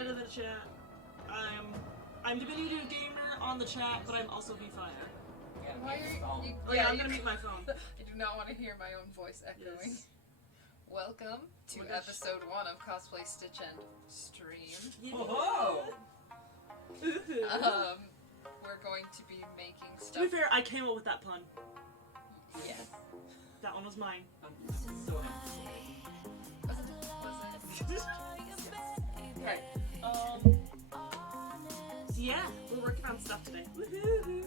side of the chat. I'm Diminutive Gamer on the chat, but I'm also Vfire. Yeah, Why are you, Oh yeah, I'm gonna mute my phone. I do not want to hear my own voice echoing. Yes. Welcome to Oh my gosh. episode 1 of Cosplay Stitch and Stream. Yeah. Whoa! We're going to be making To stuff. be fair, I came up with that pun. Yes. That one was mine. So Was it? Right. So yeah, we're working on stuff today. Woohoo!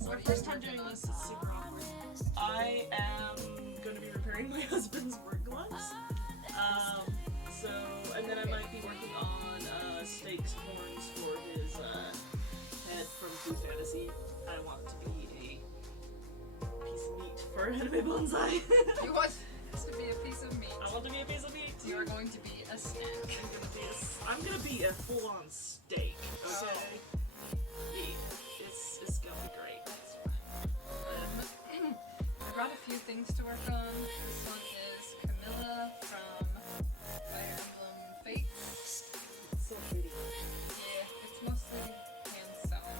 So our first time doing this is super awkward. I am going to be repairing my husband's work gloves. And then I might be working on Snake's horns for his head from Blue Fantasy. I want it to be a piece of meat for Anime Banzai. You want this to be a piece of meat. I want to be a piece of meat. You are going to be a snack. I'm gonna be a full-on steak. Okay. Yeah, it's gonna be great. I brought a few things to work on. This one is Camilla from Fire Emblem Fates. It's so pretty. Yeah, it's mostly hand sewn.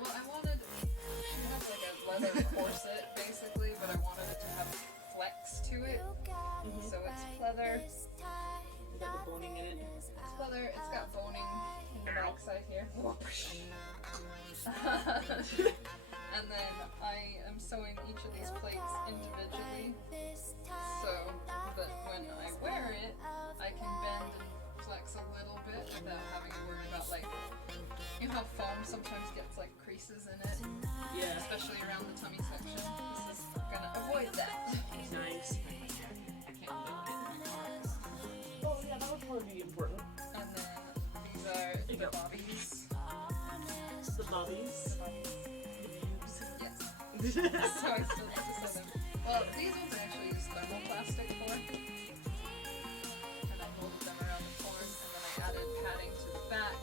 Well, I wanted she has like a leather corset basically, but I wanted it to have flex to it. So it's leather. You got the boning in it. It's leather. It's got boning in the backside here. And then I am sewing each of these plates individually, so that when I wear it, I can bend and flex a little bit without having to worry about, like, you know how foam sometimes gets like creases in it, Yeah. especially around the tummy section. This is gonna avoid that. Nice. Oh yeah, that would probably be important. And then these are you the go. bobbies. The bobbies. The bobbies. Yes. The So I still get to sew them. Well, these ones I actually use thermoplastic for. And I molded them around the corners, and then I added padding to the back.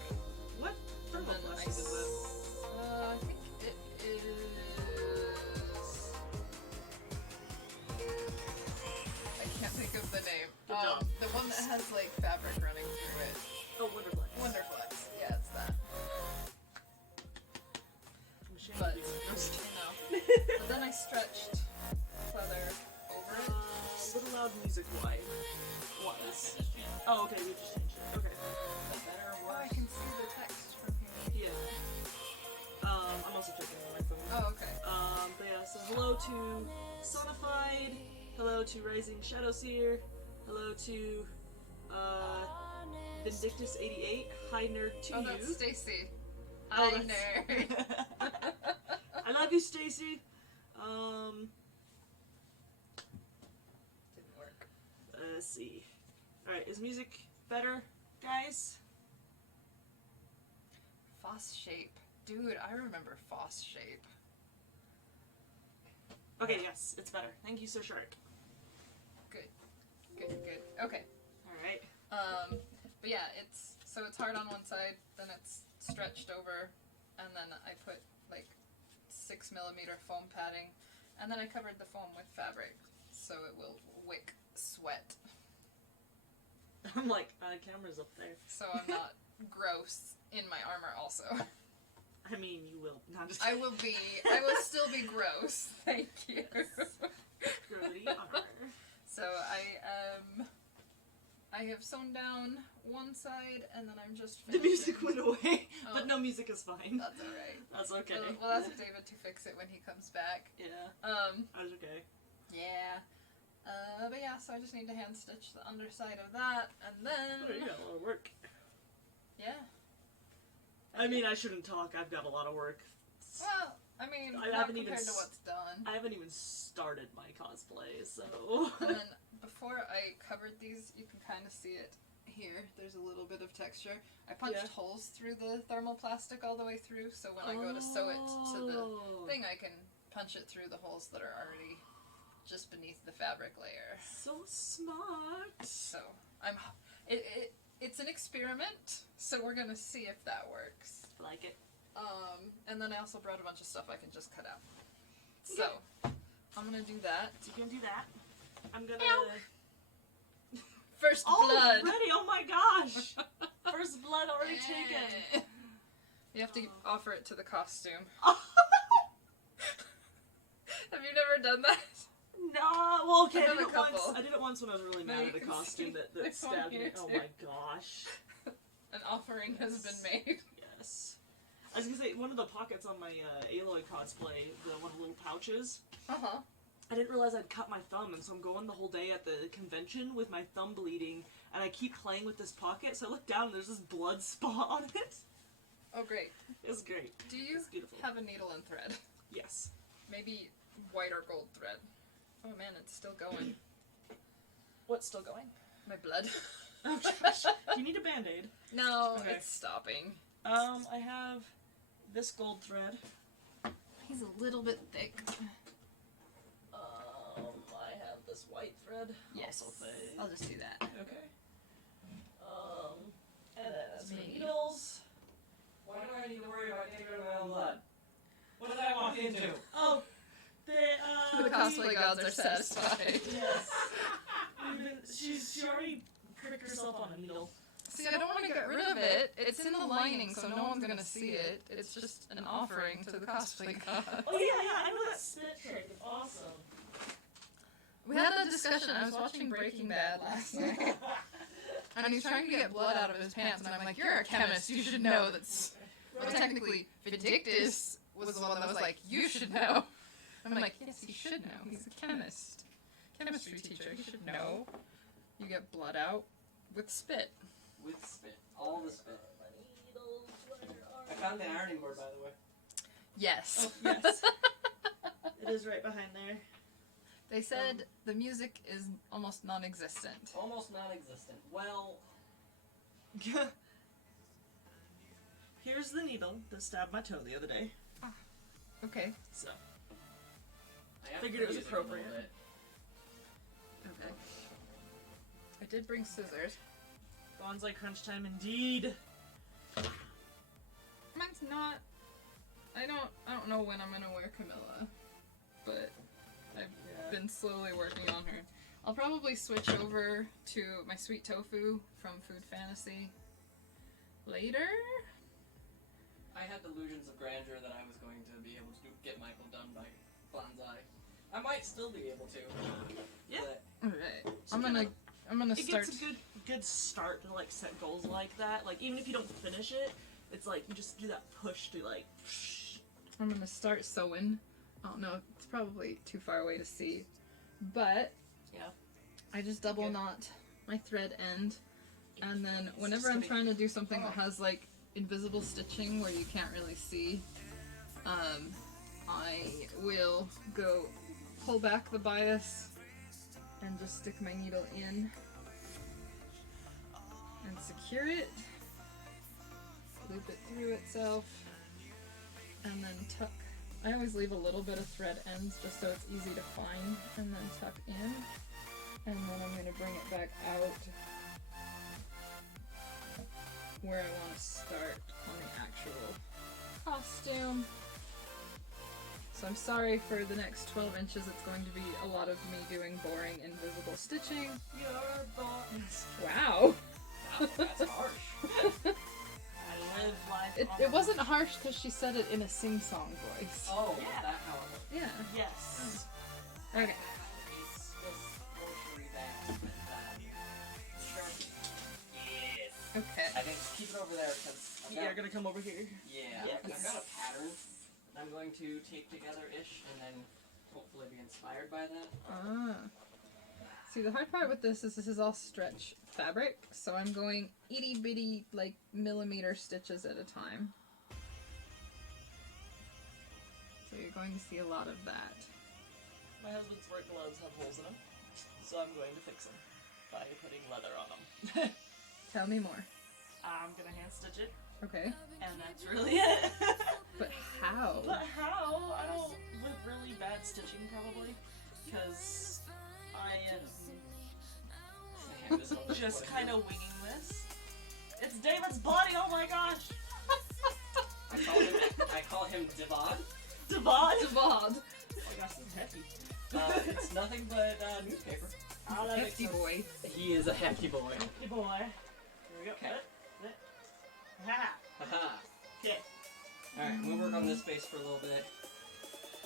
What And then thermoplastic is that? I think it is. I can't think of the name. Good job. The one that has like fabric running through it. Oh, Wonderflex. Wonderflex. Yeah, it's that. I'm ashamed But of you. I'm just you kidding. know. But then I stretched leather over it. Little loud music why? What is? Oh, okay, we just changed it. Okay. better Oh, or I worse? can see the text from here. Yeah. I'm also checking on my phone. Oh, okay. But yeah, so hello to Sonified, hello to Rising Shadowseer, hello to, Vindictus88, hi nerd to Oh, you. that's Stacy. Oh, Hi, that's- nerd. I love you, Stacy. Didn't work. Let's see. Alright, is music better, guys? Foss shape. Dude, I remember Foss shape. Okay, yes, it's better. Thank you, Sir Shark. Good. Good, good. Okay. Alright. But yeah, it's hard on one side, then it's stretched over, and then I put like 6mm foam padding, and then I covered the foam with fabric, so it will wick sweat, I'm like, camera's up there. so I'm not gross in my armor also. I mean, you will. No, I'm just I will still be gross, thank you. Grody armor. So I have sewn down one side, and then I'm just The finishing. music went away, Oh. but no music is fine. That's alright. That's okay. We'll ask David to fix it when he comes back. Yeah, that's okay. Yeah. But yeah, so I just need to hand stitch the underside of that, and then... Oh, you got a lot of work. Yeah. I mean, I shouldn't talk. I've got a lot of work. Well, I mean, I not haven't even compared to what's done. I haven't even started my cosplay, so... And then, before I covered these, you can kind of see it here. There's a little bit of texture. I punched holes through the thermoplastic all the way through, so when I go to sew it to the thing, I can punch it through the holes that are already just beneath the fabric layer. So smart. So, it's an experiment, so we're gonna see if that works. I like it. And then I also brought a bunch of stuff I can just cut out. So, I'm gonna do that. So you can do that. I'm gonna... First blood. Already? Oh my gosh! First blood already taken. You have to offer it to the costume. Oh. Have you never done that? No. Well, okay. I've I done a couple. I did it once when I was really Now mad you at a can costume see that there's one stabbed me. here, Oh too. my gosh. An offering has been made. Yes. I was gonna say, one of the pockets on my Aloy cosplay, the one of the little pouches, Uh-huh. I didn't realize I'd cut my thumb, and so I'm going the whole day at the convention with my thumb bleeding, and I keep playing with this pocket, so I look down and there's this blood spot on it. Oh, great. It's great. Do you It's beautiful. have a needle and thread? Yes. Maybe white or gold thread. Oh man, it's still going. What's still going? My blood. Oh gosh. Do you need a band-aid? No, Okay. it's stopping. I have this gold thread. He's a little bit thick. I have this white thread. Yes. Also fade. I'll just do that. Okay. And then that's for Me. needles. Why do I need to worry about getting rid of my own blood? What did I walk into? Oh, The cosplay gods are satisfied. Yes. She already pricked herself on a needle. See, I don't want to get rid of it. It's in the lining, so no one's gonna see it. It's just an offering to the cosplay god. Oh yeah, I know that spit trick. It's awesome. We had that discussion. I was watching Breaking Bad last night, and he's trying to get blood out of his pants, and I'm like, "You're a chemist. You should know that's." Well, technically, Vindictus was the one that was like, "You should know." I'm like, "Yes, he should know. He's a chemist, chemistry teacher. He should know." You get blood out with spit. With spit. All the spit. I found the ironing board, by the way. Yes. Oh, yes. It is right behind there. They said the music is almost non-existent. Almost non-existent. Well, Here's the needle that stabbed my toe the other day. Okay. So. I have Figured to it was use a little appropriate. bit. Okay. I did bring scissors. Banzai crunch time indeed. Mine's not. I don't know when I'm gonna wear Camilla, but I've been slowly working on her. I'll probably switch over to my sweet tofu from Food Fantasy later. I had delusions of grandeur that I was going to be able to get Michael done by Banzai. I might still be able to. Yeah. But Okay. So I'm gonna It start. gets a good start to like set goals like that. Like even if you don't finish it, it's like you just do that push to like. I'm gonna start sewing. Oh no, it's probably too far away to see, but Yeah. I just double Okay. knot my thread end, and then whenever I'm trying to do something that has like invisible stitching where you can't really see, I will go pull back the bias and just stick my needle in and secure it, loop it through itself, and then tuck. I always leave a little bit of thread ends just so it's easy to find, and then tuck in, and then I'm going to bring it back out where I want to start on the actual costume. So I'm sorry for the next 12 inches, it's going to be a lot of me doing boring invisible stitching. Your boss. Wow! wow, that's harsh. I live life. It wasn't harsh because she said it in a sing-song voice. Oh, Yeah. that's how it Yeah. Yes. Okay. is. Grocery bag with Sharpie. Yes. Okay. I think keep it over there because You're gonna come over here. yeah, Yes. I've got a pattern that I'm going to tape together-ish and then hopefully be inspired by that. Ah. See, the hard part with this is all stretch fabric, so I'm going itty bitty, like, millimeter stitches at a time. So you're going to see a lot of that. My husband's work gloves have holes in them, so I'm going to fix them by putting leather on them. Tell me more. I'm gonna hand stitch it, Okay. and that's really it. But how? But how? I don't with really bad stitching probably, because I am I can't miss all just this. kind of winging this. It's David's body. Oh my gosh. I call him Devon. Devon. Devon. Oh my gosh, this is heavy. It's nothing but newspaper. Oh, that makes Hefty sense. boy. He is a hefty boy. Hefty boy. Here we go. Okay. Ha. Haha. Okay. Alright, we'll work on this space for a little bit.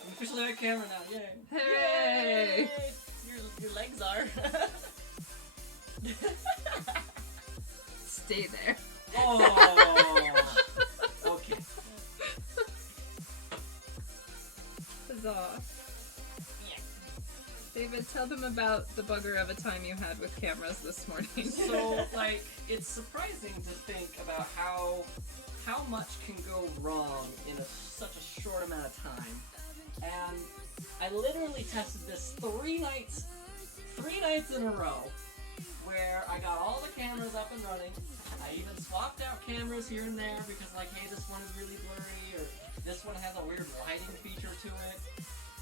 I'm officially on camera now, yay! Hey! Your legs are. Stay there. Oh! Okay. Huzzah. David, tell them about the bugger of a time you had with cameras this morning. So, like, it's surprising to think about how much can go wrong in such a short amount of time. And I literally tested this 3 nights in a row, where I got all the cameras up and running. I even swapped out cameras here and there because, like, hey, this one is really blurry, or this one has a weird lighting feature to it.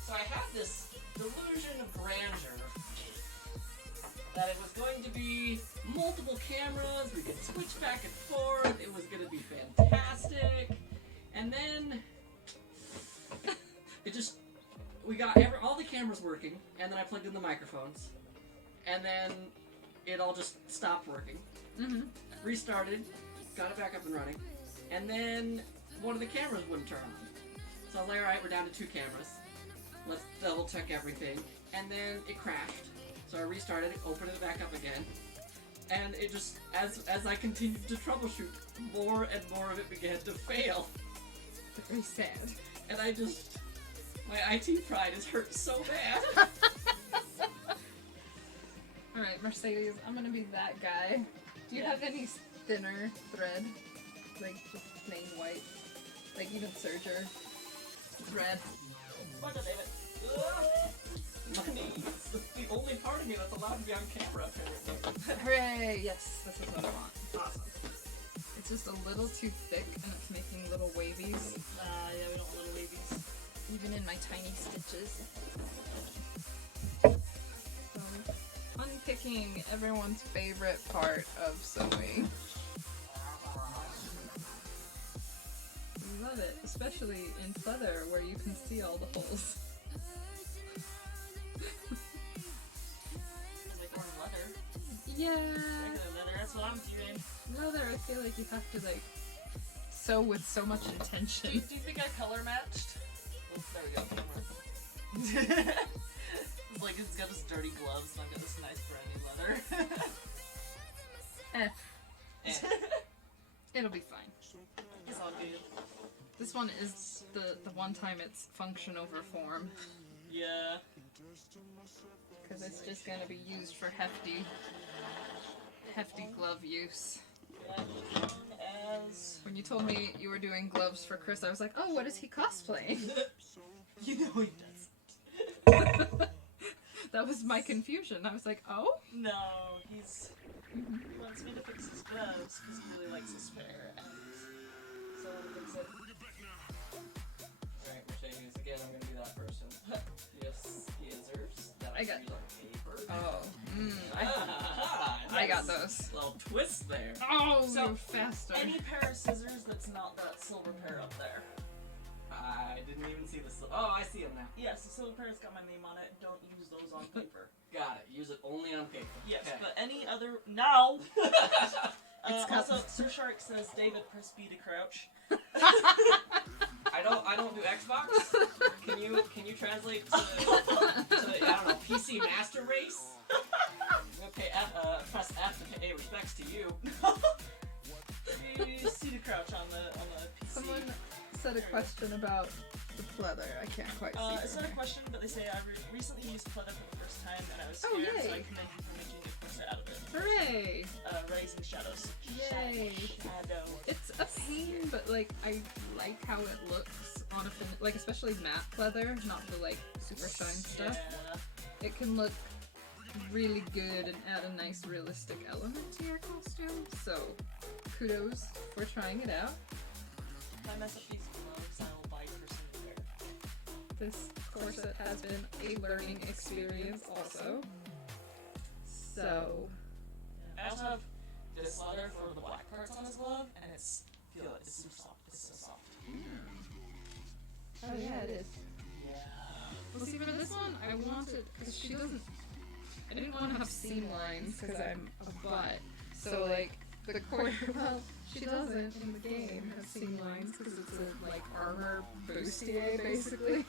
So I had this delusion of grandeur that it was going to be multiple cameras, we could switch back and forth, it was going to be fantastic, and then we got all the cameras working, and then I plugged in the microphones, and then it all just stopped working. Mm-hmm. Restarted, got it back up and running, and then one of the cameras wouldn't turn on. So I was like, alright, we're down to 2 cameras. Let's double check everything. And then it crashed. So I restarted it, opened it back up again. And it just, as I continued to troubleshoot, more and more of it began to fail. Very sad. And my IT pride is hurt so bad. Alright, Mercedes, I'm gonna be that guy. Do you have any thinner thread? Like, just plain white? Like, even serger thread? What's up, David? My knees. That's the only part of me that's allowed to be on camera, apparently. Hooray! Yes, this is what I want. Awesome. It's just a little too thick and it's making little wavies, Yeah, we don't want little babies. even in my tiny stitches. Unpicking everyone's favorite part of sewing. Love it, especially in pleather where you can see all the holes. It's like wearing leather. Yeah, Regular leather, that's what I'm doing. leather, I feel like you have to like sew with so much intention. Do you think I color matched? Oh, there we go. Camera. It's like it's got this dirty gloves and I've got this nice brand new leather. It'll be fine. It's all good. This one is the one time it's function over form, Yeah. because it's just gonna be used for hefty glove use. As long as When you told me you were doing gloves for Chris, I was like, oh, what is he cosplaying? you know he does. That was my confusion. I was like, oh? No, he wants me to fix his gloves because he really likes his hair. So I'm gonna fix it. Alright, Mercedes, again, I'm gonna be that person. Yes, scissors that I got- use on paper. Oh, I got those. Little twist there. Oh, So, move faster. Any pair of scissors that's not that silver pair up there. I didn't even see this. Oh, I see them now. Yes, the silver pair's got my name on it. Don't use those on paper. Got it. Use it only on paper. Yes, Okay. but any other... No! It's got- Also, Sir Shark says, David, press B to crouch. I don't do Xbox. Can you translate to I don't know, PC Master Race? Okay, press F to pay respects to you. C to crouch on the PC. Someone said a question about the pleather. I can't quite see. It's from not a here. question, but they say I recently used pleather for the first time and I was Oh, scared, so yay. I commend you for making a corset out of it. Hooray! Raising shadows. Yay. Shadow. It's a pain, but like I like how it looks on a like especially matte pleather, not the like super shine stuff. Yeah. It can look really good and add a nice realistic element to your costume. So kudos for trying it out. If I mess up these gloves, I'll buy person to wear. This corset has been a learning experience also. So I also have this leather for the black parts on his glove, and it's feel it. It's super soft. It's so soft. oh yeah, it is. Yeah. Well, see, for this one, I wanted because she doesn't. I didn't want to have seam lines because I'm a butt. So like the quarter, well, she doesn't in the game have seam lines because it's a like armor bustier basically.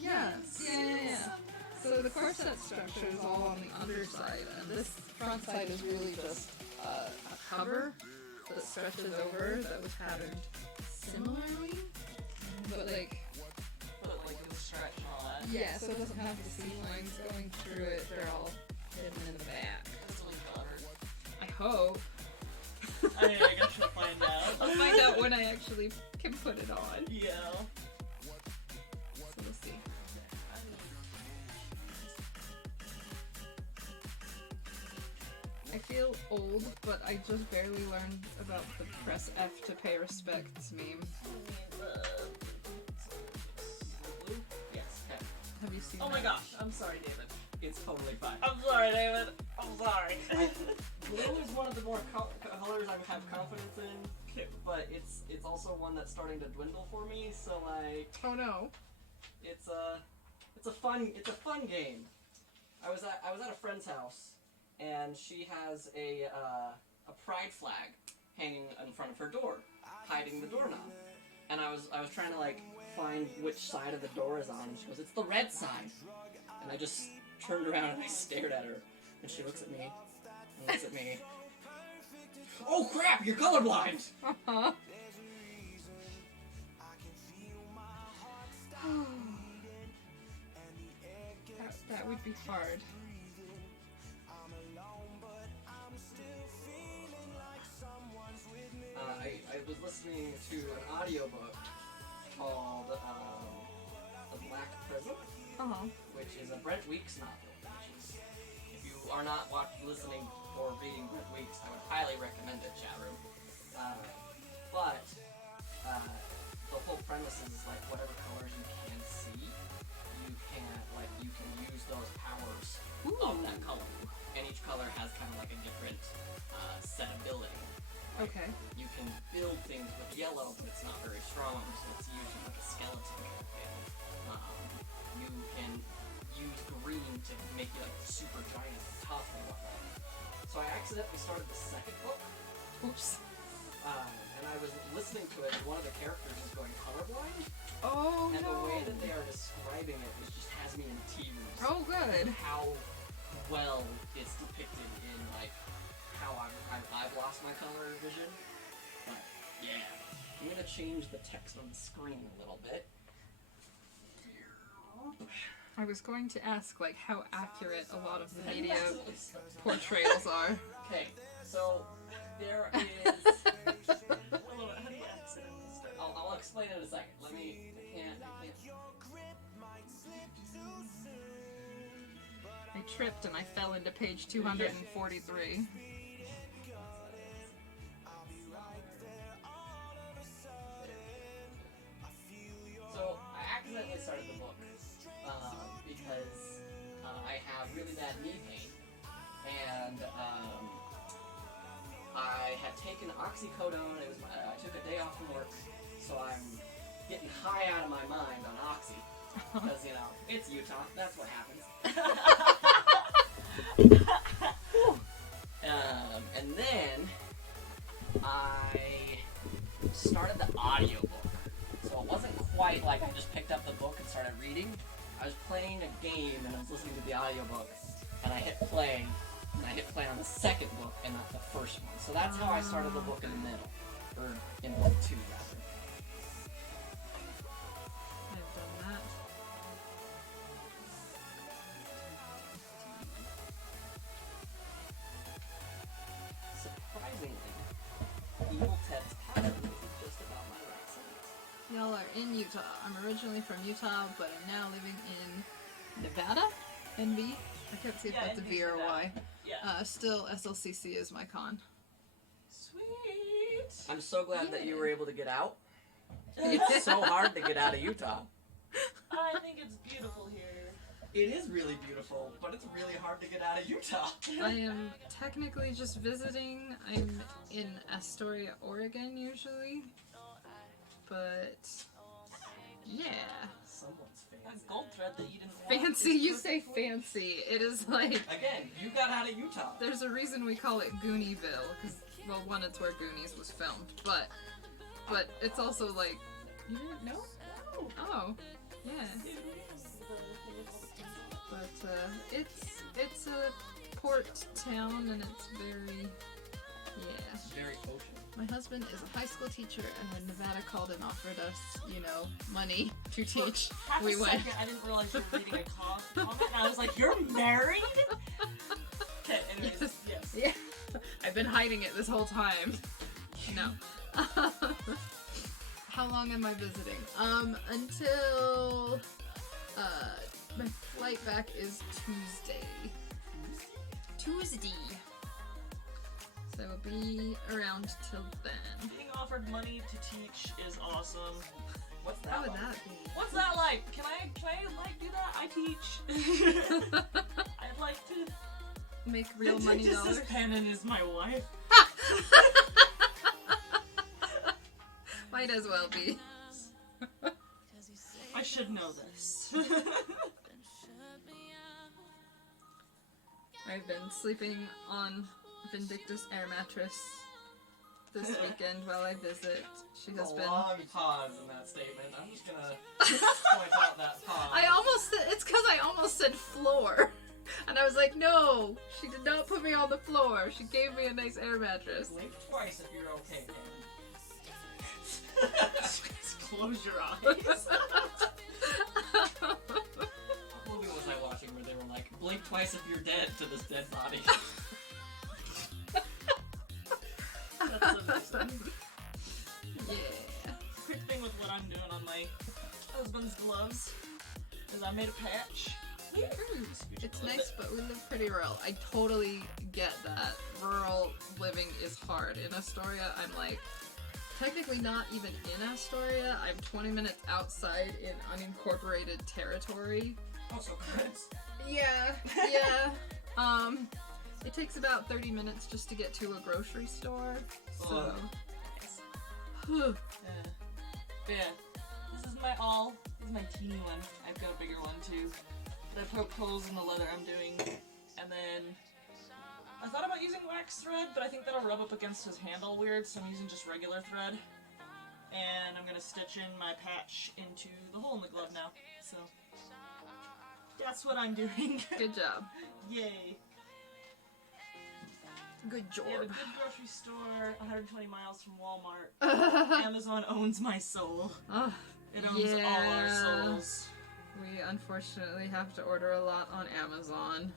Yeah. So the corset structure is all on the underside, and this front side is really just a cover that stretches over that was patterned similarly, but like the stretch and all that. yeah, so it doesn't have the seam lines going through it. They're all hidden in the back. That's really clever. I hope. I guess we'll find out. I'll find out when I actually can put it on. Yeah. So we'll see. I feel old, but I just barely learned about the press F to pay respects meme. Blue? Yes. Okay. Have you seen Oh that? my gosh, I'm sorry, David. It's totally fine. I'm sorry, David. I'm sorry. Blue is one of the more colors I have confidence in, but it's also one that's starting to dwindle for me. So like, Oh no. it's a fun game. I was at a friend's house, and she has a pride flag hanging in front of her door, hiding the doorknob. And I was trying to like find which side of the door is on, and she goes, "It's the red side." And I just turned around and I stared at her, and she looks at me, and looks at me. Oh crap! You're colorblind. Uh-huh. that would be hard. I was listening to an audiobook called The Black Prism, Uh-huh. which is a Brent Weeks novel. If you are not listening or reading Brent Weeks, I would highly recommend it, chat room. But the whole premise is like whatever colors you can see, you can use those powers of that color, and each color has kind of like a different set ability. Okay. You can build things with yellow, but it's not very strong, so it's usually like a skeleton kind of thing. You can use green to make you like super giant and tough and whatnot. So I accidentally started the second book, Oops. and I was listening to it, and one of the characters is going colorblind, Oh and no. the way that they are describing it just has me in tears. Oh good. How well it's depicted in like how I've lost my color vision. But yeah, I'm gonna change the text on the screen a little bit. I was going to ask like how accurate a lot of the media portrayals are. Okay, so there is. How do you accidentally start? I'll explain it in a second. I can't. I tripped and I fell into page 243. So I accidentally started the book because I have really bad knee pain, and I had taken oxycodone. I took a day off from work, so I'm getting high out of my mind on oxy because it's Utah. That's what happens. And then I started the audiobook. So it wasn't quite like I just picked up the book and started reading. I was playing a game and I was listening to the audiobook, and I hit play, and I hit play on the second book and not the first one. So that's how I started the book in the middle, or in book 2 rather. I've done that. Surprisingly, Evil Ted's Cabin isn't just about my right side. Y'all are in Utah. I'm originally from Utah, but I'm now living in Nevada? NV? I can't see if Yeah, that's a NV's V or a Nevada. Y. Yeah. Still, SLCC is my con. Sweet. I'm so glad that you were able to get out. It's so hard to get out of Utah. I think it's beautiful here. It is really beautiful, but it's really hard to get out of Utah. I am technically just visiting. I'm in Astoria, Oregon usually. But, yeah. Someone's family. got gold thread that you didn't want. Fancy, It's you say perfectly- fancy. It is like, Again, you got out of Utah. there's a reason we call it Gooниeville, because, well, one, it's where Goonies was filmed, but it's also like, you didn't know? No. Oh, yeah. Dude, But, it's a port town, and it's very, yeah. It's very ocean. My husband is a high school teacher, and when Nevada called and offered us, money to teach, half we a went. second, I didn't realize you were reading a comment, and I was like, "You're married?" Okay, anyways, yes. Yeah, I've been hiding it this whole time. No. How long am I visiting? Until my flight back is Tuesday. Tuesday. So I will be around till then. Being offered money to teach is awesome. What's that? How would like? that be? What's that like? Can I like do that? I teach. I'd like to. Make real money Just dollars. as Pannon is my wife. Might as well be. I should know this. I've been sleeping on Vindictus air mattress this weekend while I visit. She has a been. long pause in that statement. I'm just gonna point out that pause. It's because I almost said floor. And I was like, no, she did not put me on the floor. She gave me a nice air mattress. Blink twice if you're okay, Ken. Just close your eyes. What movie was I watching where they were like, blink twice if you're dead to this dead body? That's amazing. Yeah. Quick thing with what I'm doing on my husband's gloves is I made a patch. It's nice, but we live pretty rural. I totally get that. Rural living is hard. In Astoria, I'm like, technically not even in Astoria. I'm 20 minutes outside in unincorporated territory. Oh, so good. Yeah. It takes about 30 minutes just to get to a grocery store. So. Yeah. This is my all. This is my teeny one. I've got a bigger one too. But I poked holes in the leather I'm doing. And then I thought about using wax thread, but I think that'll rub up against his handle weird, so I'm using just regular thread. And I'm gonna stitch in my patch into the hole in the glove now. So that's what I'm doing. Good job. Yay. Good job. We have a good grocery store, 120 miles from Walmart. Amazon owns my soul. Oh, It owns all our souls. we unfortunately have to order a lot on Amazon.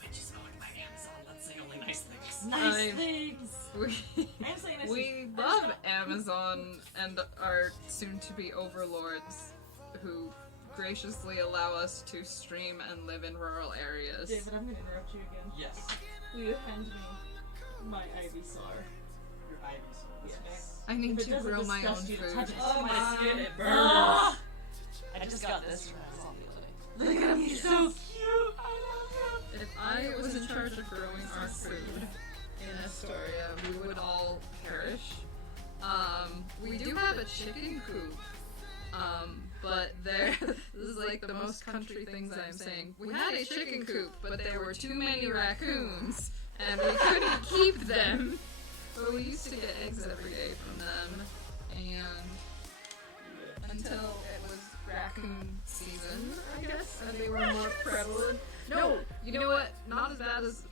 Twitch is owned by Amazon. Let's say only nice things. Nice I- things. I'm saying nice We things. I love just Amazon and our soon-to-be overlords who graciously allow us to stream and live in rural areas. David, I'm gonna interrupt you again. Yes. Will you hand me my Ivysaur? Your Ivysaur. Yes. I need If it to doesn't grow my own disgust you to food. touch it, Oh my my skin, it burns. Ah! I just got this from Amazon the other day. Look at him, He's so cute. I love him. If I was in charge of growing our food in Astoria, we would all perish. We do have a chicken coop, but this is like the most country things I'm saying. We had a chicken coop, but there were too many raccoons, and we couldn't keep them. But we used to get eggs every day from them, and until it was raccoon season, I guess, and they were more prevalent. No, you know what? Not as bad as,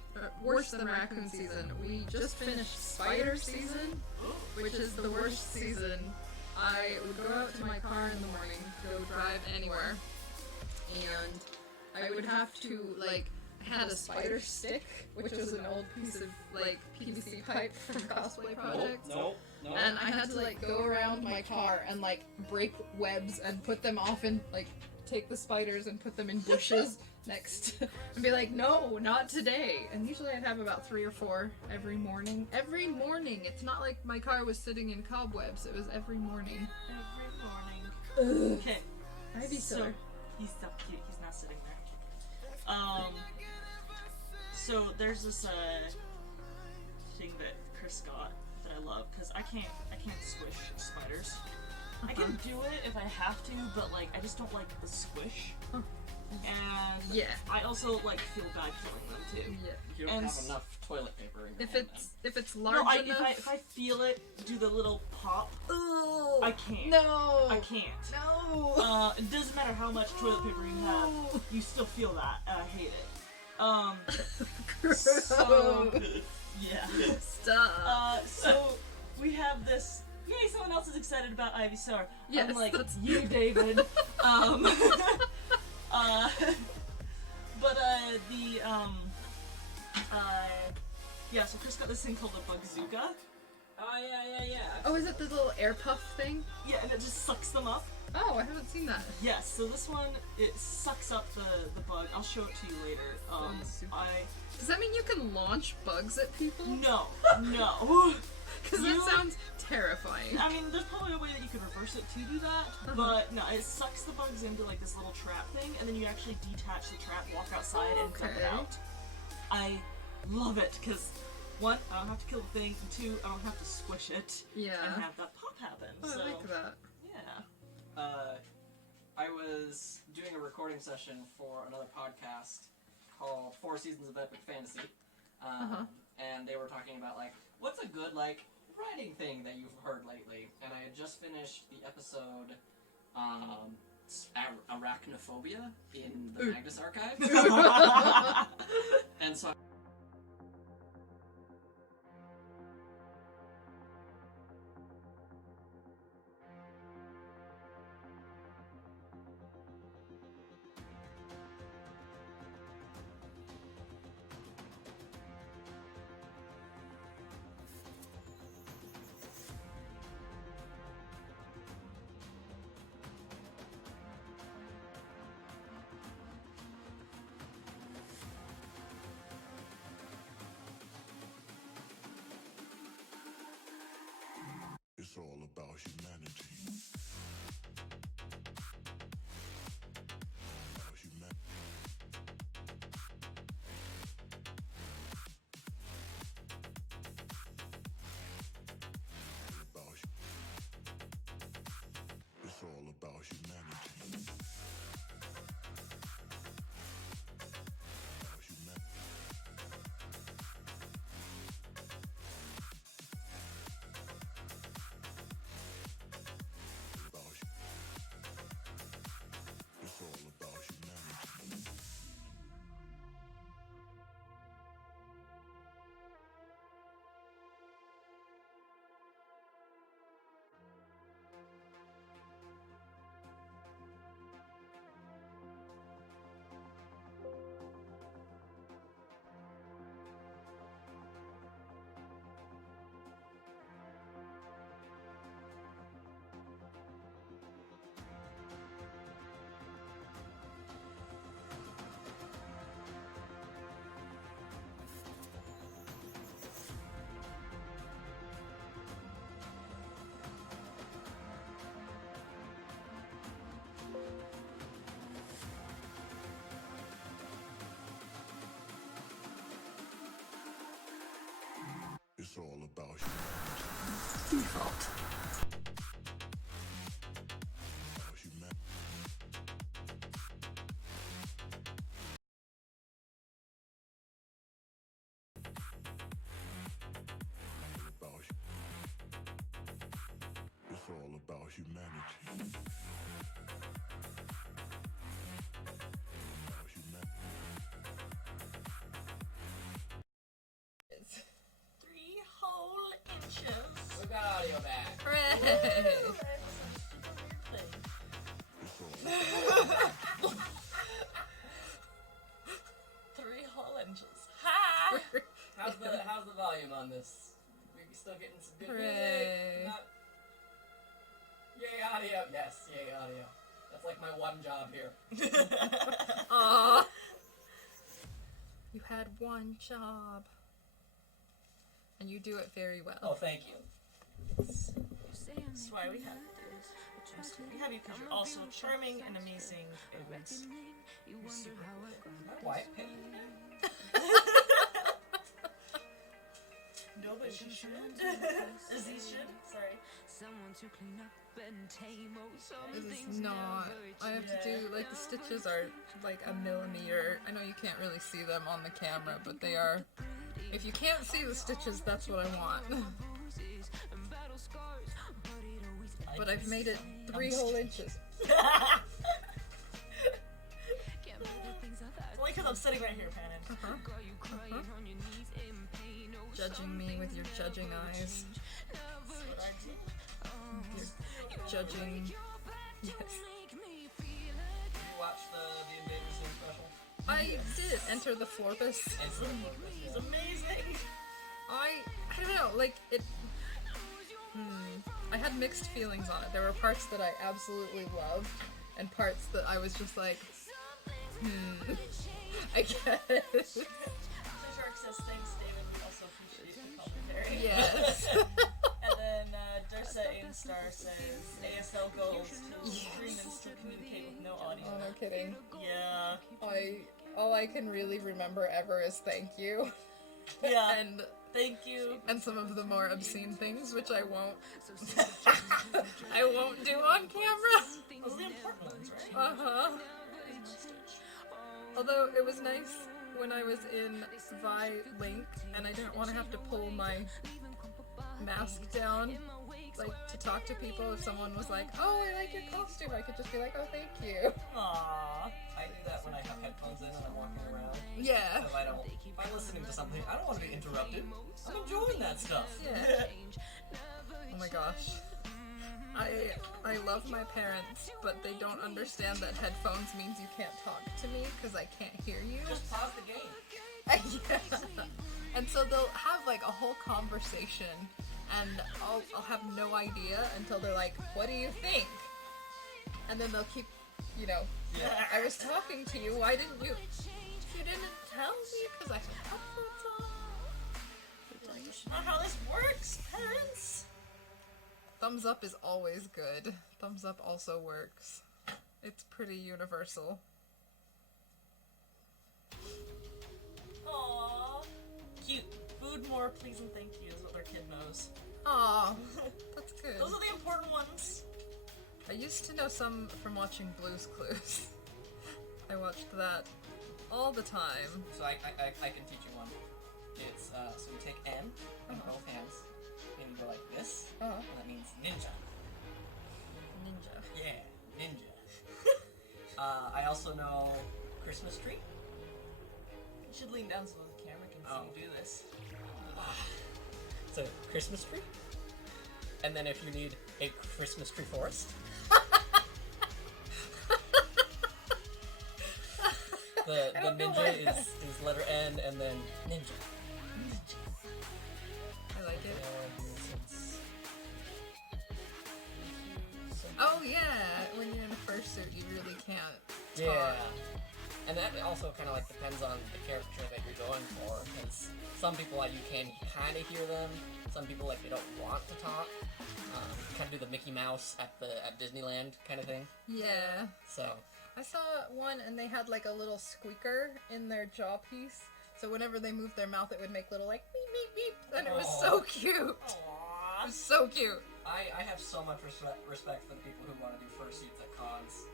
worse than raccoon season. We just finished spider season, which is the worst season. I would go out to my car in the morning, go drive anywhere, and I would have to, like, I had a spider stick, which was an old piece of, like, PVC pipe from Cosplay projects. Nope. And I had to, like, go around my car and, like, break webs and put them off in, like, take the spiders and put them in bushes next and be like, no, not today. And usually I'd have about 3 or 4 every morning. Every morning! It's not like my car was sitting in cobwebs, it was every morning. Every morning. Ugh. Okay. Ivysaur. So, he's so cute. He's not sitting there. So there's this thing that Chris got that I love because I can't squish spiders. I can do it if I have to, but like I just don't like the squish. And Yeah. I also like feel bad killing them too. Yeah. You don't have enough toilet paper in your hand, If it's large No, enough. if I feel it do the little pop, Ooh, I can't. No. I can't. No. It doesn't matter how much toilet paper you have, you still feel that, and I hate it. So yeah. Stop. So we have this. Yay! Someone else is excited about Ivy Sour. Yes, I'm like that's- you, David. Yeah. So Chris got this thing called a Bugzooka. Oh, yeah. Oh, is it the little air puff thing? Yeah, and it just sucks them up. Oh, I haven't seen that. Yes. So this one, it sucks up the bug. I'll show it to you later. Does that mean you can launch bugs at people? No. Because that sounds terrifying. I mean, there's probably a way that you could reverse it to do that, but no, it sucks the bugs into like this little trap thing, and then you actually detach the trap, walk outside, and dump it out. I love it, because one, I don't have to kill the thing, and two, I don't have to squish it and have that pop happen. Oh, So, I like that. yeah. I was doing a recording session for another podcast called 4 Seasons of Epic Fantasy, and they were talking about, like, what's a good, like, writing thing that you've heard lately? And I had just finished the episode, Arachnophobia in the Magnus Archive. And so It's all about humanity. About humanity. It's all about humanity. About humanity. It's all about humanity. It's all about humanity. Default. About humanity. About It's all about humanity. About humanity. 3 whole inches. we got audio back. Hooray! It's all 3 whole inches. Ha! How's the volume on this? We still getting some good Hooray. music? Not... Yay audio! Yes, yay audio. That's like my one job here. Aww. You had one job. And you do it very well. Oh, thank you. That's why we have you because you're also charming and amazing and you're super My wife paid me. No, but she should. Aziz should. Sorry. This is not. I have to do, like, the stitches are like a millimeter. I know you can't really see them on the camera, but they are. If you can't see the stitches, that's what I want. But I've made it 3 whole inches. Only because I'm sitting right here, Pannon. Judging me with your judging eyes. That's what I do. You're judging. Yes. Did you watch the Invaders Sim special? I did enter the Florpus. He's amazing. I don't know, like, it... I had mixed feelings on it. There were parts that I absolutely loved, and parts that I was just like, I guess. Shark says, thanks, David. We also appreciate the commentary. Yes. And then Dursa Ainstar says, ASL goals to stream and still communicate with no audio. Oh, no kidding. Yeah. All I can really remember ever is thank you. Yeah. And thank you. and some of the more obscene things, which I won't do on camera. Those are the important ones, right? Uh-huh. Although it was nice when I was in Vi Link and I didn't want to have to pull my mask down, like, to talk to people. If someone was like, oh, I like your costume, I could just be like, oh, thank you. Aww. I do that when I have headphones in and I'm walking around. Yeah. Because if I'm listening to something, I don't want to be interrupted. I'm enjoying that stuff. Yeah. Oh my gosh. I love my parents, but they don't understand that headphones means you can't talk to me because I can't hear you. Just pause the game. Yeah. And so they'll have like a whole conversation, and I'll have no idea until they're like, "What do you think?" And then they'll keep, Yeah. I was talking to you. Why didn't you? You didn't tell me because I had headphones on. That's not how this works, parents. Thumbs up is always good. Thumbs up also works. It's pretty universal. Aww. Cute. Food more, please and thank you is what their kid knows. Aw, that's good. Those are the important ones. I used to know some from watching Blue's Clues. I watched that all the time. So I can teach you one. It's, so you take N in both hands, and you go like this, and that means ninja. Ninja. Yeah, ninja. I also know Christmas tree. You should lean down so the camera can see you do this. So, Christmas tree. And then if you need a Christmas tree forest. The ninja is letter N and then ninja. I like it. And Oh yeah, when you're in a fursuit, you really can't talk. yeah. And that also kind of like depends on the character that you're going for, because some people like you can kind of hear them. Some people like they don't want to talk. Kind of do the Mickey Mouse at Disneyland kind of thing. Yeah. So I saw one and they had like a little squeaker in their jaw piece, so whenever they moved their mouth, it would make little like beep beep beep, and it was so cute. It Aww. was so cute. I have so much respect for the people who want to do fursuits at cons.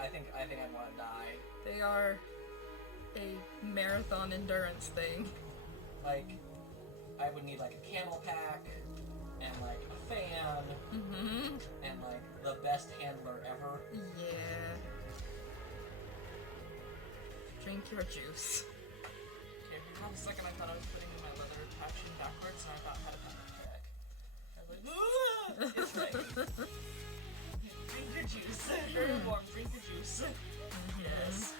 I think I'd want to die. They are a marathon endurance thing. Like, I would need like a camel pack, and like a fan, and like the best handler ever. Yeah. Drink your juice. Okay, for half a second I thought I was putting my leather patch in backwards, and I thought I had a panic attack. I was like, it's right. Drink your juice. Very warm. Drink your juice. Yes.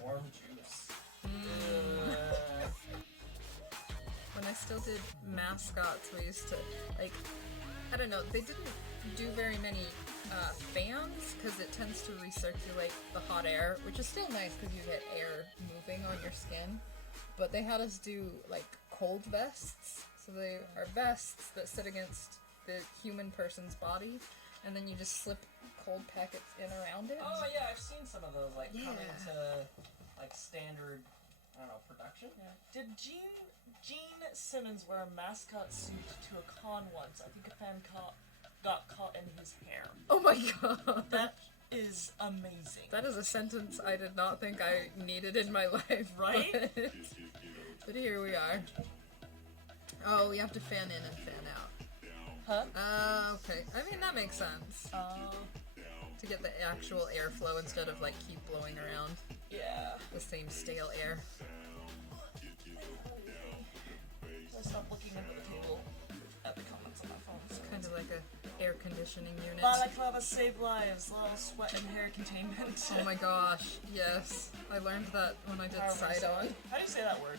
Warm juice. When I still did mascots, we used to, like, I don't know, they didn't do very many fans, because it tends to recirculate the hot air, which is still nice because you get air moving on your skin, but they had us do, like, cold vests. So they are vests that sit against the human person's body, and then you just slip cold packets in around it. Oh yeah, I've seen some of those like Yeah. coming to like standard, I don't know, production. Yeah. Did Gene Simmons wear a mascot suit to a con once? I think a fan got caught in his hair. Oh my god. That is amazing. That is a sentence I did not think I needed in my life. Right? But here we are. Oh, we have to fan in and fan out. Huh? Okay. I mean, that makes sense. To get the actual airflow instead of, like, keep blowing around Yeah. the same stale air. I'll stop looking under the table at the comments on my phone. So Kind of like a air conditioning unit. balaclava save lives, a lot of sweat and hair containment. Oh my gosh, yes. I learned that when I did side-on. How do you say that word?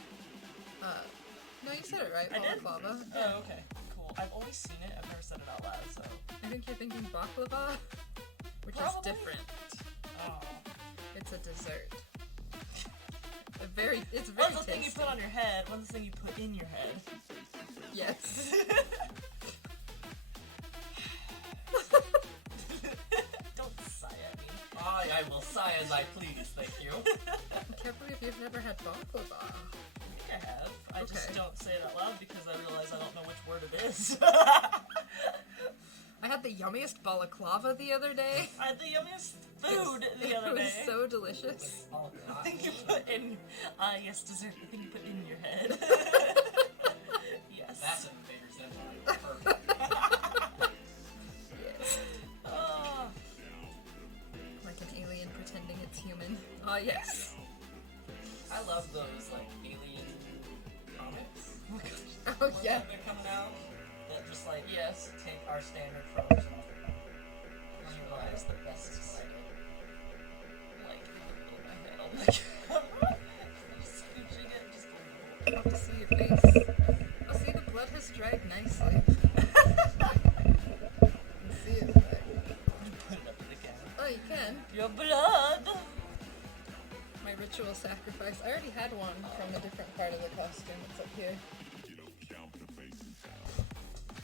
No, you said it right, I did? balaclava. Oh, okay. Cool. I've always seen it, I've never said it out loud, so. I think you're thinking baklava, which Probably. is different. Oh. It's a dessert. It's very One's the thing you tasty. put on your head, one's the thing you put in your head. Yes. Don't sigh at me. I will sigh as I please, thank you. I can't believe you've never had baklava. I have. I just Okay. don't say it out loud because I realize I don't know which word it is. I had the yummiest balaclava the other day. I had the yummiest food the other It was day. so delicious. Oh, The God. thing you put in, yes, dessert. The thing you put in your head. Yes. That's a bigger sentence. Perfect. Yes. Oh, Like an alien pretending it's human. Oh, yes. I love those, like, alien comics. oh my gosh. Oh, Ones yeah. that have been coming out that just, like, Yes. take our standard tropes and utilize the best side. Like, in my head, I'll like, just scooching it, just I have to see your face. Oh, see, the blood has dried nicely. You can see it. put it up to the camera. Oh, you can. Your blood! My ritual sacrifice. I already had one from a different part of the costume. It's up here.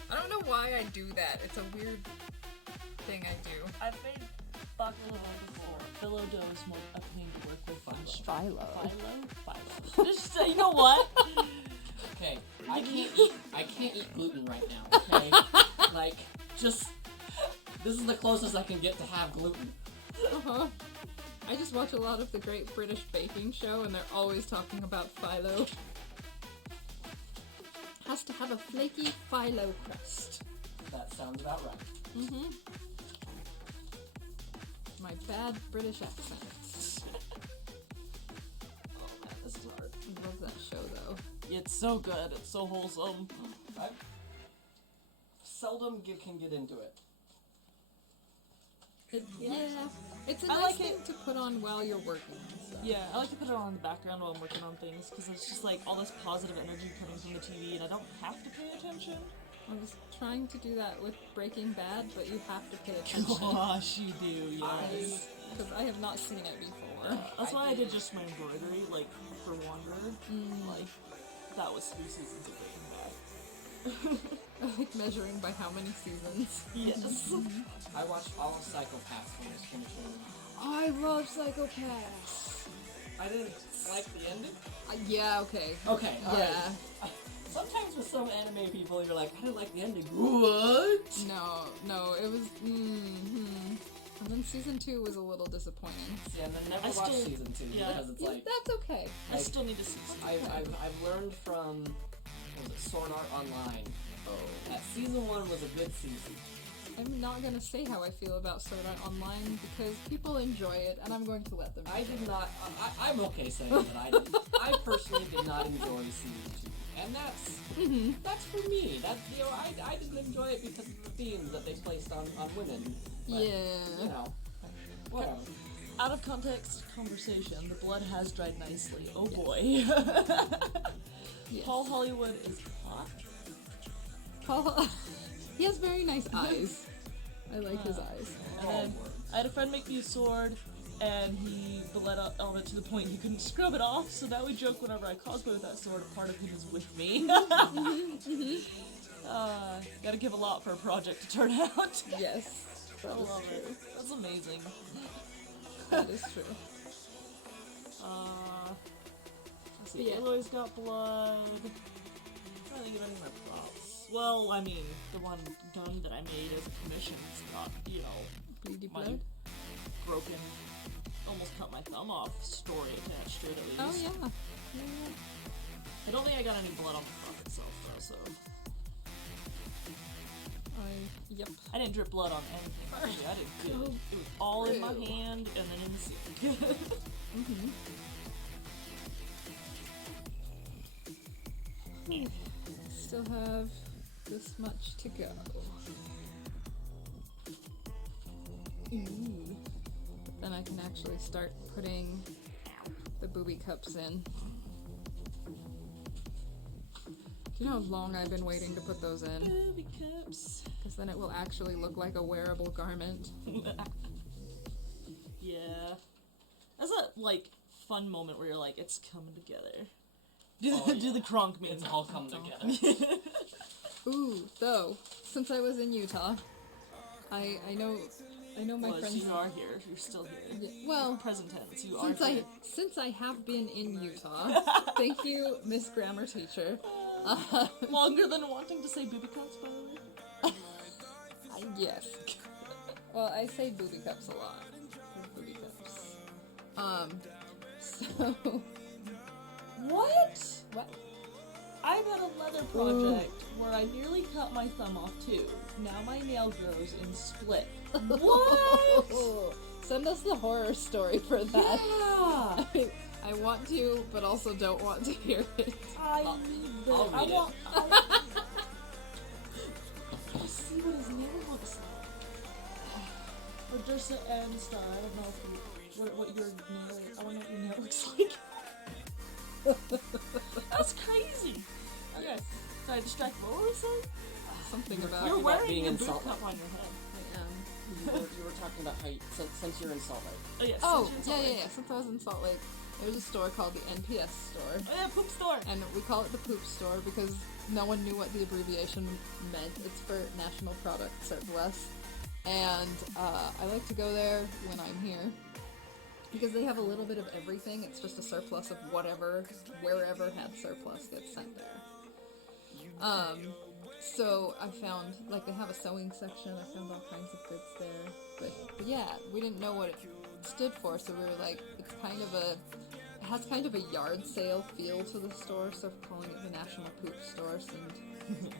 I don't know why I do that. It's a weird thing I do. I've made baklava before. Philo dough is more a pain to work with than Philo. Philo? Just say, you know what? Okay, I can't eat gluten right now, okay? Like, just, this is the closest I can get to have gluten. Uh-huh. I just watch a lot of the Great British Baking Show, and they're always talking about phyllo. Has to have a flaky phyllo crust. That sounds about right. Mm-hmm. My bad British accent. Oh man, this is hard. I love that show, though. It's so good. It's so wholesome. I seldom can get into it. Yeah, it's a I nice like thing it. to put on while you're working. So. Yeah, I like to put it on in the background while I'm working on things because it's just like all this positive energy coming from the TV and I don't have to pay attention. I was trying to do that with Breaking Bad, but you have to pay attention. Gosh, you do, yes. Because I have not seen it before. That's why I did just my embroidery, like, for Wanderer. Like, that was 3 seasons of Breaking Bad. I like measuring by how many seasons. Yes. I watched all of Psychopaths when it was finishing. I love Psychopaths. I didn't like the ending. Yeah, okay. Okay, Yeah. Sometimes with some anime people, you're like, I didn't like the ending. What? No, it was. And then season 2 was a little disappointing. Yeah, and then never I watch still- season 2 yeah. because it's Yeah, like that's okay. I still need to see some. I've learned from what was it, Sword Art Online Oh. that season 1 was a good season. I'm not gonna say how I feel about Sword Art Online because people enjoy it, and I'm going to let them. I did not. I'm okay saying that I didn't. I personally did not enjoy season 2, and that's for me. That I didn't enjoy it because of the themes that they placed on women. But, Yeah. You know, whatever. Out of context conversation, the blood has dried nicely. Oh boy. Yes. Paul Hollywood is hot. Paul, he has very nice eyes. I like his eyes. And then I had a friend make me a sword, and he bled on it to the point he couldn't scrub it off, so now we joke whenever I cosplay with that sword, a part of him is with me. Gotta give a lot for a project to turn out. Yes, I that is love true. it. That's amazing. That is true. Let's see, Yeah. Aloy's got blood. I'm trying to think of any of my props. Well, I mean, the one gun that I made as a commission, it's got, you know, Bleedy my blood? broken, almost cut my thumb off story attached to it at least. Oh, yeah. Yeah. I don't think I got any blood on the front itself, though, so... Yep. I didn't drip blood on anything. Actually, I didn't do it. It was all in my hand and then in the sink. Still have this much to go. Ooh. Then I can actually start putting the booby cups in. Do you know how long I've been waiting to put those in? Booby cups. Because then it will actually look like a wearable garment. Yeah. That's a, like, fun moment where you're like, it's coming together. Do the Kronk memes. It's all come together. Ooh, though, since I was in Utah, I know my Well, friends. you are here. You're still here. Yeah, well, Present tense. You are here. since I have been in Utah, thank you, Miss Grammar Teacher. Longer than wanting to say booby cups, by the way. Yes. Well, I say booby cups a lot. Booby cups. So. What? What? I've had a leather project where I nearly cut my thumb off too. Now my nail grows in split. What? Send us the horror story for that. Yeah. I want to, but also don't want to hear it. I need the. I'll read it. I see what his nail looks like. Or Dursa and Star. I don't know if you, what your nail. I don't know what your nail looks like. That's crazy. Okay. Did I distract? What were we saying? Something about You're about wearing being your in boot Salt cup Lake. on your head. I am. You were talking about how you, since you're in Salt Lake. Oh yes. Oh, since yeah, you're in yeah, yeah. Since I was in Salt Lake, there's a store called the NPS store. Salt Lake. Oh yeah, poop store. And we call it the poop store because no one knew what the abbreviation meant. It's for National Product Surplus. And I like to go there when I'm here because they have a little bit of everything. It's just a surplus of whatever, wherever had surplus gets sent there. So I found, like, they have a sewing section. I found all kinds of goods there. But yeah, we didn't know what it stood for, so we were like, it's kind of a, it has kind of a yard sale feel to the store, so calling it the National Poop Store seemed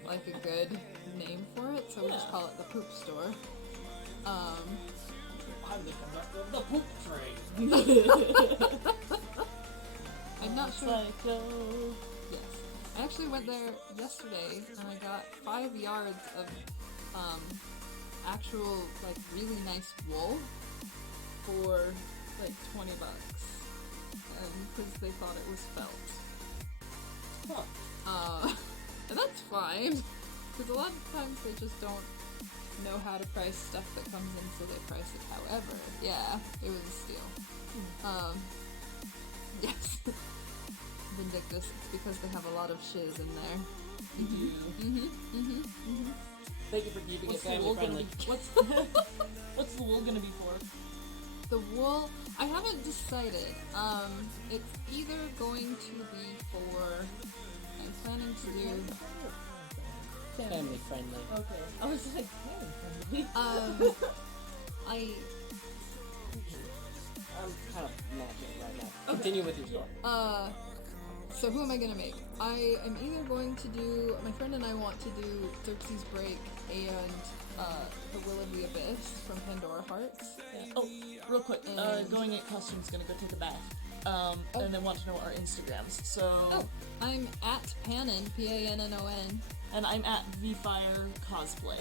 like a good name for it, so we just call it the Poop Store. I'm the conductor of the poop train. I'm not sure. Psycho. Yes. I actually went there yesterday and I got 5 yards of actual, like, really nice wool for like $20. Because they thought it was felt. And that's fine. Because a lot of times they just don't know how to price stuff that comes in, so they price it however. Yeah, it was a steal. Yes. Vindictus, it's because they have a lot of shiz in there. Thank you for keeping What's it the wool family gonna friendly. be? What's the wool gonna be for? The wool, I haven't decided. It's either going to be for, I'm planning to do, Family friendly. Okay. I was like, hey, I'm kind of matching right now. Continue with your story. so who am I gonna make? I am either going to do, my friend and I want to do Xerxes Break and The Will of the Abyss from Pandora Hearts. Yeah. Oh, real quick. Going at costume's gonna go take a bath. And then want to know our Instagrams. So. Oh, I'm at Pannon, Pannon. And I'm at Vfire Cosplay.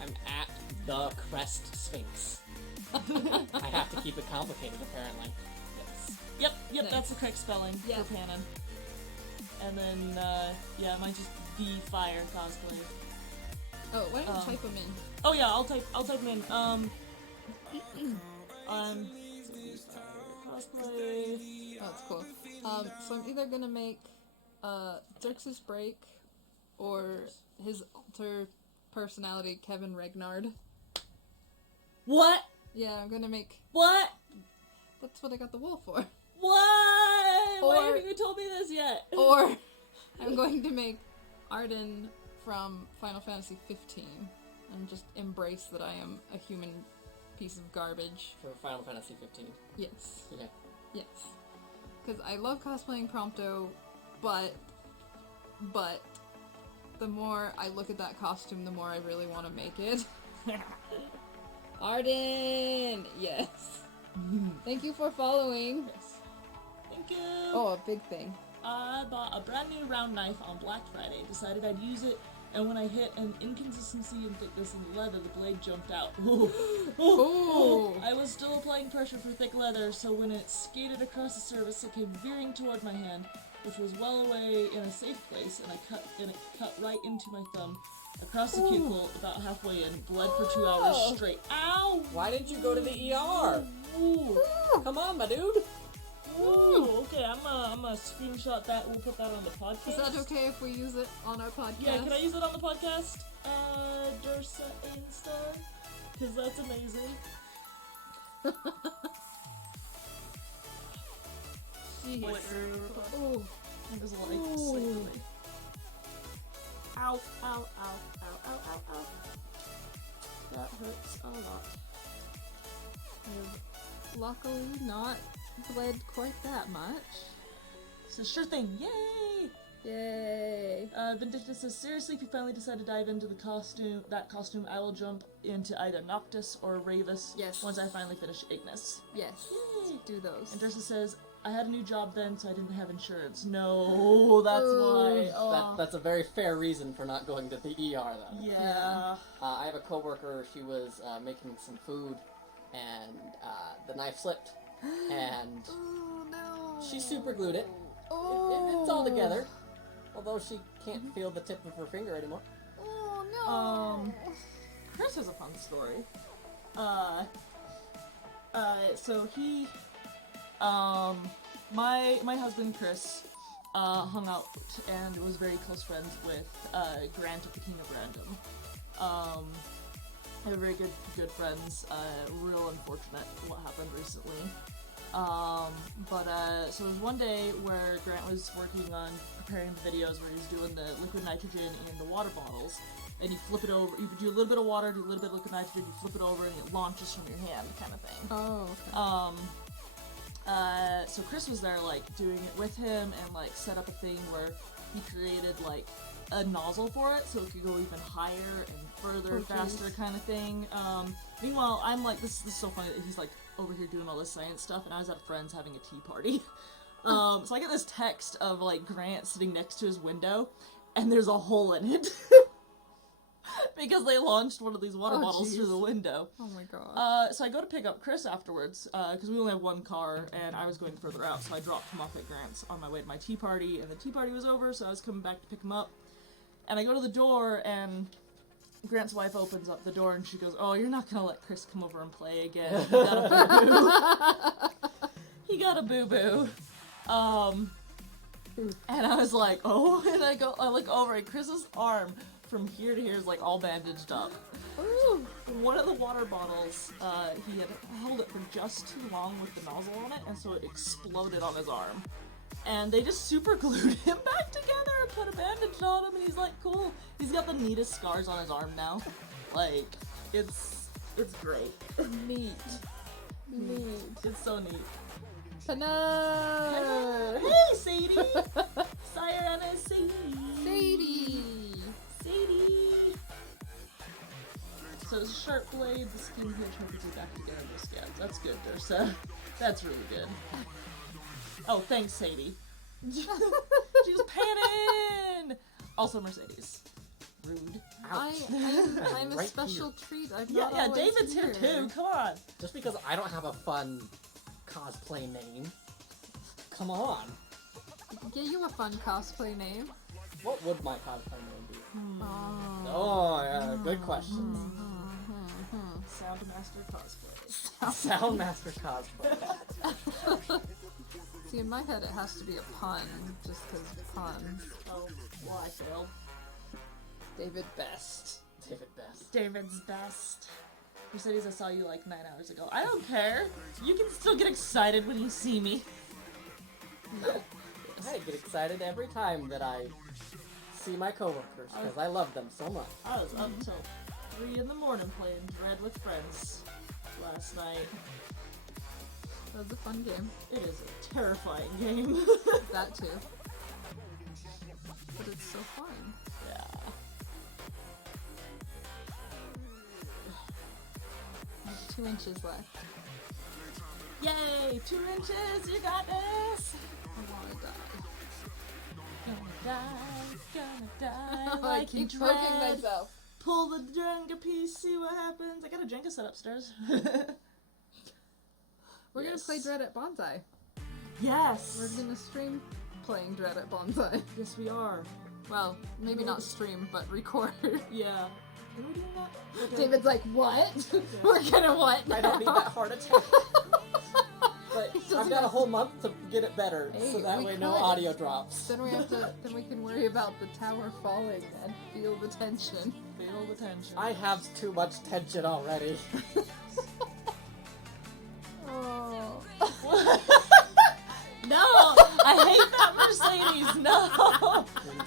I'm at the Crest Sphinx. I have to keep it complicated, apparently. Yes. Yep, Nice. that's the correct spelling Yeah. for Pannon. And then, yeah, mine's just Vfire Cosplay. Oh, why don't you type them in? Oh yeah, I'll type them in. Cosplay. Oh, that's cool. So I'm either gonna make Xerxes Break or his alter personality, Kevin Regnard. What? Yeah, I'm gonna make. What? That's what I got the wool for. What? Why Or- haven't you told me this yet? Or I'm going to make Arden from Final Fantasy 15 and just embrace that I am a human piece of garbage. For Final Fantasy 15. Yes. Yeah. Yes. Because I love cosplaying Prompto, but the more I look at that costume, the more I really want to make it. Arden! Yes. Thank you for following. Yes. Thank you! Oh, a big thing. I bought a brand new round knife on Black Friday, decided I'd use it, and when I hit an inconsistency in thickness in the leather, the blade jumped out. Ooh. Ooh. I was still applying pressure for thick leather, so when it skated across the surface, it came veering toward my hand, which was well away in a safe place, and it cut right into my thumb, across the cuticle, about halfway in, bled for 2 hours straight. Ow! Why didn't you go to the ER? Ooh. Come on, my dude. Ooh, okay, I'm gonna screenshot that. We'll put that on the podcast. Is that okay if we use it on our podcast? Yeah, can I use it on the podcast? Dursa Ainstar? Because that's amazing. Jeez. Wait, Ooh. there's a light. Ooh. Slightly. Ow, ow, ow, ow, ow, ow, ow. That hurts a lot. I've luckily not bled quite that much. So sure thing, yay! Yay! Vindicta says, seriously, if you finally decide to dive into that costume, I will jump into either Noctis or Ravus Yes. once I finally finish Ignis. Yes. Yay. Do those. And Dursa says, I had a new job then, so I didn't have insurance. No, that's why. Oh. That's a very fair reason for not going to the ER, though. Yeah. I have a coworker. She was making some food, and the knife slipped, and Oh no! she super glued it. Oh. It's all together, although she can't feel the tip of her finger anymore. Oh no! Chris has a fun story. So he, my husband Chris, hung out and was very close friends with Grant of the King of Random. They were very good friends. Real unfortunate what happened recently. So there was one day where Grant was working on preparing the videos where he was doing the liquid nitrogen in the water bottles, and you flip it over, you do a little bit of water, do a little bit of liquid nitrogen, you flip it over, and it launches from your hand, kind of thing. Oh. Okay. So Chris was there, like, doing it with him, and, like, set up a thing where he created, like, a nozzle for it, so it could go even higher and further, faster, kind of thing. Meanwhile, I'm like, this is so funny that he's, like, over here doing all this science stuff, and I was at a friend's having a tea party. So I get this text of, like, Grant sitting next to his window, and there's a hole in it. Because they launched one of these water bottles through the window. Oh my god. So I go to pick up Chris afterwards, because we only have one car, and I was going further out, so I dropped him off at Grant's on my way to my tea party, and the tea party was over, so I was coming back to pick him up. And I go to the door, and Grant's wife opens up the door, and she goes, "Oh, you're not gonna let Chris come over and play again. He got a boo-boo." He got a boo-boo. And I was like, oh, and I look over, and Chris's arm from here to here is like all bandaged up. Ooh. One of the water bottles, he had held it for just too long with the nozzle on it, and so it exploded on his arm. And they just super glued him back together and put a bandage on him, and he's like, cool. He's got the neatest scars on his arm now. Like, it's great. Neat. Neat. It's so neat. Pannon! Hey, Sadie! Sayonara, Sadie! Sadie! Sadie! So it's a sharp blade, the skin here tries to be back together in the scabs. That's good, Dursa. That's really good. Oh, thanks, Sadie. She's Pannon! Also Mercedes. Rude. I'm a Right special here. treat. I'm Yeah, not yeah, always David's here too. Come on. Just because I don't have a fun cosplay name. Come on. Get you a fun cosplay name. What would my cosplay name be? Oh. Oh, yeah, good questions. Soundmaster cosplay. Soundmaster cosplay. See, in my head it has to be a pun, just because puns. Oh, well, I failed. David Best. David Best. David's best. Mercedes, I saw you like 9 hours ago. I don't care. You can still get excited when you see me. I get excited every time that I see my coworkers because I love them so much. I was up till 3 in the morning playing Dread with friends last night. That was a fun game. It is a terrifying game. That too. But it's so fun. Yeah. There's 2 inches left. Yay! 2 inches! You got this! I wanna die. Gonna die. I Like keep in poking Dread. myself. Pull the Jenga piece, see what happens. I got a Jenga set upstairs. We're gonna play Dread at Banzai. Yes! We're gonna stream playing Dread at Banzai. Yes, we are. Well, maybe not stream, but record. Yeah. Are we doing that? David's like, what? We're gonna what now? I don't need that heart attack. But I've got a whole month to get it better, Hey, so that we way no could. audio drops. Then we have to. Then we can worry about the tower falling and feel the tension. Feel the tension. I have too much tension already. Oh. No! I hate that Mercedes! No!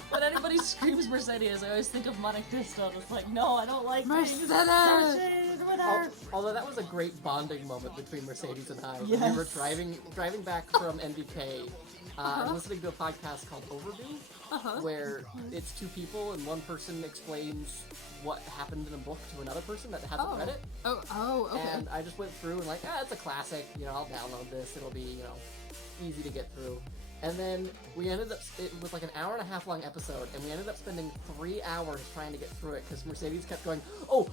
When anybody screams Mercedes, I always think of Monte Cristo. And it's like, no, I don't like things Mercedes! associated with her. Although that was a great bonding moment between Mercedes and I. When Yes. we were driving back from NBK, and listening to a podcast called Overview, where it's 2 people and one person explains what happened in a book to another person that hasn't read it. Oh, okay. And I just went through and like, it's a classic, I'll download this, it'll be, easy to get through. And then we ended up, it was like an 1.5 hour long episode, and we ended up spending 3 hours trying to get through it, because Mercedes kept going, oh,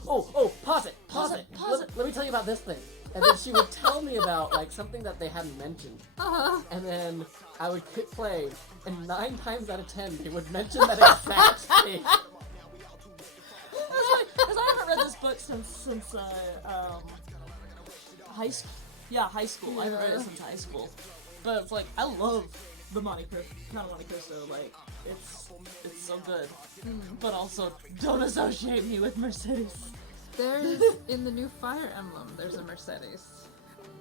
pause it. Let me tell you about this thing. And then she would tell me about, like, something that they hadn't mentioned. And then I would click play, and 9 times out of 10, they would mention that exact thing. Because I haven't read this book since high school. Yeah, high school. I haven't read it since high school. But it's like, I love the Count of Monte Cristo. Like, it's so good. But also, don't associate me with Mercedes. There's in the new Fire Emblem. There's a Mercedes.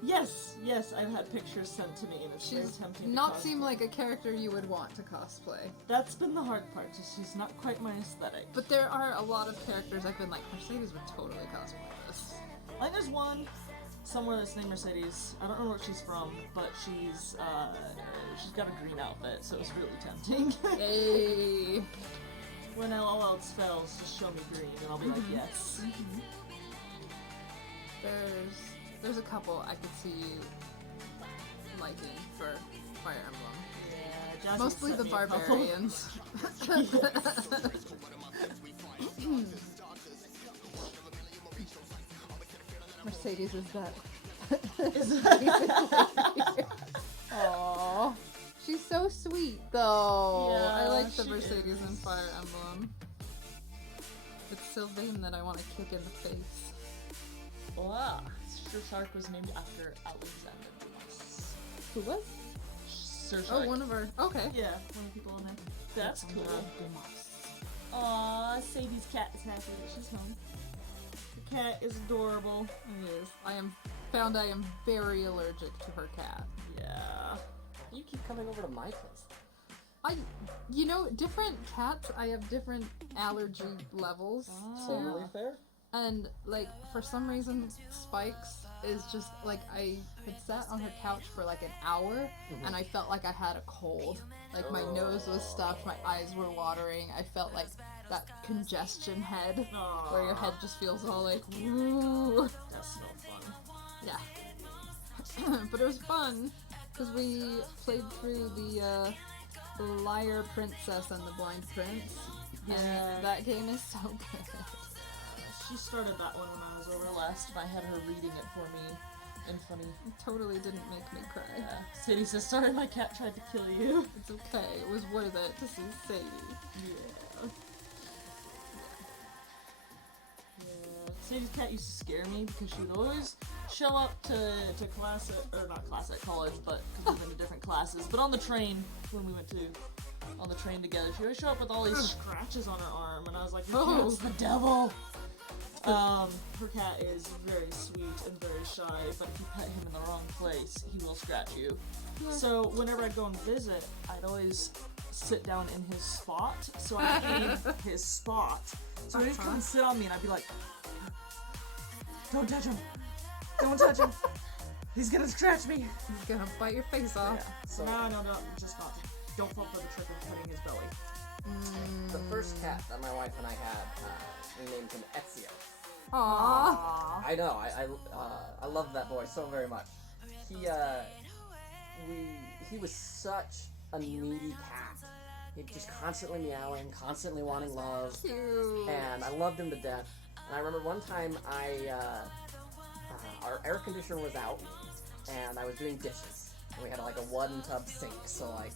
Yes, I've had pictures sent to me, and it's very She's tempting. not to seem cosplay. like a character you would want to cosplay. That's been the hard part. She's not quite my aesthetic. But there are a lot of characters I've been like, Mercedes would totally cosplay this. I think there's one somewhere that's named Mercedes. I don't know where she's from, but she's got a green outfit, so it's really tempting. Hey. When all else fails, just show me green, and I'll be like, yes. There's a couple I could see you liking for Fire Emblem. Yeah, Jasmine Mostly sent the me a couple. barbarians. Mercedes is that. Aww. She's so sweet though. Yeah, I like the she Mercedes in is. Fire Emblem. It's Sylvain that I want to kick in the face. Wow. Sir Shark was named after Alexander Dumas. Who was? Sir Oh, Shark. one of our. Okay. Yeah, one of the people in there. That's cool. Aww, Sadie's cat is happy that she's home. The cat is adorable. It is. I am very allergic to her cat. Yeah. You keep coming over to my place. Different cats, I have different allergy levels Totally to. fair. And, like, for some reason, Spikes is just, like, I had sat on her couch for, like, an hour, and I felt like I had a cold. Like, my nose was stuffed, my eyes were watering, I felt like that congestion head, where your head just feels all like, woo. That's no fun. Yeah. But it was fun, because we played through the Liar Princess and the Blind Prince, Yeah. and that game is so good. She started that one when I was over last, and I had her reading it for me in funny. It totally didn't make me cry. Sadie says, sorry, my cat tried to kill you. It's okay, it was worth it to see Sadie. Yeah. Sadie's cat used to scare me because she would always show up to class or not class at college, but because we've been to different classes. But on the train, when we went on the train together, she always show up with all these scratches on her arm, and I was like, your cat's the devil. Her cat is very sweet and very shy, but if you pet him in the wrong place, he will scratch you. So whenever I'd go and visit, I'd always sit down in his spot, so I became his spot. So he'd come and sit on me, and I'd be like, "Don't touch him! Don't touch him! He's gonna scratch me!" He's gonna bite your face off. Yeah. So no, just not. Don't fall for the trick of cutting his belly. The first cat that my wife and I had, we named him Ezio. Aww. I know, I love that boy so very much. He was such a needy cat. He'd just constantly meowing, constantly wanting love. Cute. And I loved him to death. And I remember one time our air conditioner was out, and I was doing dishes. And we had like a one tub sink, so like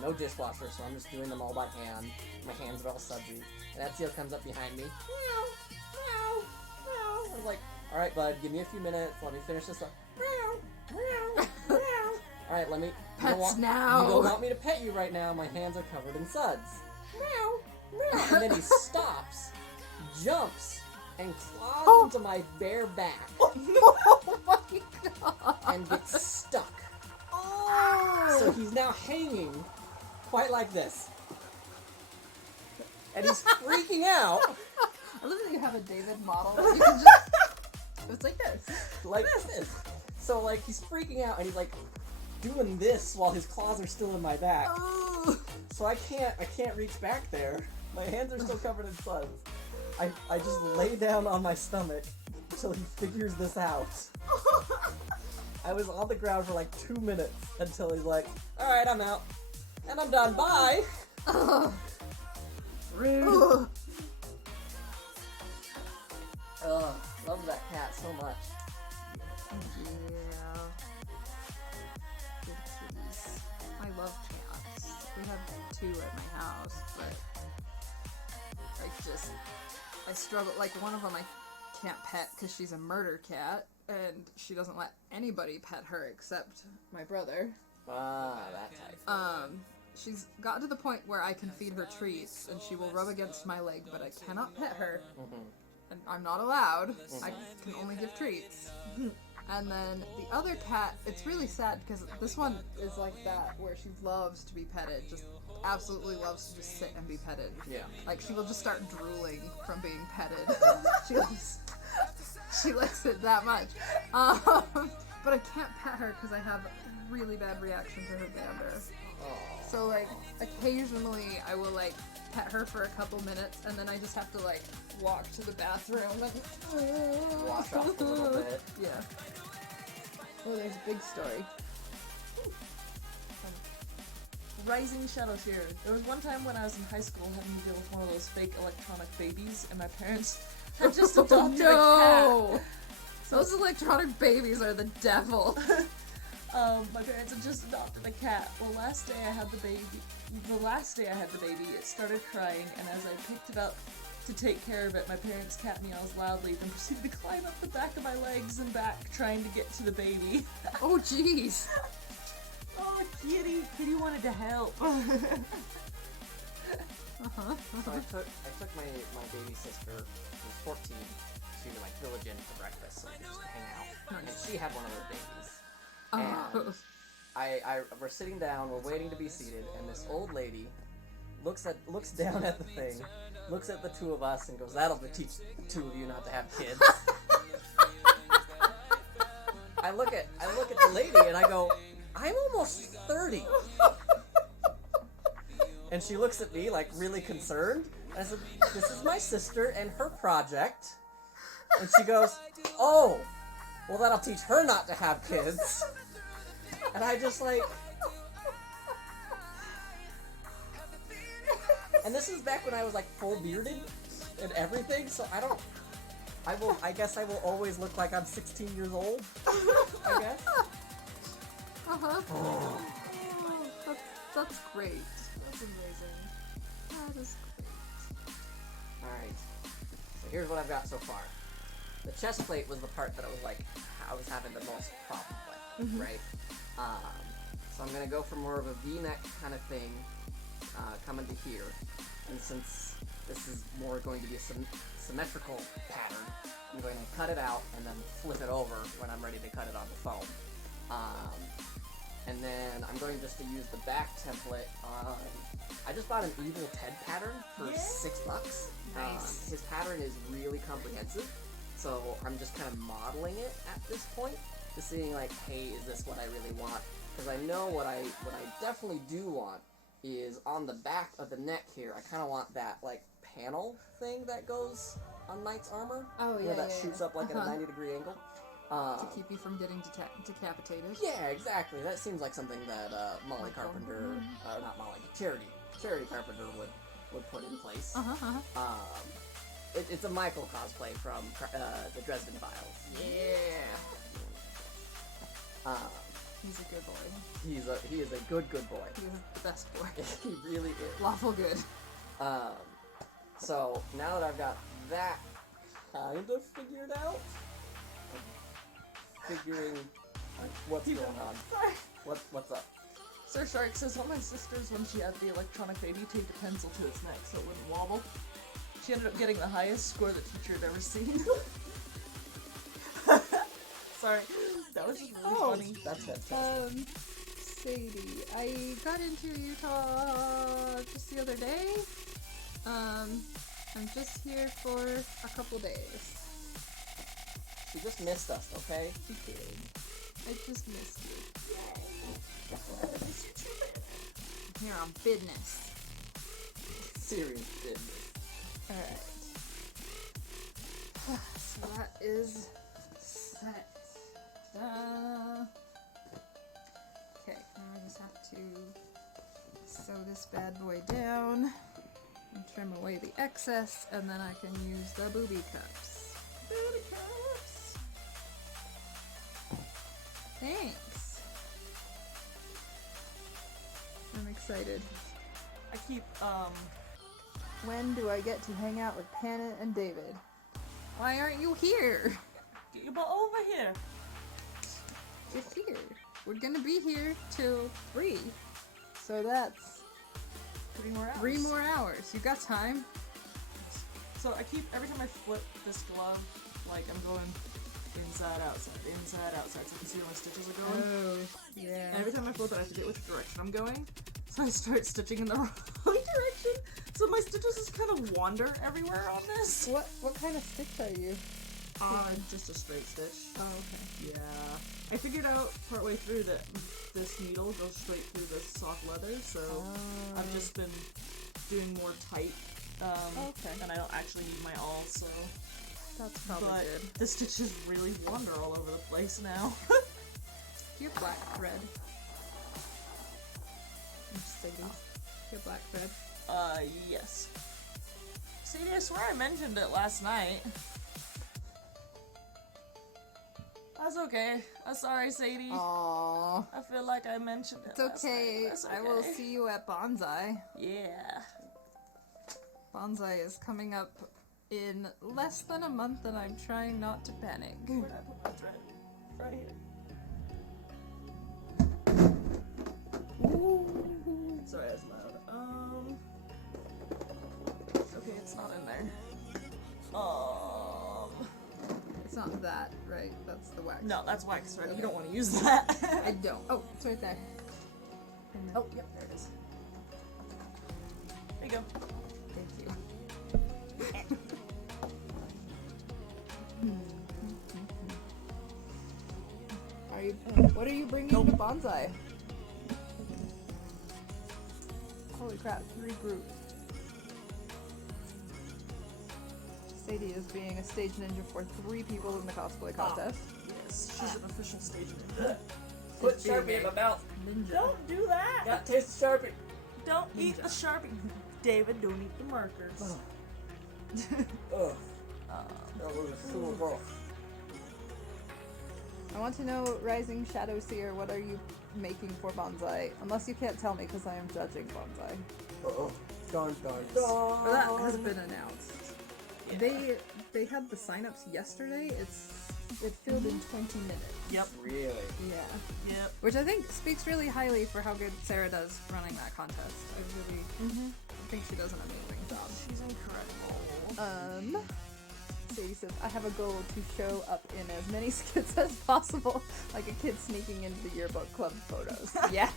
no dishwasher, so I'm just doing them all by hand. My hands are all sudsy. And Ezio comes up behind me. Meow, meow, meow. I was like, alright bud, give me a few minutes, let me finish this up. Meow, meow, meow. Alright, let me... Pets now. You don't want me to pet you right now, my hands are covered in suds. Meow, meow. And then he stops, jumps, and claws into my bare back. Oh my god. And gets stuck. Oh. So he's now hanging quite like this. And he's freaking out. I love that you have a David model. You can just... It's like this. Like this. So like he's freaking out and he's like doing this while his claws are still in my back. Oh. So I can't reach back there. My hands are still covered in suds. I just lay down on my stomach until he figures this out. I was on the ground for like 2 minutes until he's like, alright, I'm out. And I'm done. Bye! Rude. Ugh, love that cat so much. Yeah. Good kitties. I love cats. We have 2 at my house, but I struggle. Like, one of them I can't pet because she's a murder cat, and she doesn't let anybody pet her except my brother. Ah, that type. She's gotten to the point where I can feed her treats, and she will rub against my leg, but I cannot pet her. And I'm not allowed. I can only give treats. And then the other cat, it's really sad because this one is like that, where she loves to be petted, just absolutely loves to just sit and be petted. Yeah. Like, she will just start drooling from being petted. She likes it that much. But I can't pet her because I have a really bad reaction to her dander. So, like, occasionally I will, like, pet her for a couple minutes, and then I just have to, like, walk to the bathroom and... Wash off a little bit. Yeah. Oh, there's a big story. Rising shadows here. There was one time when I was in high school having to deal with one of those fake electronic babies, and my parents had just adopted a cat. Those electronic babies are the devil. My parents had just adopted a cat. The last day I had the baby, it started crying, and as I picked it up to take care of it, my parents cat meows loudly, then proceeded to climb up the back of my legs and back, trying to get to the baby. Oh, jeez. Oh, kitty! Kitty wanted to help. So I took my baby sister, who was 14, to my village inn for breakfast, so we could just hang out. And she had one of those babies. And we're sitting down, we're waiting to be seated, and this old lady looks down at the thing, looks at the 2 of us, and goes, "That'll teach the 2 of you not to have kids." I look at the lady and I go, "I'm almost 30." And she looks at me like really concerned. And I said, "This is my sister and her project." And she goes, "Oh, well, that'll teach her not to have kids." And I just like... And this is back when I was like full bearded and everything, so I guess I will always look like I'm 16 years old, I guess. Oh, that's great. That's amazing. That is great. Alright, so here's what I've got so far. The chest plate was the part that I was having the most problem with, right? So I'm gonna go for more of a V-neck kind of thing, coming to here. And since this is more going to be a symmetrical pattern, I'm going to cut it out and then flip it over when I'm ready to cut it on the foam. and then I'm going just to use the back template on. I just bought an Evil Ted pattern for $6. Nice. His pattern is really comprehensive, so I'm just kind of modeling it at this point to seeing like, hey, is this what I really want? Because I know what I definitely do want is on the back of the neck here. I kind of want that like panel thing that goes on Knight's armor. Oh, You know, yeah, that yeah, shoots yeah. up like at a 90-degree angle. To keep you from getting decapitated. Yeah, exactly. That seems like something that Molly Carpenter, not Molly, Charity Carpenter would put in place. It's a Michael cosplay from the Dresden Files. Yeah. He's a good boy. He is a good boy. He's the best boy. He really is. Lawful good. So now that I've got that kind of figured out, I'm figuring what's going on. Sorry. What's up? Sir Shark says one of my sisters, when she had the electronic baby, taped a pencil to its neck so it wouldn't wobble. She ended up getting the highest score the teacher had ever seen. Sorry, that was just really funny. That's fantastic. Sadie, I got into Utah just the other day. I'm just here for a couple days. She just missed us, okay? She did. I just missed you. I'm here on business. Serious business. Alright. So that is set. Okay, now I just have to sew this bad boy down and trim away the excess, and then I can use the booby cups. Booby cups! Thanks! I'm excited. I keep, When do I get to hang out with Pannon and David? Why aren't you here? get your butt over here. Get here. We're gonna be here till 3. So that's 3 more hours. 3 more hours. You got time? So I keep, every time I flip this glove, like I'm going inside, outside, so I can see where my stitches are going. Oh, yeah. And every time I flip it, I forget which direction I'm going. So I start stitching in the wrong direction. So my stitches just kind of wander everywhere on this. What kind of stitch are you? Just a straight stitch. Oh, okay. Yeah. I figured out partway through that this needle goes straight through the soft leather, so I've just been doing more tight. Okay. And I don't actually need my awl, so. That's probably But good. the stitches really wander all over the place now. Do you have black thread? Sadie. Do you have black thread? Yes. Sadie, I swear I mentioned it last night. That's okay. I'm sorry, Sadie. Aww. I feel like I mentioned it. It's last okay. night. That's okay. I will see you at Banzai. Yeah. Banzai is coming up in less than a month, and I'm trying not to panic. Where did I put my thread? Right here. Sorry, that's loud. Okay, it's not in there. It's not that, right? That's the wax. No, that's wax thread. You don't want to use that. I don't. Oh, it's right there. Oh, yep, there it is. There you go. Thank you. What are you bringing to Banzai? Holy crap, 3 groups. Sadie is being a stage ninja for 3 people in the cosplay contest. Yes, she's an official stage ninja. Put Sharpie in my mouth. Ninja. Don't do that! Got to taste the Sharpie. Don't eat the Sharpie. David, don't eat the markers. Ugh. That was so rough. I want to know, Rising Shadow Seer, what are you making for Banzai? Unless you can't tell me because I am judging Banzai. Uh-oh. Dun, dun, Or that has dun. been announced. Yeah. They had the sign-ups yesterday. It filled in 20 minutes. Yep. Really? Yeah. Yep. Which I think speaks really highly for how good Sarah does running that contest. I think she does an amazing job. She's incredible. Daisy says, I have a goal to show up in as many skits as possible, like a kid sneaking into the yearbook club photos. Yes!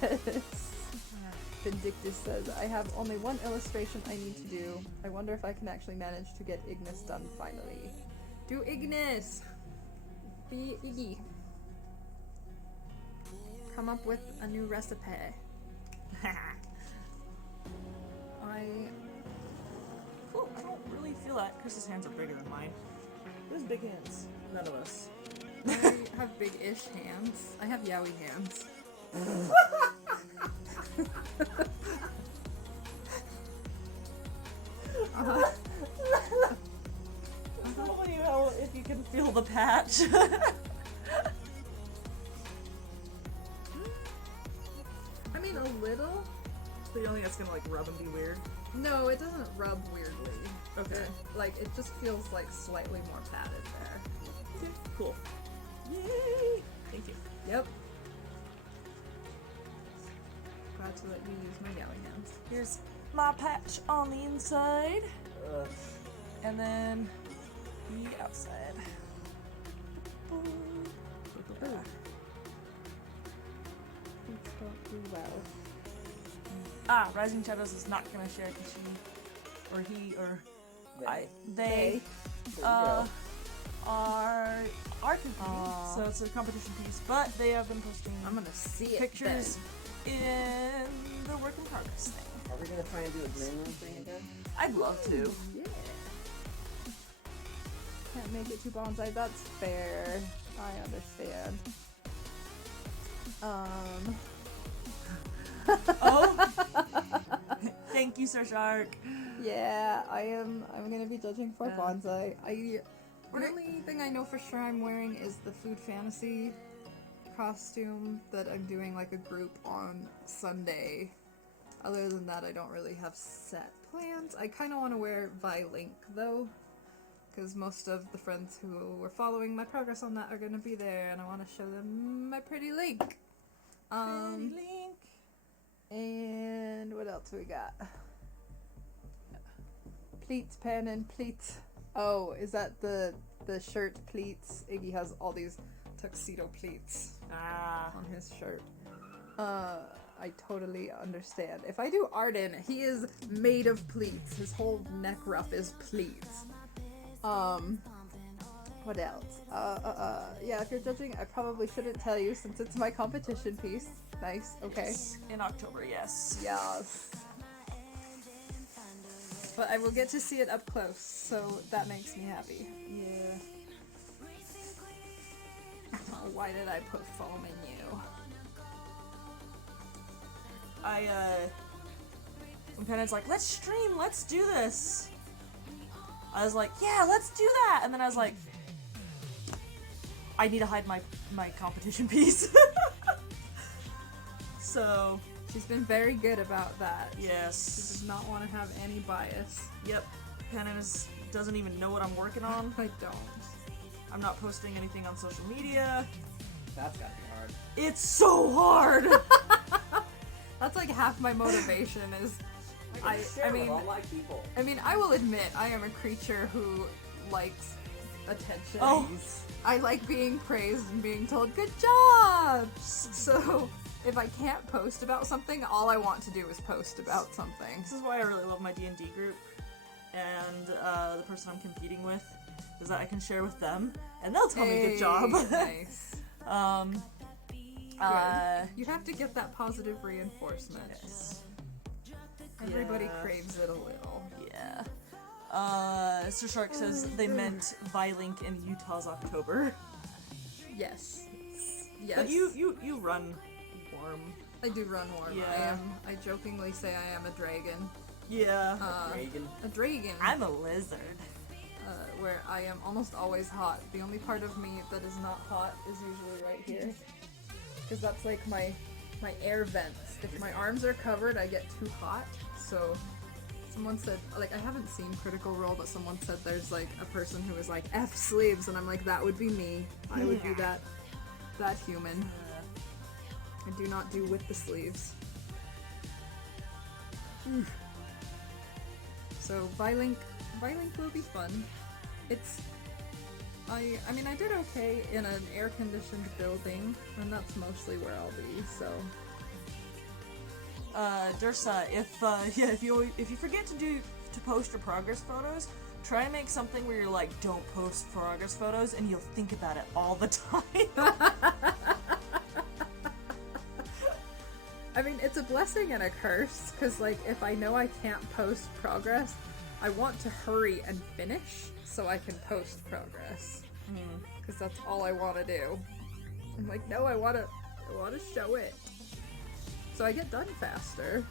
Vindictus says, I have only one illustration I need to do. I wonder if I can actually manage to get Ignis done finally. Do Ignis! Be Iggy. Come up with a new recipe. Cool. I don't really feel that. Chris's hands are bigger than mine. Who's big hands? None of us. I have big-ish hands. I have yaoi hands. Tell me how if you can feel the patch. I mean, a little. So you don't think that's gonna like rub and be weird? No, it doesn't rub weirdly. Okay. Like, it just feels like slightly more padded there. Okay. Cool. Yay! Thank you. Yep. Glad to let you use my yaoi hands. Here's my patch on the inside. And then the outside. Well. Ah, Rising Shadows is not gonna share because he or they are competing, Aw. so it's a competition piece. But they have been posting I'm gonna see it pictures in the work in progress thing. Are we gonna try and do a green room thing again? I'd love to. then. Yeah. Can't make it to bonsai. That's fair. I understand. Oh, thank you, Sir Shark. Yeah, I'm gonna be judging for bonsai. The only thing I know for sure I'm wearing is the Food Fantasy costume that I'm doing like a group on Sunday. Other than that, I don't really have set plans. I kind of want to wear Vi-Link though, because most of the friends who were following my progress on that are gonna be there, and I want to show them my pretty Link. Link. And what else we got? Pleats, pen, and pleats. Oh, is that the shirt pleats? Iggy has all these tuxedo pleats on his shirt. I totally understand. If I do Arden, he is made of pleats. His whole neck ruff is pleats. What else? Yeah, if you're judging, I probably shouldn't tell you since it's my competition piece. Nice, okay. Yes, in October, yes. Yes. But I will get to see it up close, so that makes me happy. Yeah. Oh, why did I put foam in you? When Pennon's like, let's stream, let's do this. I was like, yeah, let's do that. And then I was like, I need to hide my competition piece. So, She's been very good about that. She yes. does not want to have any bias. Yep. Pennon doesn't even know what I'm working on. I don't. I'm not posting anything on social media. That's gotta be hard. It's so hard. That's like half my motivation is I mean all my people. I mean I will admit I am a creature who likes attention. Oh. I like being praised and being told good job. So if I can't post about something, all I want to do is post about something. This is why I really love my D&D group and the person I'm competing with, is that I can share with them and they'll tell me good job. Nice. Good. You have to get that positive reinforcement. Yes. Everybody Yeah. craves it a little. Yeah. Sir Shark says they meant Vi-Link in Utah's October. Yes. Yes. But you run warm. I do run warm. Yeah. I jokingly say I am a dragon. Yeah. Reagan. A dragon. I'm a lizard. Where I am almost always hot. The only part of me that is not hot is usually right here. Because that's like my air vents. If my arms are covered, I get too hot. So someone said, like, I haven't seen Critical Role, but someone said there's like a person who is like F sleeves, and I'm like, that would be me. I would be that human. I do not do with the sleeves. So Vi-Link will be fun. It's I mean, I did okay in an air-conditioned building, and that's mostly where I'll be, so... Dursa, if you forget to post your progress photos, try and make something where you're like, don't post progress photos, and you'll think about it all the time. I mean, it's a blessing and a curse, because, like, if I know I can't post progress, I want to hurry and finish so I can post progress. Because that's all I want to do. I'm like, no, I want to show it. So I get done faster.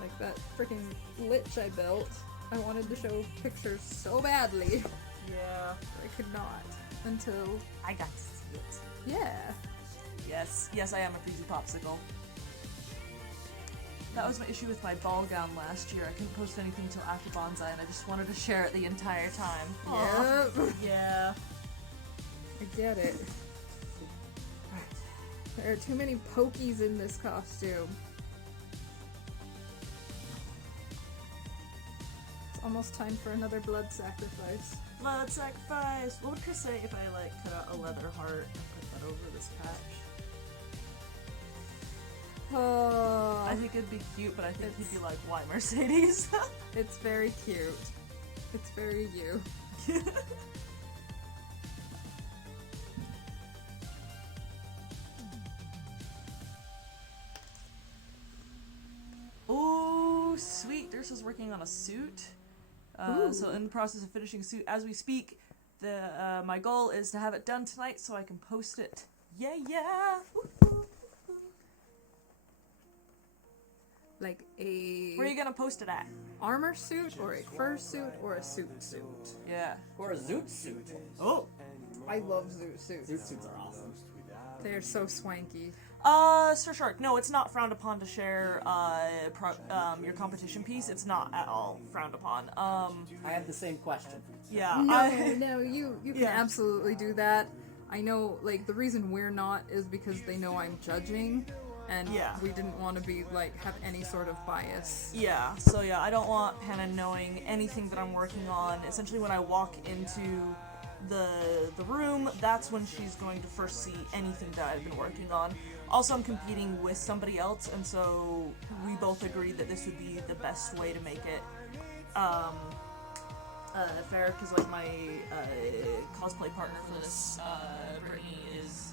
Like that freaking lich I built. I wanted to show pictures so badly. Yeah. I could not until... I got to see it. Yeah. Yes, I am a freezy popsicle. That was my issue with my ball gown last year. I couldn't post anything till after Banzai, and I just wanted to share it the entire time. Yep. Yeah. I get it. There are too many pokies in this costume. It's almost time for another blood sacrifice. Blood sacrifice! What would Chris say if I, like, cut out a leather heart and put that over this patch? Oh, I think it'd be cute, but I think he'd be like, why Mercedes? it's very cute. It's very you. Ooh, sweet. Dursa's working on a suit. So in the process of finishing a suit as we speak. My goal is to have it done tonight so I can post it. Yeah! Woo-hoo. Like a Where are you gonna post it at? armor suit, or a fur suit, or a suit suit. Yeah. Or a zoot suit. Oh! I love zoot suits. Zoot suits are awesome. They're so swanky. Sir Shark, no, it's not frowned upon to share, your competition piece. It's not at all frowned upon. I had the same question. Yeah. No, you can absolutely do that. I know, like, the reason we're not is because they know I'm judging, and we didn't want to be, like, have any sort of bias. Yeah, so yeah, I don't want Pannon knowing anything that I'm working on. Essentially, when I walk into the room, that's when she's going to first see anything that I've been working on. Also, I'm competing with somebody else, and so we both agreed that this would be the best way to make it fair, because, like, my cosplay partner for this, Brittany, is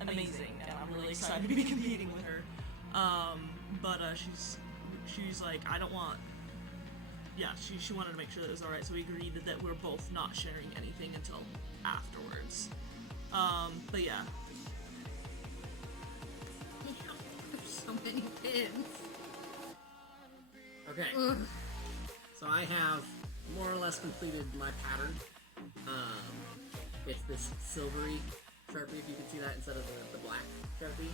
amazing, and I'm really excited to be competing with her. But she's like, I don't want... Yeah, she wanted to make sure that it was alright, so we agreed that we're both not sharing anything until afterwards. But yeah. There's so many pins. Okay. So I have more or less completed my pattern. It's this silvery Sharpie, if you can see that, instead of the black Sharpie.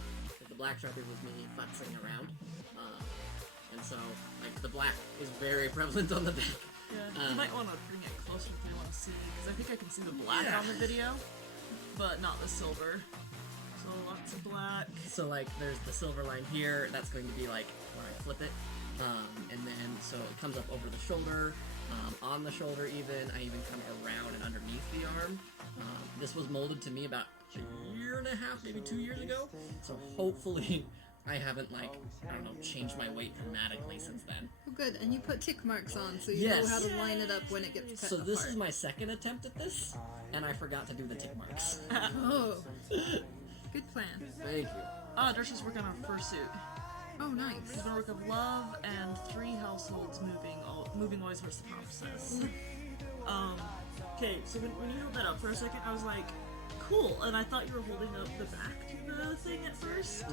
The black Sharpie was me futzing around. And so, like, the black is very prevalent on the back. Yeah, you might want to bring it closer if you want to see, because I think I can see the black on the video, but not the silver. So lots of black. So, like, there's the silver line here, that's going to be, like, where I flip it. And then, so it comes up over the shoulder, on the shoulder even, I even come around and underneath the arm. This was molded to me about a year and a half, maybe 2 years ago, so hopefully I haven't, like, I don't know, changed my weight dramatically since then. Oh, good. And you put tick marks on, so you know how to line it up when it gets cut So this apart. is my second attempt at this, and I forgot to do the tick marks. Oh. Good plan. Thank you. Dursa's working on her fursuit. Oh, nice. It's been a work of love and 3 households moving always hurts the process. Okay, so when you held that up for a second, I was like, cool, and I thought you were holding up the back to the thing at first.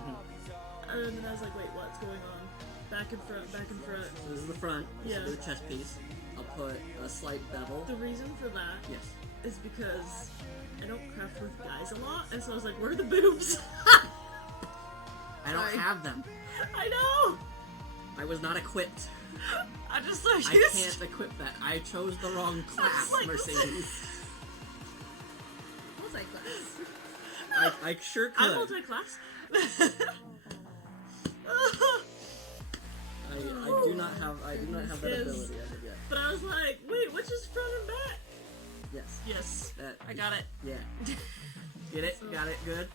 And then I was like, wait, what's going on? Back and front, back and front. So this is the front, this is the chest piece. I'll put a slight bevel. The reason for that is because I don't craft with guys a lot, and so I was like, where are the boobs? I don't have them. I know! I was not equipped. I just thought I can't equip that. I chose the wrong class, like, Mercedes. Multi-class. I sure could. I'm multi-class. I do not have that ability as of yet. But I was like, wait, which is front and back? Yeah, I got it. Yeah. Get it? Got it? Good?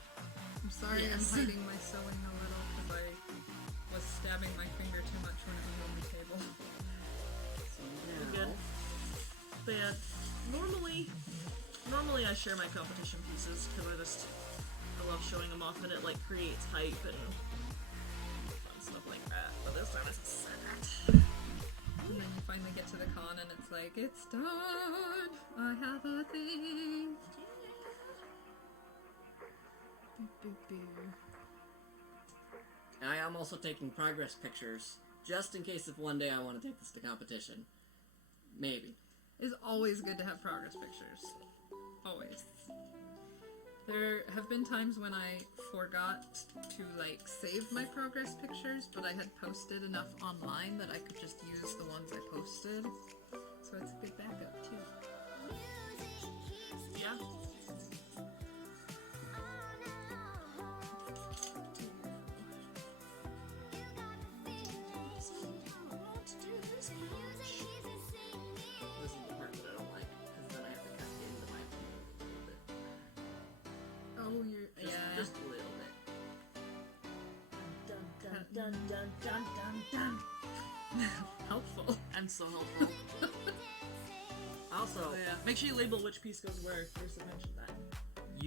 I'm sorry Yes. I'm hiding my sewing a little because I was stabbing my finger too much when it was on the table. You're good. But yeah, normally I share my competition pieces because I love showing them off and it like creates hype and fun stuff like that. But this time it's sad. And then you finally get to the con and it's like, it's done! I have a thing! I am also taking progress pictures, just in case if one day I want to take this to competition. Maybe. It's always good to have progress pictures. Always. There have been times when I forgot to, like, save my progress pictures, but I had posted enough online that I could just use the ones I posted. So it's a good backup, too. Yeah. This is the part that I don't like, because then I have to cut into my a little bit. Oh, you're... Just a little bit. Dun dun dun dun dun dun dun. helpful. And so helpful. Also, Oh, yeah. Make sure you label which piece goes where. First, I mentioned that.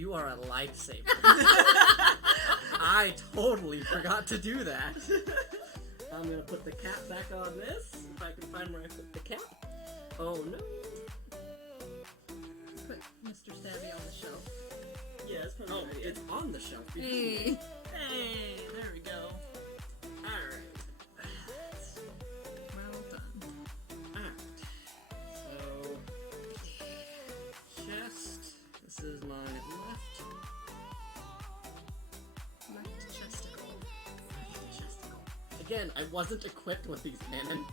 you are a lifesaver. I totally forgot to do that. I'm gonna put the cap back on this, if I can find where I put the cap. Oh no. Put Mr. Stabby on the shelf. Yeah, it's probably Oh, a good idea. it's on the shelf. Hey! Hey, there we go. Alright. Well done. Alright. So, chest. This is my left Left chesticle. chesticle. Again, I wasn't equipped with these Pannon.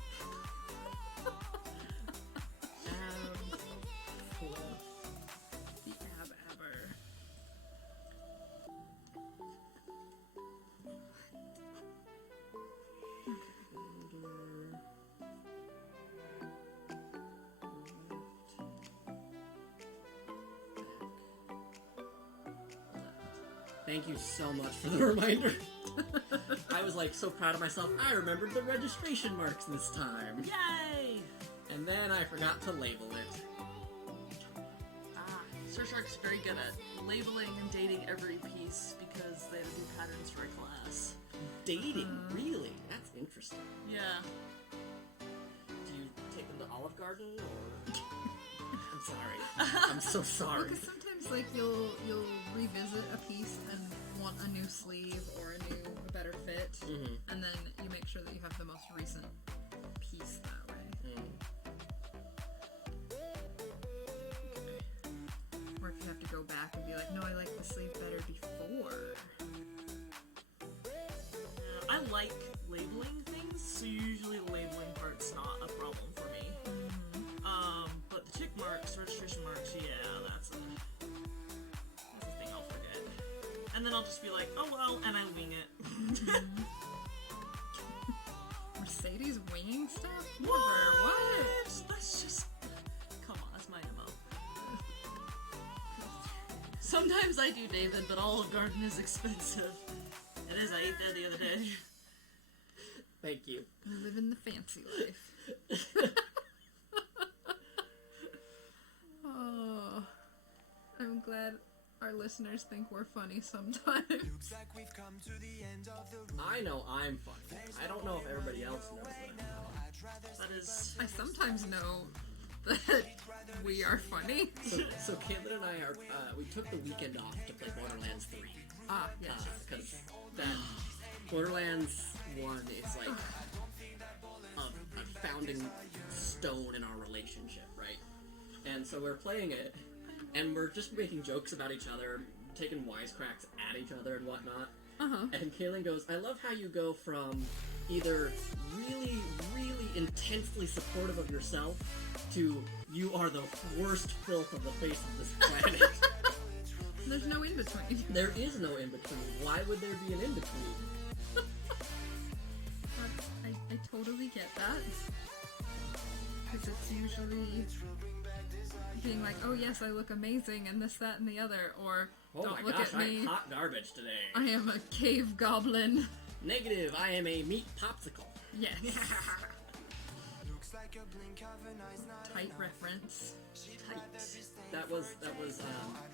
The ab-abber. Thank you so much for the reminder. I was like so proud of myself. I remembered the registration marks this time. Yay! And then I forgot to label it. Sir Shark's very good at labeling and dating every piece because they do patterns for a class. Dating? Really? That's interesting. Yeah. Do you take them to Olive Garden or... I'm sorry. I'm so sorry. Because sometimes, like, you'll revisit a piece and want a new sleeve or a better fit, and then you make sure that you have the most recent piece that way. Or if you have to go back and be like, no, I like the sleeve better before. I like labeling things, so usually the labeling part's not a problem for me. But the tick marks, registration marks, yeah, that's a thing I'll forget. And then I'll just be like, oh well, and I wing it. Mercedes winging stuff? Never. What? That's just... Come on, that's my MO. Sometimes I do, David, but Olive Garden is expensive. It is, I ate there the other day. Thank you. Living the fancy life. Oh, I'm glad our listeners think we're funny sometimes. I know I'm funny. I don't know if everybody else knows that I'm funny. That is... I sometimes know that we are funny. So Caitlin and I are, we took the weekend off to play Borderlands 3. Ah, yes. Because that Borderlands 1 is like a founding stone in our relationship, right? And so we're playing it, and we're just making jokes about each other, taking wisecracks at each other and whatnot. And Kaylin goes, I love how you go from either really, really intensely supportive of yourself to you are the worst filth of the face of this planet. There's no in between. There is no in between. Why would there be an in between? I totally get that. Because it's usually being like, oh yes, I look amazing, and this, that, and the other, or Oh don't my look gosh, at me, I'm hot garbage today. I am a cave goblin. Negative, I am a meat popsicle. Yes. Tight reference. Tight. That was, do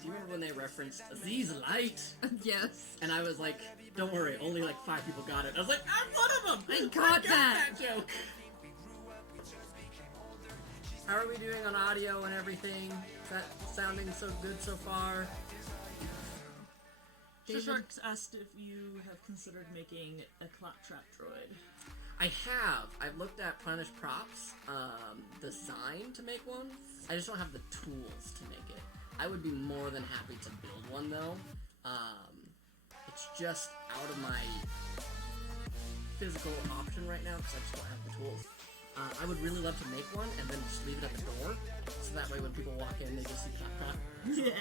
you remember when they referenced Aziz Light? Yes. And I was like, don't worry, only like 5 people got it. I was like, I'm one of them! I got that joke! How are we doing on audio and everything? Is that sounding so good so far? David? Sharks asked if you have considered making a claptrap droid. I have. I've looked at Punish Props design to make one. I just don't have the tools to make it. I would be more than happy to build one though. It's just out of my physical option right now because I just don't have the tools. I would really love to make one and then just leave it at the door, so that way when people walk in, they just see Claptrap. Yeah.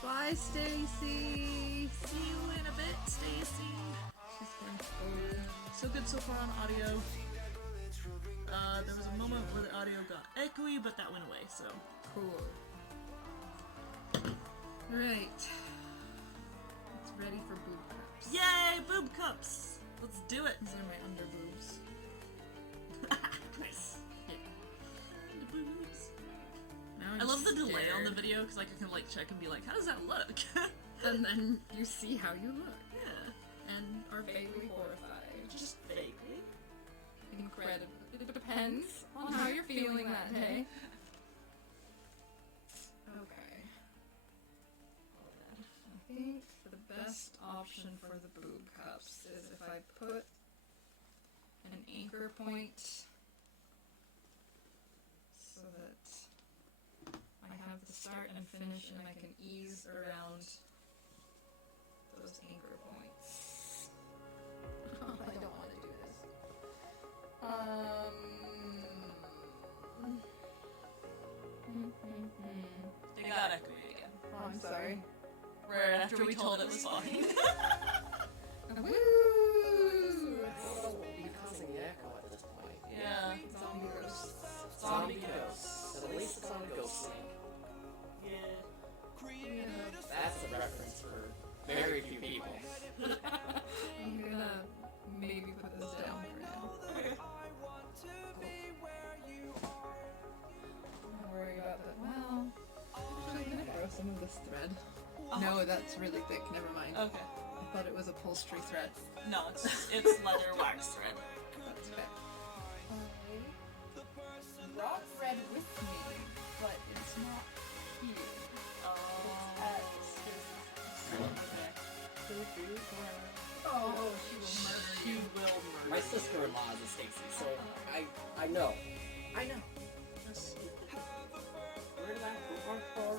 Bye, Stacy. See you in a bit, Stacy. She's going forward. So good so far on audio. There was a moment where the audio got echoey, but that went away, so. Cool. Right. It's ready for boob cups. Yay, boob cups! Let's do it. These are my under boobs. Nice. Yeah. The boobs. Now I I'm love the delay on the scared. video because like I can like check and be like, how does that look? And then you see how you look. Yeah. And are vaguely horrified. Just vaguely. Incredible. It depends on how you're feeling that day. Okay. I think the best option for the boob cups is if I put an anchor point so that I have the start and finish and I can ease around those anchor points. I don't want to do this. They got echoey again. Oh, I'm sorry. Right after we told it was fine. Woo! What will be causing the echo at this point? Yeah. Zombie ghosts. Zombie ghosts. At least it's on Ghost Link. Yeah. That's a reference for very few people. I'm gonna maybe put this down for now. Don't worry about that. Well, actually, I'm gonna throw some of this thread. No, that's really thick. Never mind. Okay. I thought it was upholstery thread. No, it's leather wax thread. That's fair. I brought thread with me, but it's not here. It's at Stacy's. Oh, She will murder. My sister-in-law is a Stacy, so I know. I know. Where did I go?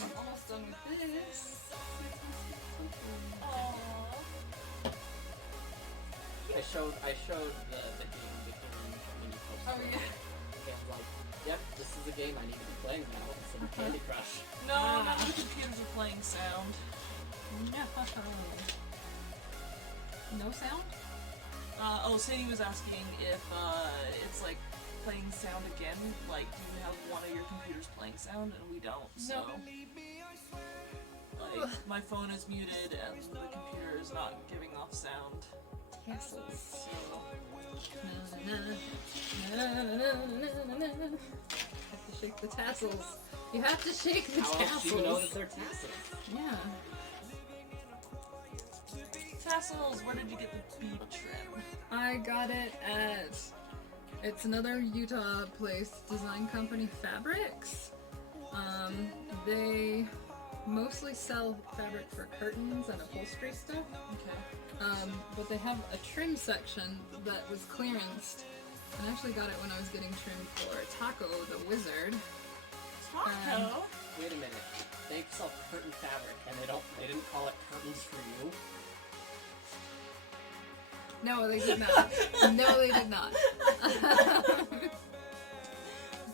I'm almost done with this. I showed the game when you posted Oh, yeah. it. And like, yep, this is a game I need to be playing now instead of Candy Crush. No, not when the computers are playing sound. No sound? Sadie was asking if it's like playing sound again. Like, do you have one of your computers playing sound? And we don't. So, like, my phone is muted and the computer is not giving off sound. Tassels. So, Have to shake the tassels. You have to shake the How else tassels. do you know that they're tassels? Yeah. tassels. Where did you get the bead trim? I got it at, it's another Utah place, design company, Fabrics. They mostly sell fabric for curtains and upholstery stuff. Okay. But they have a trim section that was clearanced. I actually got it when I was getting trimmed for Taco the Wizard. Taco? Wait a minute. They sell curtain fabric, and they didn't call it curtains for you. No, they did not. No, they did not.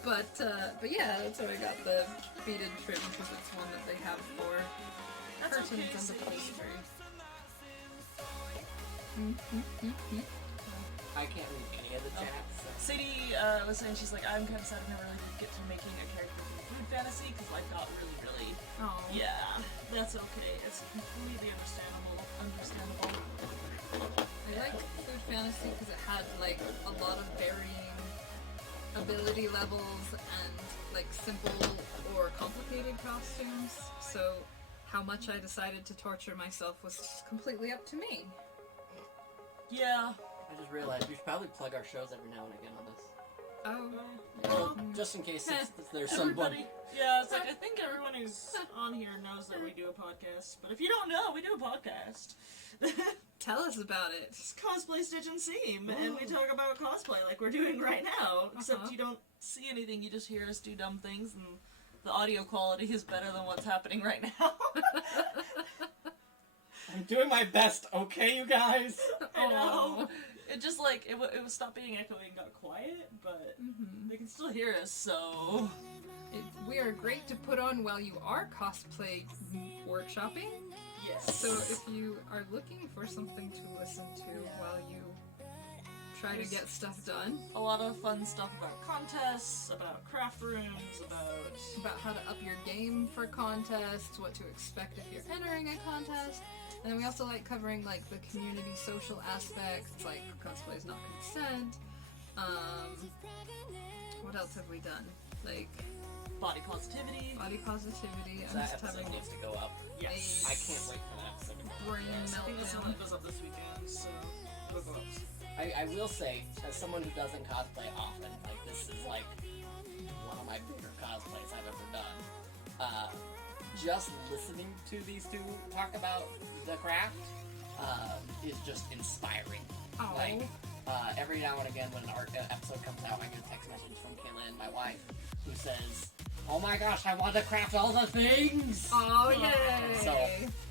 But yeah, that's where I got the beaded trim because it's one that they have for That's curtains okay, and Sadie. upholstery. I can't read any of the chat. So. Sadie was saying, she's like, I'm kind of sad I never really did get to making a character for food fantasy because life got really, really. Oh. Yeah, that's okay. It's completely understandable. I liked Food Fantasy because it had like a lot of varying ability levels and like simple or complicated costumes. So how much I decided to torture myself was completely up to me. Yeah. I just realized we should probably plug our shows every now and again on this. Oh. Well, just in case there's somebody. Yeah, it's like, I think everyone who's on here knows that we do a podcast. But if you don't know, we do a podcast. Tell us about it. It's Cosplay Stitch and Seam, and we talk about cosplay like we're doing right now. Except you don't see anything, you just hear us do dumb things, and the audio quality is better than what's happening right now. I'm doing my best, okay, you guys? I know. It just like, it was stopped being echoing and got quiet, but they can still hear us, so... We are great to put on while you are cosplay workshopping. Yes. So if you are looking for something to listen to while you try to get stuff done. A lot of fun stuff about contests, about craft rooms, about how to up your game for contests, what to expect if you're entering a contest. And then we also like covering like the community social aspects, like cosplay is not consent. What else have we done? Like body positivity. That episode needs to go up. Yes. I can't wait for that episode to go up. Brain I think that's the one meltdown. that goes up this weekend, so it'll go up. I will say, as someone who doesn't cosplay often, like this is like one of my favorite cosplays I've ever done. Just listening to these two talk about the craft is just inspiring. Oh. Like every now and again when an art episode comes out, I get a text message from Kaylin, my wife, who says, "Oh my gosh, I want to craft all the things!" Oh yay! So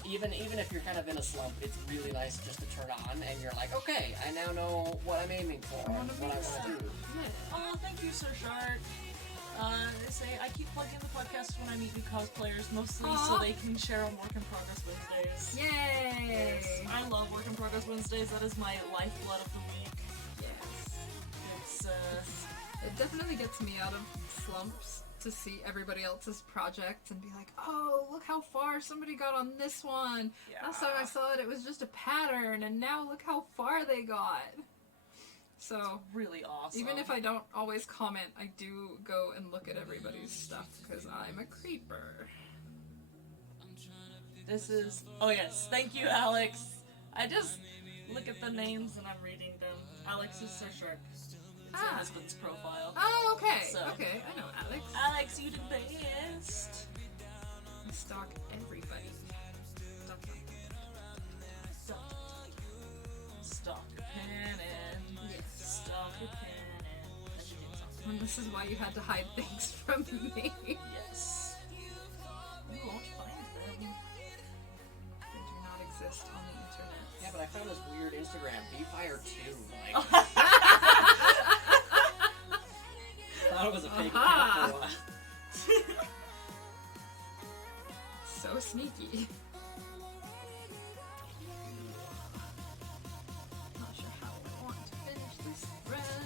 even if you're kind of in a slump, it's really nice just to turn on and you're like, okay, I now know what I'm aiming for, I wanna what I be want to do. Oh, thank you, Sir Shart. They say I keep plugging the podcast when I meet new cosplayers, mostly so they can share on Work in Progress Wednesdays. Yay! Yes, I love Work in Progress Wednesdays. That is my lifeblood of the week. Yes. It's It definitely gets me out of slumps to see everybody else's projects and be like, oh, look how far somebody got on this one. Last time I saw it, it was just a pattern, and now look how far they got. So, really awesome. even if I don't always comment, I do go and look at everybody's stuff because I'm a creeper. This is... Oh yes, thank you, Alex. I just look at the names and I'm reading them. Alex is Sir Shark. It's her husband's profile. Oh, okay. So- Okay, I know Alex. Alex, you the best. I stalk everybody. Stop your Pannon. Yes. Stop your Pannon. That's your name song. And this is why you had to hide things from me. Yes. You won't find them. They do not exist on the internet. Yeah, but I found this weird Instagram, Vfire 2. Like, thought it was a fake account for a while. So sneaky. Not sure how I want to finish this thread,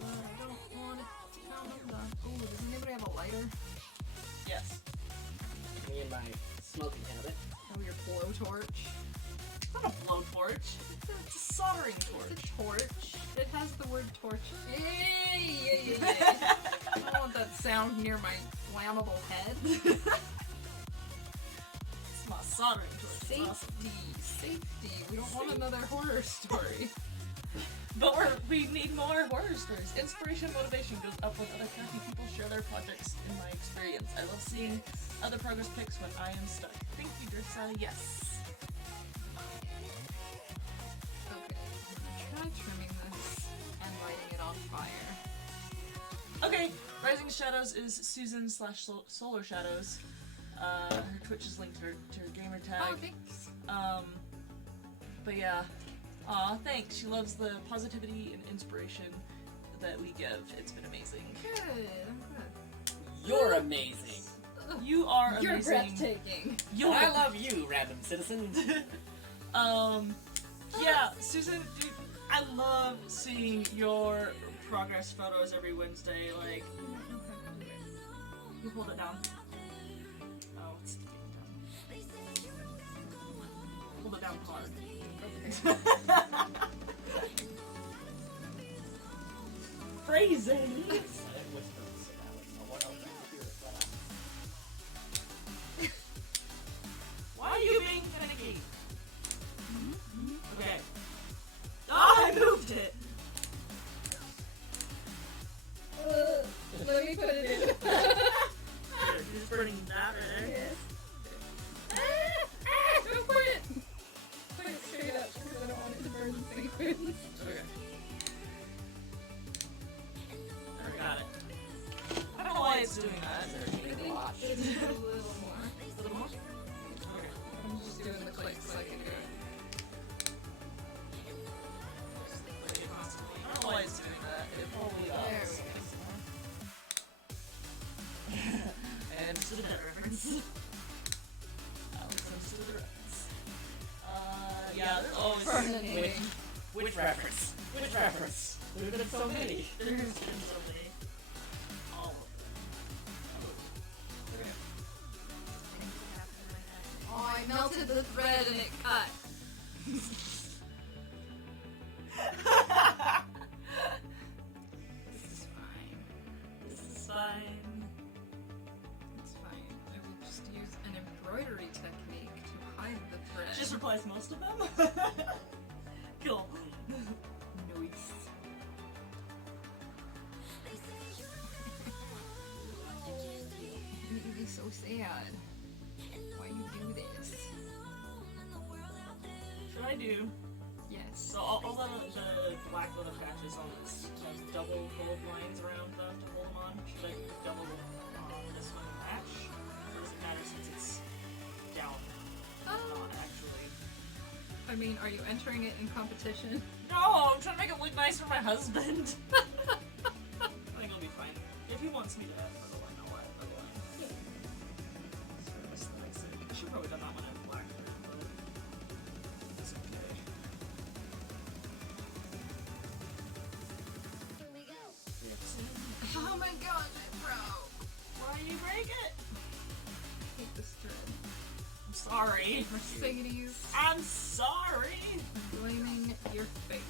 but I don't want it to count on done. Ooh, does anybody have a lighter? Yes. Me and my smoking habit. Oh, your blowtorch. It's not a blowtorch. It's a soldering torch. It's a torch. It has the word torch. Yay! I don't want that sound near my flammable head. It's my soldering torch. It's awesome. Safety. We don't want another horror story. But we need more horror stories. Inspiration, motivation goes up when other crafty people share their projects in my experience. I love seeing other progress pics when I am stuck. Thank you, Drissa. Yes. Okay, I'm gonna try trimming this and lighting it on fire. Okay, Rising Shadows is Susan/Solar Shadows. Her Twitch is linked to her gamer tag. Oh, thanks. But yeah. Aw, thanks. She loves the positivity and inspiration that we give. It's been amazing. Good, I'm good. You're amazing. You are amazing. You're breathtaking. I love you, random citizen. Yeah, Susan, I love seeing your progress photos every Wednesday. Like, you hold it down. Oh, it's sticking down. Hold it down hard. Phrasing. Why are you being finicky? Okay. Oh, I moved it! Let me put it in. You're just burning that right there. Yes. Don't put it! Put it straight up because I don't want it to burn the sequins. Okay. Got it. I don't know why it's doing that. It's a little more. A little more? Okay. I'm just doing the clicks like I do. I don't know why it's doing that. It probably There does. we And to the dead reference. Alex understood the reference. Yeah, there's always go. Permanently. Which reference? Which reference? There's been so many. There's been so many. All of them. Oh, I melted the thread and it cut. This is fine. This is fine. It's fine. I will just use an embroidery technique to hide the thread. Just replace most of them. Cool. Nice. You make me so sad. Why you do this? Should I do? Yes. So all the black leather patches on this have double gold lines around them to hold them on. Should I double this one patch? Or does it matter since it's down? Not actually. I mean, are you entering it in competition? No, I'm trying to make it look nice for my husband. I think it'll be fine. If he wants me to add for the line, I'll add for the line. I should probably done that one in black. But it's okay. Oh my gosh, it broke! Why do you break it? I hate this thread. I'm sorry. Mercedes, I'm sorry. I'm blaming your face.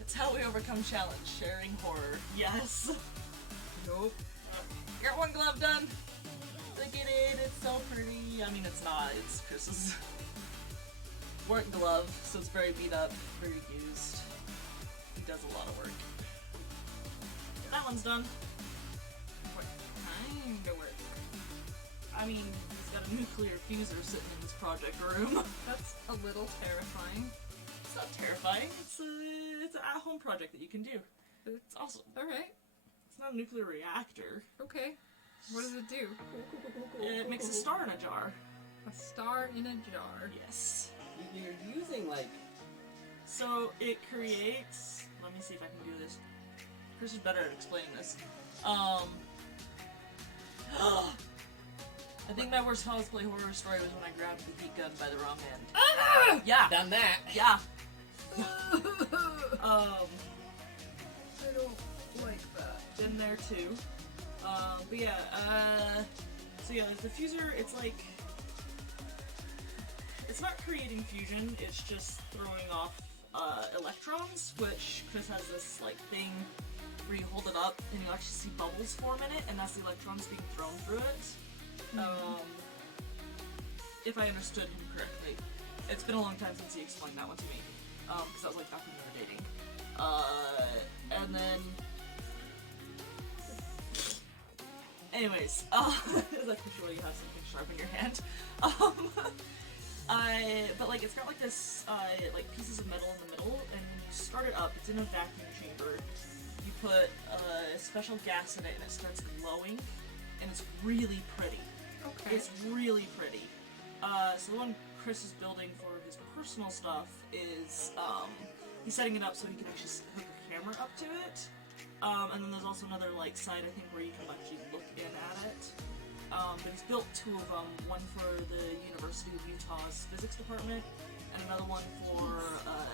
It's how we overcome challenge, sharing horror. Yes. Nope. Got one glove done. Look at it, it's so pretty. I mean, it's not, it's Chris's work glove, so it's very beat up, very used. He does a lot of work. That one's done. What kind of work? I mean, he's got a nuclear fuser sitting in his project room. That's a little terrifying. It's not terrifying, it's an at-home project that you can do. It's awesome. Alright, It's not a nuclear reactor. okay. What does it do? It makes a star in a jar. A star in a jar. Yes. You're using like So it creates. Let me see if I can do this. Chris is better at explaining this. I think my worst cosplay horror story was when I grabbed the heat gun by the wrong end. Yeah. done that. Yeah. I don't like that. Been there too. But yeah. So yeah, the diffuser. It's like. It's not creating fusion. It's just throwing off electrons, which Chris has this like thing where you hold it up and you actually see bubbles form in it, and that's the electrons being thrown through it. If I understood him correctly. It's been a long time since he explained that one to me, because that was like back when we were dating. And then... Anyways, that's for sure you have something sharp in your hand. But like it's got like this like pieces of metal in the middle, and when you start it up, it's in a vacuum chamber. You put special gas in it, and it starts glowing, and it's really pretty. Okay. It's really pretty. So the one Chris is building for his personal stuff is he's setting it up so he can actually hook a camera up to it. And then there's also another like side I think where you can actually look in at it. But he's built two of them, one for the University of Utah's physics department, and another one for a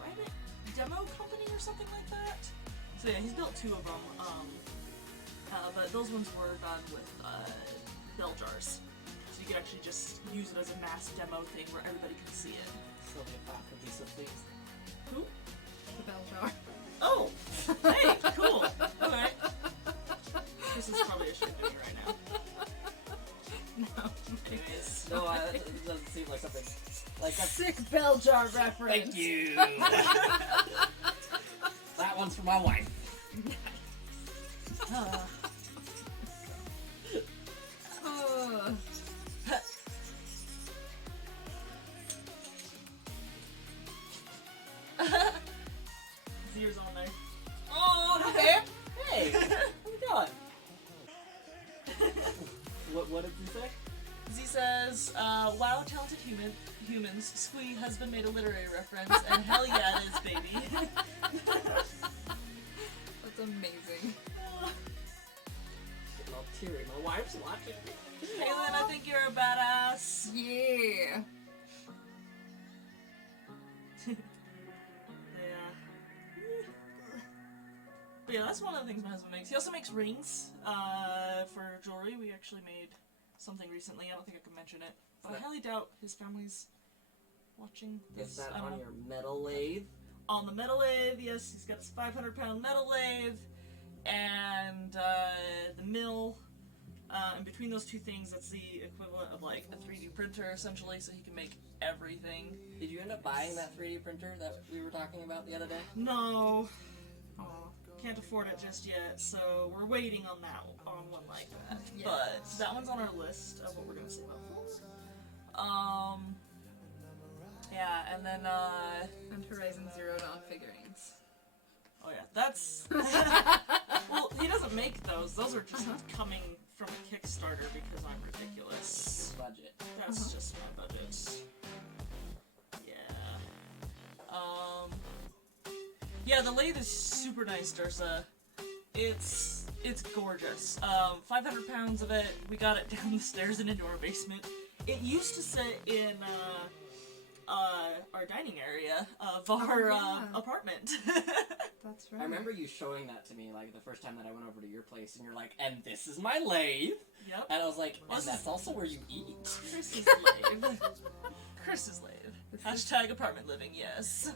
private demo company or something like that. So yeah, he's built 2 of them, but those ones were done with bell jars. So you could actually just use it as a mass demo thing where everybody can see it. Sylvia Fox would be so pleased. Who? The bell jar. Oh! Hey, cool! Okay. This is probably a shit movie right now. No. Anyways. No, it doesn't seem like something like a Sick bell jar reference. Thank you. That one's for my wife. His ears on there. Oh, okay. Hey, how's it going? What did he say? Z says, wow, talented humans, Squee husband made a literary reference, and hell yeah it is, baby. That's amazing. Getting all teary. My wife's watching me. Kaylin, I think you're a badass. Yeah. But yeah, that's one of the things my husband makes. He also makes rings for jewelry. We actually made something recently. I don't think I can mention it. But I highly doubt his family's watching this. Is that I don't on know. your metal lathe? On the metal lathe, yes. He's got this 500-pound metal lathe. And the mill. In between those two things, that's the equivalent of like a 3D printer, essentially, so he can make everything. Did you end up buying that 3D printer that we were talking about the other day? No. Can't afford it just yet, so we're waiting on one like that. Yes. But that one's on our list of what we're gonna save up for. Yeah, and then And Horizon Zero Dawn figurines. oh yeah, that's well, he doesn't make those. Those are just coming from a Kickstarter because I'm ridiculous. Budget. That's just my budget. Yeah. Yeah, the lathe is super nice, Dursa. It's gorgeous. 500 pounds of it. We got it down the stairs and into our basement. It used to sit in our dining area of our apartment. That's right. I remember you showing that to me like the first time that I went over to your place, and you're like, "And this is my lathe." Yep. And I was like, Well, "And that's also where you eat." Chris's lathe. Chris's lathe. Hashtag apartment living. Yes.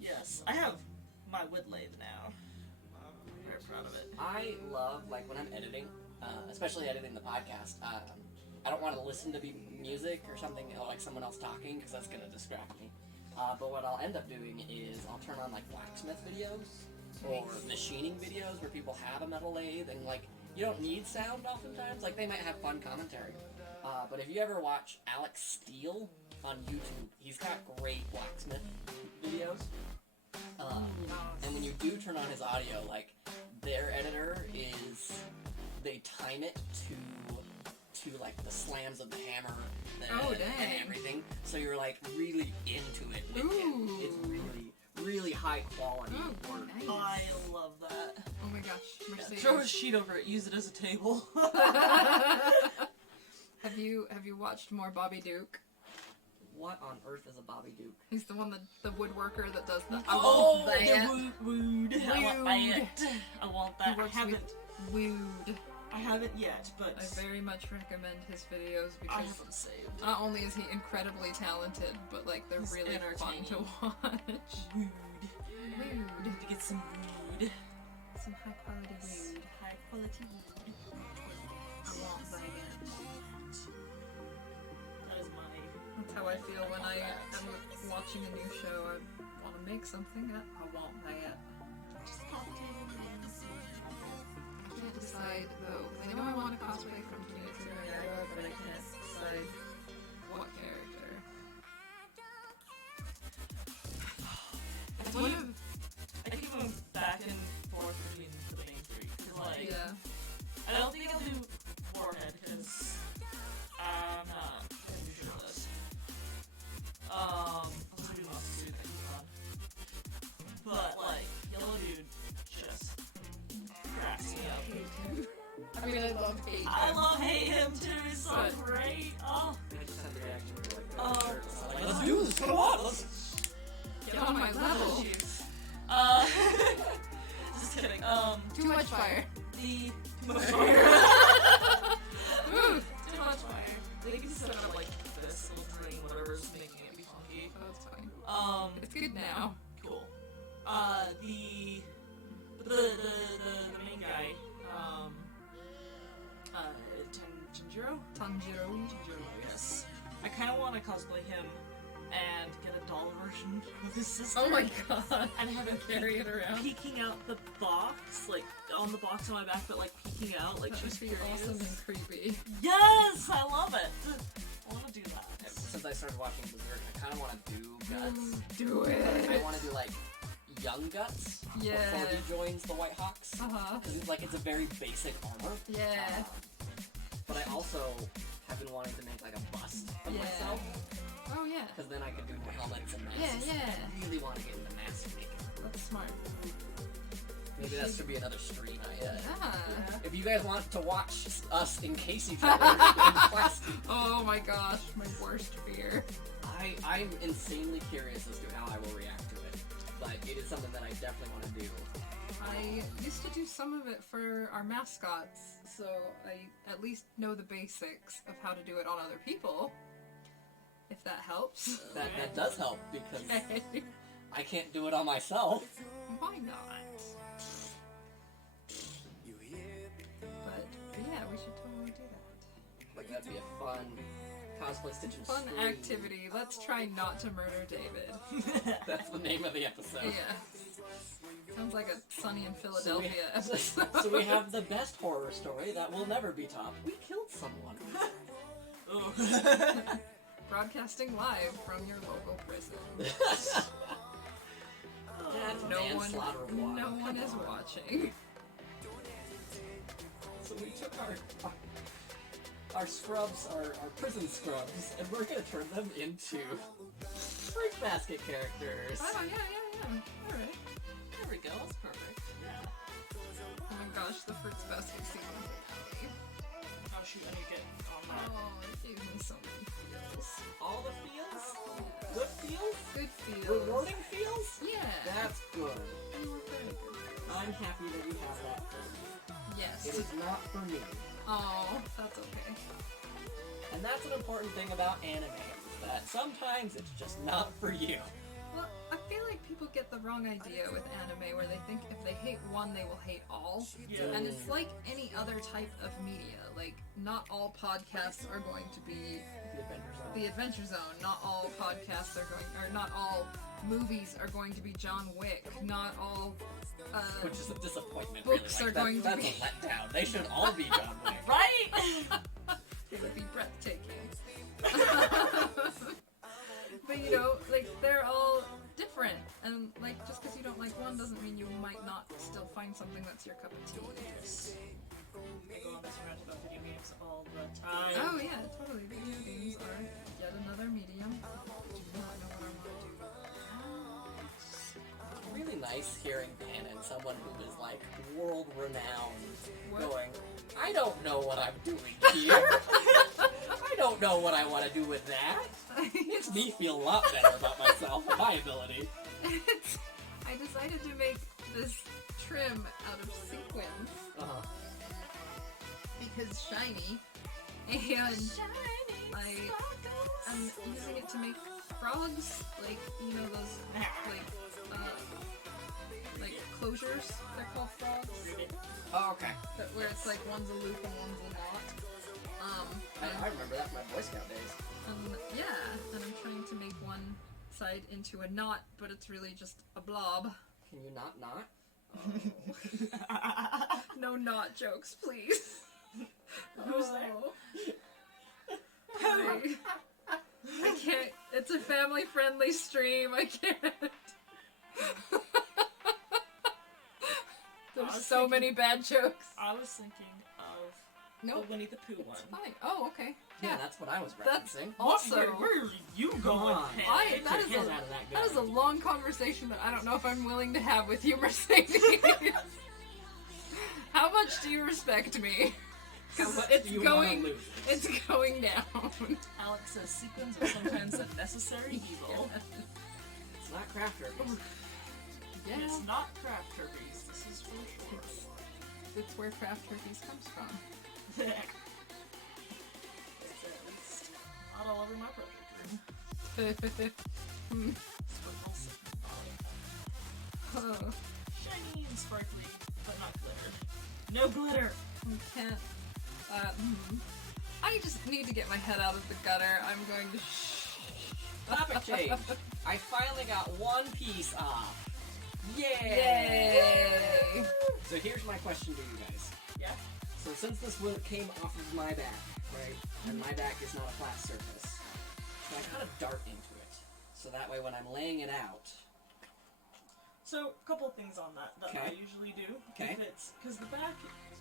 Yes, I have my wood lathe now. I'm very proud of it. I love, like, when I'm editing, especially editing the podcast, I don't want to listen to music or something, or, like, someone else talking, because that's going to distract me. But what I'll end up doing is I'll turn on, like, blacksmith videos, or machining videos where people have a metal lathe, and, like, you don't need sound oftentimes. Like, they might have fun commentary. But if you ever watch Alex Steele on YouTube, he's got great blacksmith videos. And when you do turn on his audio, like, their editor is, they time it to like the slams of the hammer and everything, so you're like really into it with him. It's really, really high quality work. Nice. I love that. Oh my gosh. Yeah, Mercedes. throw a sheet over it, use it as a table. Have you watched more Bobby Duke? What on earth is a Bobby Duke? He's the one the woodworker that does the Oh, I the want wood. I want that. I want that. He works with wood. I haven't yet, but I very much recommend his videos I because have them saved. not only is he incredibly talented, but like they're He's really fun to entertaining. watch. Wood. Wood. To get some wood. Some high quality wood. High quality wood. I want that. That is my. That's how I feel when I am watching a new show. I want to make something. I want that. I can't decide though. I know I want to cosplay from Kimetsu no Yaiba, but I can't decide what character. One of I keep going back and forth between the main three. 'Cause, like, yeah. I don't think I'll do Warhead because I'm not really sure of this. I'll still do Monster Dude, that's fun. But, like, Yellow Dude just cracks me up. I mean, I love Kate. I love hate him too, he's so But- great. Oh. What? Let's Get on my level. Jeez. Just kidding. Too much fire. The too much fire. Ooh. Too much fire. They can set up like this little drain, whatever's making it be funky. Oh, that's fine. It's good now. Cool. The main guy, Tanjiro? Tanjiro. Tanjiro, yes. I kind of want to cosplay him and get a doll version of his sister. Oh my god. And have him Carry it around. peeking out the box, like on the box on my back, but like peeking out, like That she's would be curious. awesome and creepy. Yes, I love it. I want to do that. Since I started watching Berserk, I kind of want to do Guts. Do I it. want to do like young Guts Yeah. before he joins the White Hawks. Uh-huh. Because it's a very basic armor. Yeah. But I also have been wanting to make like a bust of Yeah. myself. Oh yeah. Because then I could do helmets and masks. Yeah, yeah. I really want to get into mask making. That's smart. Maybe that should be another stream. Yeah. If you guys want to watch us encase each other in plastic, Oh my gosh, my worst fear. I'm insanely curious as to how I will react to it. But it is something that I definitely want to do. I used to do some of it for our mascots, so I at least know the basics of how to do it on other people. If that helps. That does help because I can't do it on myself. Why not? But yeah, we should totally do that. Like that'd be a fun cosplay stitch and Fun stream. activity. Let's try not to murder David. That's the name of the episode. Yeah. Sounds like a Sunny in Philadelphia episode. So we have the best horror story that will never be topped. We killed someone. Oh. Broadcasting live from your local prison. That's No one, manslaughter one. no one is watching. So we took our scrubs, our prison scrubs, and we're gonna turn them into fruit basket characters. Oh yeah. Alright. There we go. That's perfect. Yeah. Oh my gosh, the Fruits Basket scene was like, Oh shoot, I need to get on that. oh, it gave me so many feels. All the feels? Good feels? Good feels. Rewarding feels? Yeah. That's good. They were very good. I'm happy that you have that for me. Yes. It is not for me. Oh, that's okay. And that's an important thing about anime, is that sometimes it's just not for you. Well, I feel like people get the wrong idea with anime where they think if they hate one, they will hate all. Yeah. And it's like any other type of media. Like, not all podcasts are going to be The Adventure Zone. The Adventure Zone. Not all podcasts are going, or not all movies are going to be John Wick. Not all, Which is a disappointment, books really. are going to that's be- a letdown. They should all be John Wick. Right? it would be breathtaking. But you know, like, they're all different. And, like, just because you don't like one doesn't mean you might not still find something that's your cup of tea. I go on this rant about video games all the time. Oh yeah, totally. Video games are yet another medium. I do not know what I want to do. It's really nice hearing Pannon, someone who is like world renowned, What? going, I don't know what I'm doing here. I don't know what I want to do with that. Makes me feel a lot better about myself and my ability. I decided to make this trim out of sequins Uh-huh. because shiny, and I'm using it to make frogs, like, you know, those like closures. They're called frogs. Oh, okay. Where it's like one's a loop and one's a knot. I remember that from my Boy Scout days. Yeah, and I'm trying to make one side into a knot, but it's really just a blob. Can you not? No knot jokes, please. Who's there? I can't. It's a family-friendly stream. I can't. There's so many bad jokes. I was thinking of Nope. the Winnie the Pooh one. It's fine. Oh, okay. Yeah, that's what I was That's referencing. also. Where are you Come going, on. Pan? That Get out of that is a long conversation that I don't know if I'm willing to have with you, Mercedes. How much do you respect me? How much It's do you going- want to lose? It's going down. Alex says sequins are sometimes a necessary evil. It's not craft herpes. Yeah. It's not craft herpes, this is for sure. It's where craft turkeys comes from. It's at least not all over my project room. Sprinkles. Oh, Shiny and sparkly, but not glitter. No glitter! we can't. I just need to get my head out of the gutter. I'm going to. Topic change. I finally got one piece off. Yay! Yay! So here's my question to you guys. Yeah? So since this one came off of my back, right, and my back is not a flat surface, so I cut a dart into it. So that way when I'm laying it out, So, a couple of things on that I Okay. usually do. Okay. If it's, because the back is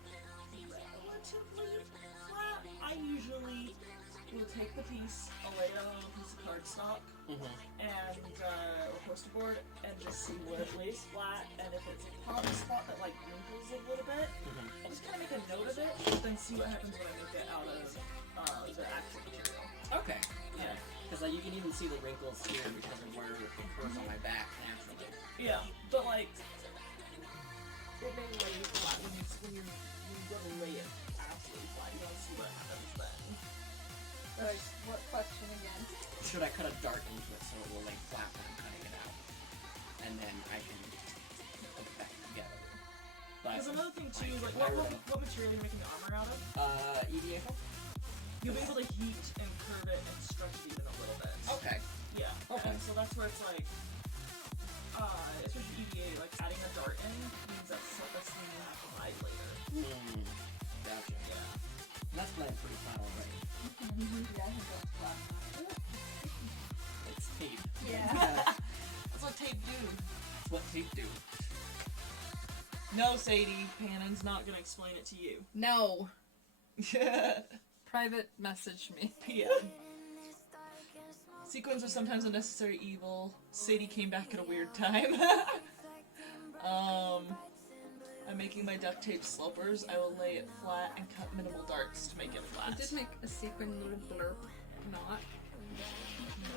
relatively flat, I usually will take the piece, I'll lay it on a piece of cardstock, and, or poster board, and just see where it lays flat, and if it's a spot that, like, wrinkles a little bit, I'll just kind of make a note of it, and then see what happens when I make it out of the actual material. okay, Yeah. because you can even see the wrinkles here because of where it occurs on my back naturally. Yeah, but like, it may lay flat when you're gonna lay it absolutely flat. You want to see what happens then. Right, what question again? Should I cut a dart into it so it will lay flat when I'm cutting it out, and then I can put it back together? But Because another thing too, like, what material are you making the armor out of? EVA foam? You'll be able to heat and curve it and stretch it even a little bit. Okay. Yeah. Okay. And so that's where it's like, especially EVA, like adding a dart in means that's something you have to hide later. Gotcha. Yeah. That's laying pretty flat already. Yeah, I think that's flat. It's tape. Yeah. That's what tape do. That's what tape do. No, Sadie, Pannon's not gonna explain it to you. No. Yeah. Private message me. Yeah. Sequins are sometimes a necessary evil. Sadie came back at a weird time. I'm making my duct tape slopers. I will lay it flat and cut minimal darts to make it I flat. did make a sequin little blurb knot.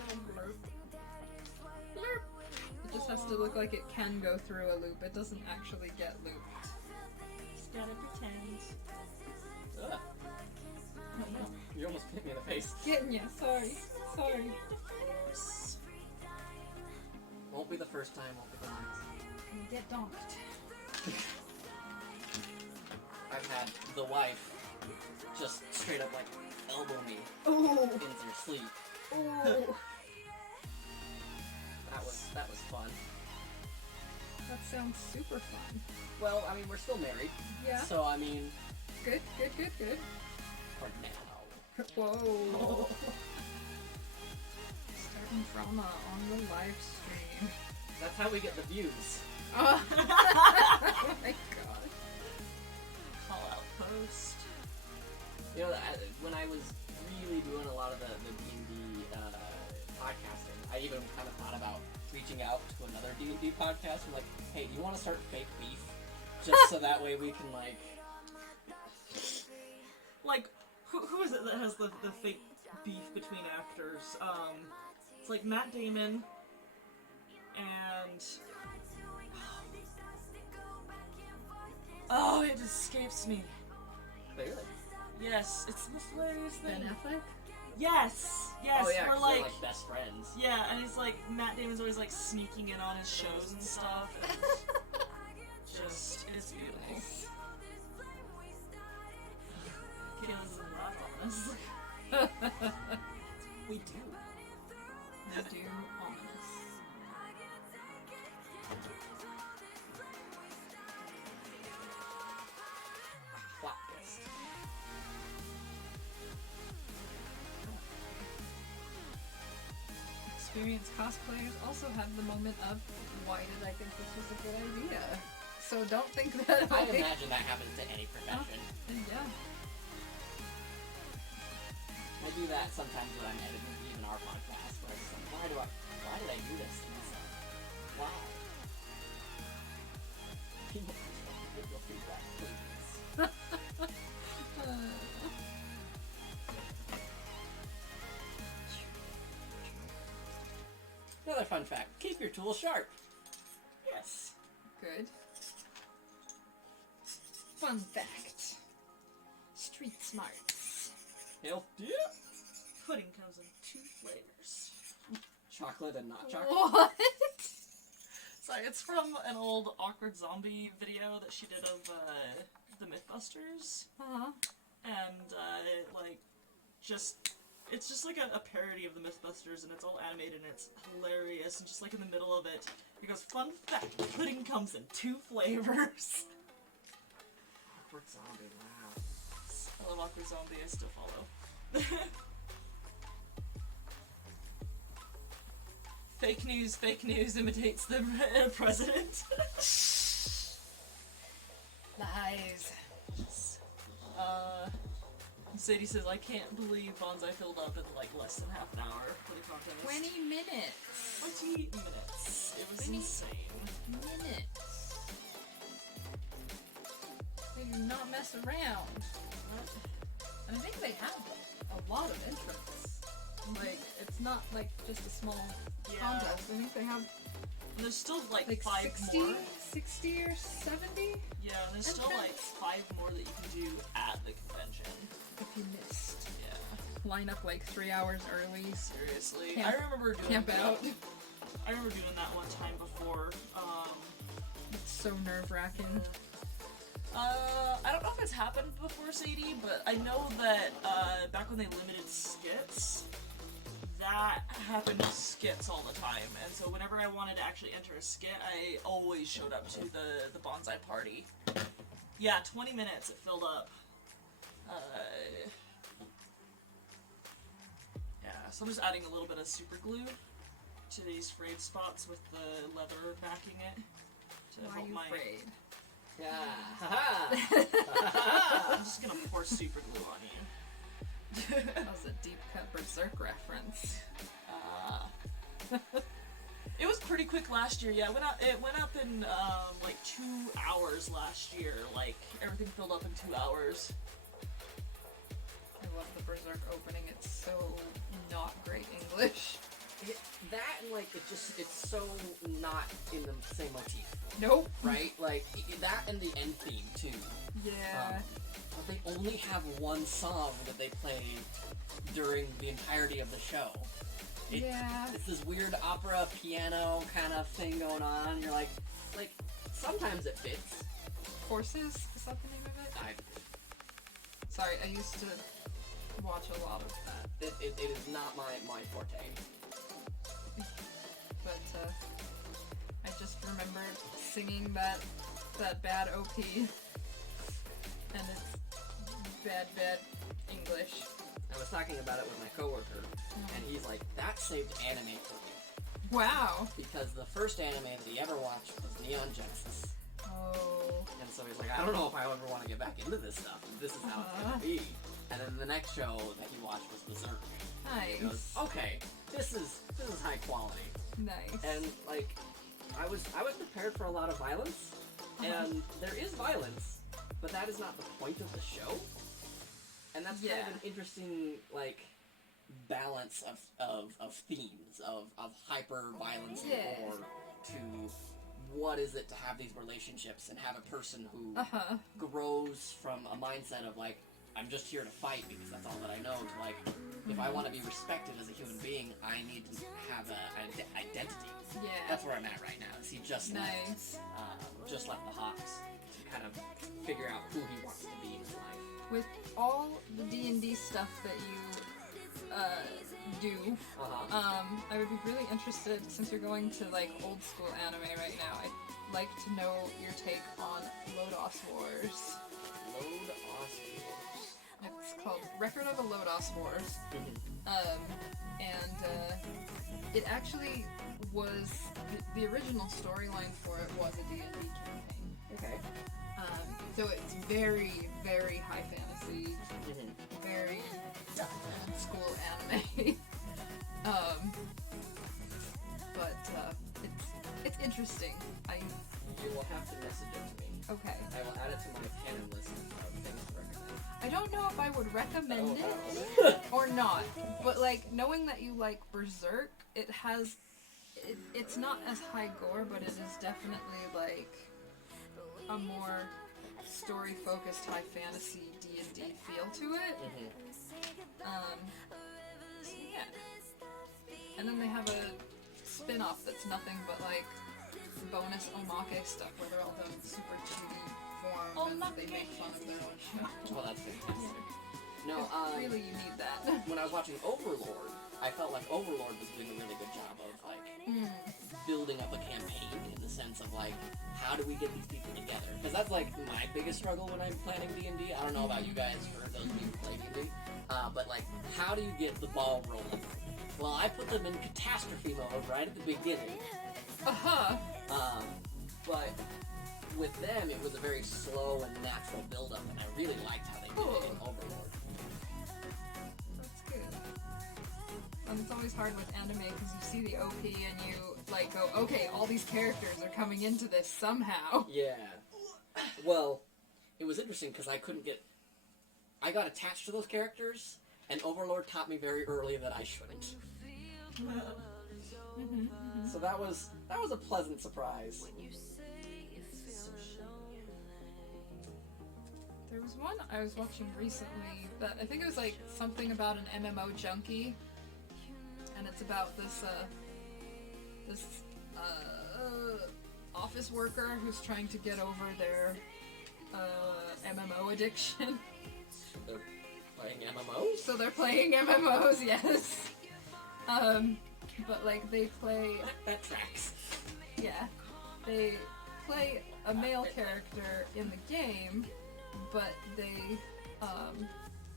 Little blurb. Blurb. It just has to look like it can go through a loop. It doesn't actually get looped. Just gotta pretend. Ugh. You almost hit me in the face. Getting ya. Sorry. Sorry. Won't be the first time, won't be the last. Get donked. I've had the wife just straight up like elbow me Ooh. into her sleep. Ooh. That was fun. That sounds super fun. Well, I mean we're still married. Yeah. So I mean Good. for now. Whoa. Starting drama on the live stream. That's how we get the views. Oh my god. Call out post. You know, when I was really doing a lot of the D&D podcasting, I even kind of thought about reaching out to another D&D podcast and like, hey, do you want to start fake beef? Just so that way we can like... Like, who is it that has the fake beef between actors? It's like Matt Damon and... Oh, it escapes me. Really? Yes, it's the most hilarious thing. Ben Affleck? Yes, Oh yeah, we're 'cause they're like, like best friends. yeah, and it's like Matt Damon's always like sneaking in on his shows and stuff. And just, it's beautiful. Kills a lot on us. We do. We do ominous. Plot twist. Experienced cosplayers also have the moment of, why did I think this was a good idea? So don't think that I way. imagine that happens to any profession. Yeah. I do that sometimes when I'm editing even our podcast, where I'm just like, why did I do this to myself? Why? People just want to give your feedback, please. Another fun fact: keep your tools sharp. Yes. Good. Fun fact. Street smarts. Hell yeah. Pudding comes in 2 flavors. Chocolate and not chocolate. What? Sorry, it's from an old Awkward Zombie video that she did of the Mythbusters. Uh-huh. And, it's just like a parody of the Mythbusters, and it's all animated, and it's hilarious, and just like in the middle of it, he goes, fun fact, pudding comes in 2 flavors. Awkward zombie. Wow. I love Awkward Zombie, I still follow. Fake news imitates the president. Lies. Sadie says, I can't believe Banzai filled up in like less than half an hour for the contest. 20 minutes. 20 minutes. It was 20 insane. Minutes. They do not mess around. And I think they have a lot of entrants. Like, it's not like just a small contest. I think they have And there's still like 5 60, more. 60 or 70 Yeah, and there's still like 5 more that you can do at the convention. if you missed. Yeah. Line up like 3 hours early. Seriously. Camp- I remember doing Camp that. out. I remember doing that one time before. It's so nerve-wracking. I don't know if it's happened before, Sadie, but I know that back when they limited skits, that happened to skits all the time. And so whenever I wanted to actually enter a skit, I always showed up to the Banzai party. Yeah, 20 minutes it filled up. Yeah, so I'm just adding a little bit of super glue to these frayed spots with the leather backing it. To Why are help you my... afraid? Yeah. Haha. I'm just gonna pour super glue on you. That was a deep cut Berserk reference. It was pretty quick last year. Yeah, it went up in like 2 hours last year. Like everything filled up in 2 hours. I love the Berserk opening. It's so not great English. That and like it's so not in the same motif, Nope. right? Like that and the end theme too. Yeah. But they only have one song that they play during the entirety of the show. Yeah. It's this weird opera piano kind of thing going on. You're like sometimes it fits. Forces? Is that the name of it? Sorry, I used to watch a lot of that. It is not my forte. But I just remembered singing that bad OP. And it's bad English. I was talking about it with my coworker, and he's like, that saved anime for me. Wow. Because the first anime that he ever watched was Neon Genesis. Oh. And so he's like, I don't know if I ever want to get back into this stuff. This is how it's going to be. And then the next show that he watched was Berserk. Nice. He goes, okay, this is high quality. Nice. And like, I was prepared for a lot of violence, and there is violence, but that is not the point of the show. And that's kind of an interesting like balance of themes of hyper violence and gore to what is it to have these relationships and have a person who grows from a mindset of like, I'm just here to fight because that's all that I know, to like, if I want to be respected as a human being, I need to have an identity. Yeah. That's where I'm at right now. Is he just left the Hawks to kind of figure out who he wants to be in his life. With all the D&D stuff that you do, I would be really interested, since you're going to like old school anime right now, I'd like to know your take on Lodos Wars. Lodos Wars. It's called Record of the Lodos Wars. It actually was, the original storyline for it was a D&D campaign. Okay. So it's very, very high fantasy, very old school anime. But it's interesting. You will have to message it to me. Okay. I will add it to my canon list of things to recommend. I don't know if I would recommend it or not, but like knowing that you like Berserk, it has it's not as high gore, but it is definitely like a more story-focused, high fantasy D&D feel to it. So yeah. And then they have a spin-off that's nothing but like bonus omake stuff where they're all done super 2D form and they make fun of their own show. Well, that's fantastic. No, Really, you need that. when I was watching Overlord, I felt like Overlord was doing a really good job of like building up a campaign in the sense of like, how do we get these people together? Because that's like my biggest struggle when I'm planning D&D. I don't know about you guys, for those of you who play D&D, but like, how do you get the ball rolling? Well, I put them in catastrophe mode right at the beginning. But with them, it was a very slow and natural build-up, and I really liked how they did it in Overlord. That's good. And it's always hard with anime because you see the OP and you like go, okay, all these characters are coming into this somehow. Yeah. Well, it was interesting because I got attached to those characters, and Overlord taught me very early that I shouldn't. So that was a pleasant surprise. There was one I was watching recently that I think it was like something about an MMO junkie, and it's about this office worker who's trying to get over their MMO addiction. They're playing MMOs? So they're playing MMOs, yes. But like they play, That tracks. yeah, they play a male character in the game, but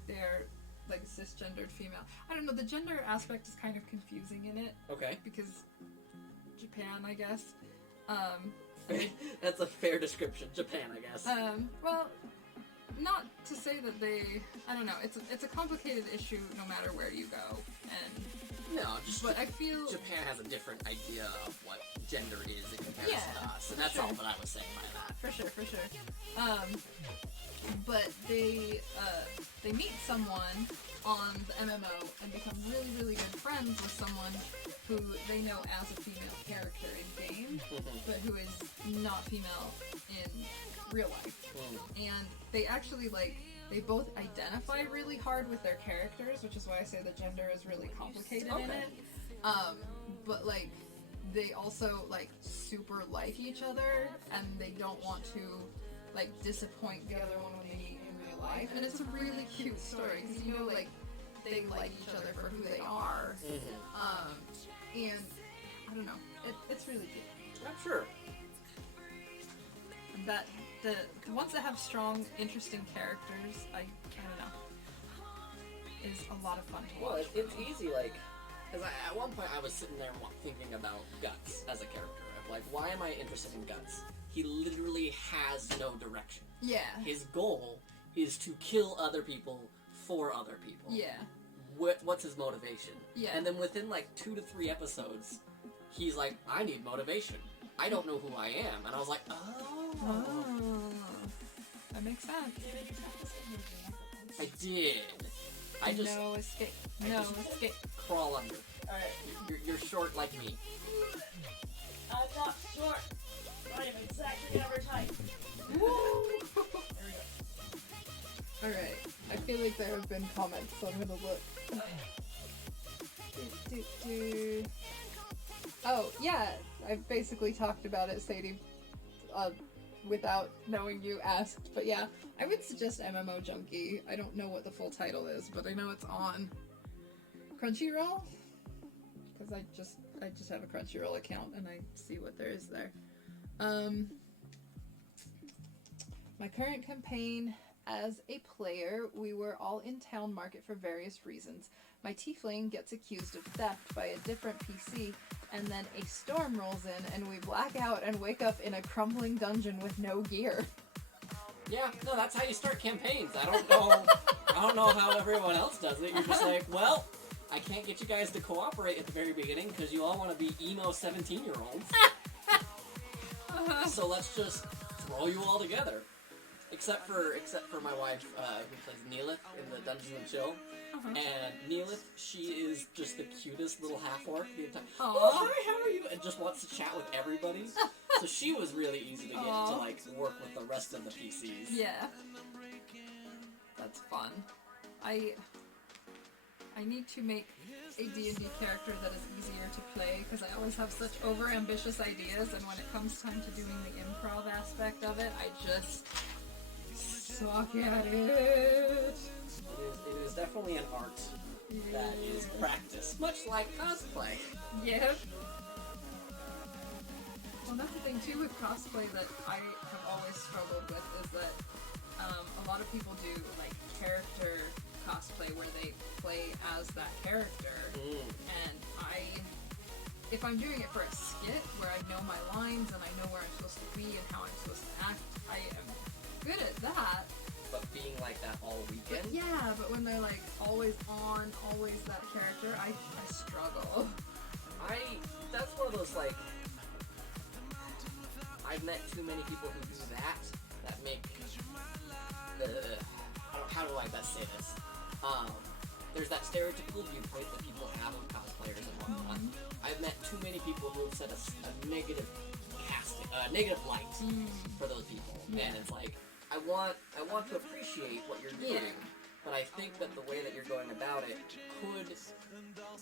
they're like cisgendered female. I don't know, the gender aspect is kind of confusing in it Okay. because Japan, I guess. That's a fair description. Japan, I guess. Well, not to say that I don't know, it's a complicated issue no matter where you go, and No, just but I feel Japan has a different idea of what gender is in comparison to us, and that's sure. all that I was saying by that. for sure. But they meet someone on the MMO and become really, really good friends with someone who they know as a female character in game, but who is not female in real life. And they actually they both identify really hard with their characters, which is why I say the gender is really complicated in it. But they also super like each other, and they don't want to disappoint the other one when they meet in real life. And it's a really cute story because they like each other for who they are. And I don't know, it's really cute. I'm sure. That the ones that have strong, interesting characters, I don't know, is a lot of fun to watch. Well, it's easy, because at one point I was sitting there thinking about Guts as a character. Of why am I interested in Guts? He literally has no direction. Yeah. His goal is to kill other people for other people. Yeah. What's his motivation? Yeah. And then within 2 to 3 episodes, he's like, I need motivation. I don't know who I am. And I was like, oh. That makes sense. I did. I just No escape. I No just- escape. crawl under. Alright. You're short like me. I'm not short. I am exactly average height. Woo! There we go. Alright. I feel like there have been comments, so I'm gonna look. Oh, yeah. I've basically talked about it, Sadie, without knowing you asked. But yeah, I would suggest MMO Junkie. I don't know what the full title is, but I know it's on Crunchyroll. Because I just have a Crunchyroll account and I see what there is there. My current campaign, as a player, we were all in town market for various reasons. My tiefling gets accused of theft by a different PC, and then a storm rolls in and we black out and wake up in a crumbling dungeon with no gear. Yeah, no, that's how you start campaigns. I don't know how everyone else does it. You're just like, well, I can't get you guys to cooperate at the very beginning because you all want to be emo 17-year-olds. So let's just throw you all together. Except for my wife, who plays Neelith in the Dungeons and Chill. And Neelith, she is just the cutest little half-orc the entire. Oh, hi, how are you? just wants to chat with everybody. So she was really easy to get to like work with the rest of the PCs. Yeah. That's fun. I need to make a D&D character that is easier to play because I always have such over-ambitious ideas, and when it comes time to doing the improv aspect of it, I just suck at it. It is definitely an art that is practiced, much like cosplay. Yep. Well, that's the thing too with cosplay that I have always struggled with is that a lot of people do like character cosplay where they play as that character, and if I'm doing it for a skit where I know my lines and I know where I'm supposed to be and how I'm supposed to act, I am good at that. But being like that all weekend? But yeah, but when they're like always on, always that character, I struggle. That's one of those like, I've met too many people who do that make, how do I best say this? There's that stereotypical viewpoint that people have of cosplayers and whatnot. I've met too many people who have set a negative casting, negative light for those people, and it's like I want to appreciate what you're doing, but I think that the way that you're going about it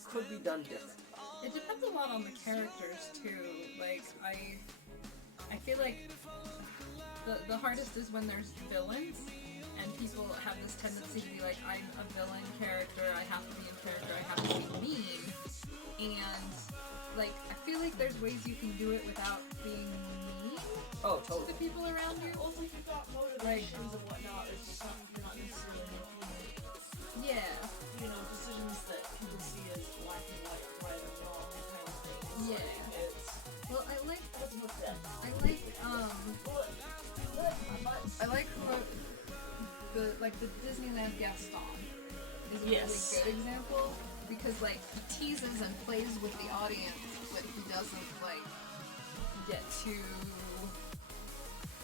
could be done different. It depends a lot on the characters too. Like I feel like the hardest is when there's villains. And people have this tendency to be like, I'm a villain character, I have to be in character, I have to be mean. And, like, I feel like there's ways you can do it without being mean to the people around you. Also, if you've got motivations and whatnot, it's just not necessarily making, you know, decisions that people see as black and white, right and wrong, kind of thing. Well, I like the Disneyland Gaston is a really good example because like he teases and plays with the audience, but he doesn't like get too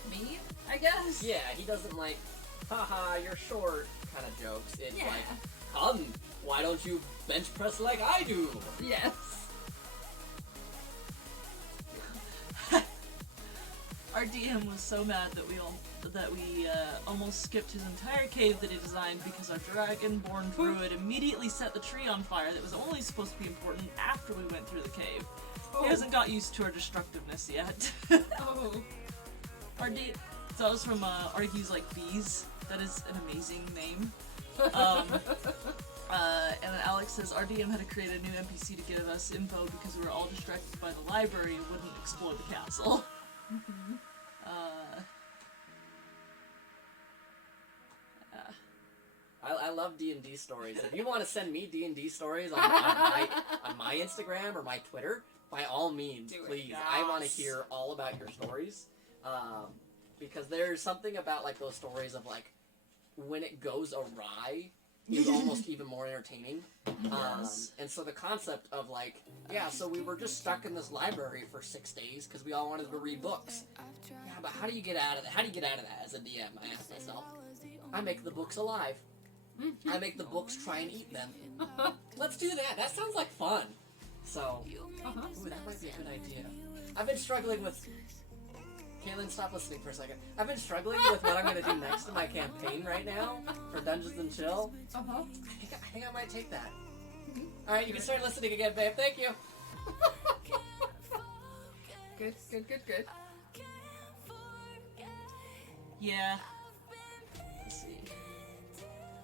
mean, I guess. Yeah, he doesn't like, haha, you're short kind of jokes. It's like, why don't you bench press like I do? Yes. Our DM was so mad that we almost skipped his entire cave that he designed because our dragonborn druid immediately set the tree on fire that was only supposed to be important after we went through the cave. He hasn't got used to our destructiveness yet. So that was from Argues Like Bees. That is an amazing name. And then Alex says, our DM had to create a new NPC to give us info because we were all distracted by the library and wouldn't explore the castle. I love D&D stories. If you want to send me D&D stories on my Instagram or my Twitter, by all means, please. Yes. I want to hear all about your stories. Because there's something about like those stories of like when it goes awry is almost even more entertaining. Yes. And so the concept of like, so we were just stuck in this library for 6 days because we all wanted to read books. Yeah, but how do you get out of that? How do you get out of that as a DM? I asked myself. I make the books alive. I make the books try and eat them. Let's do that. That sounds like fun. So, ooh, that might be a good idea. I've been struggling with... Kaylin, stop listening for a second. I've been struggling with what I'm going to do next in my campaign right now for Dungeons and Chill. I think I might take that. Alright, you can start listening again, babe. Thank you. Good. Yeah. Let's see.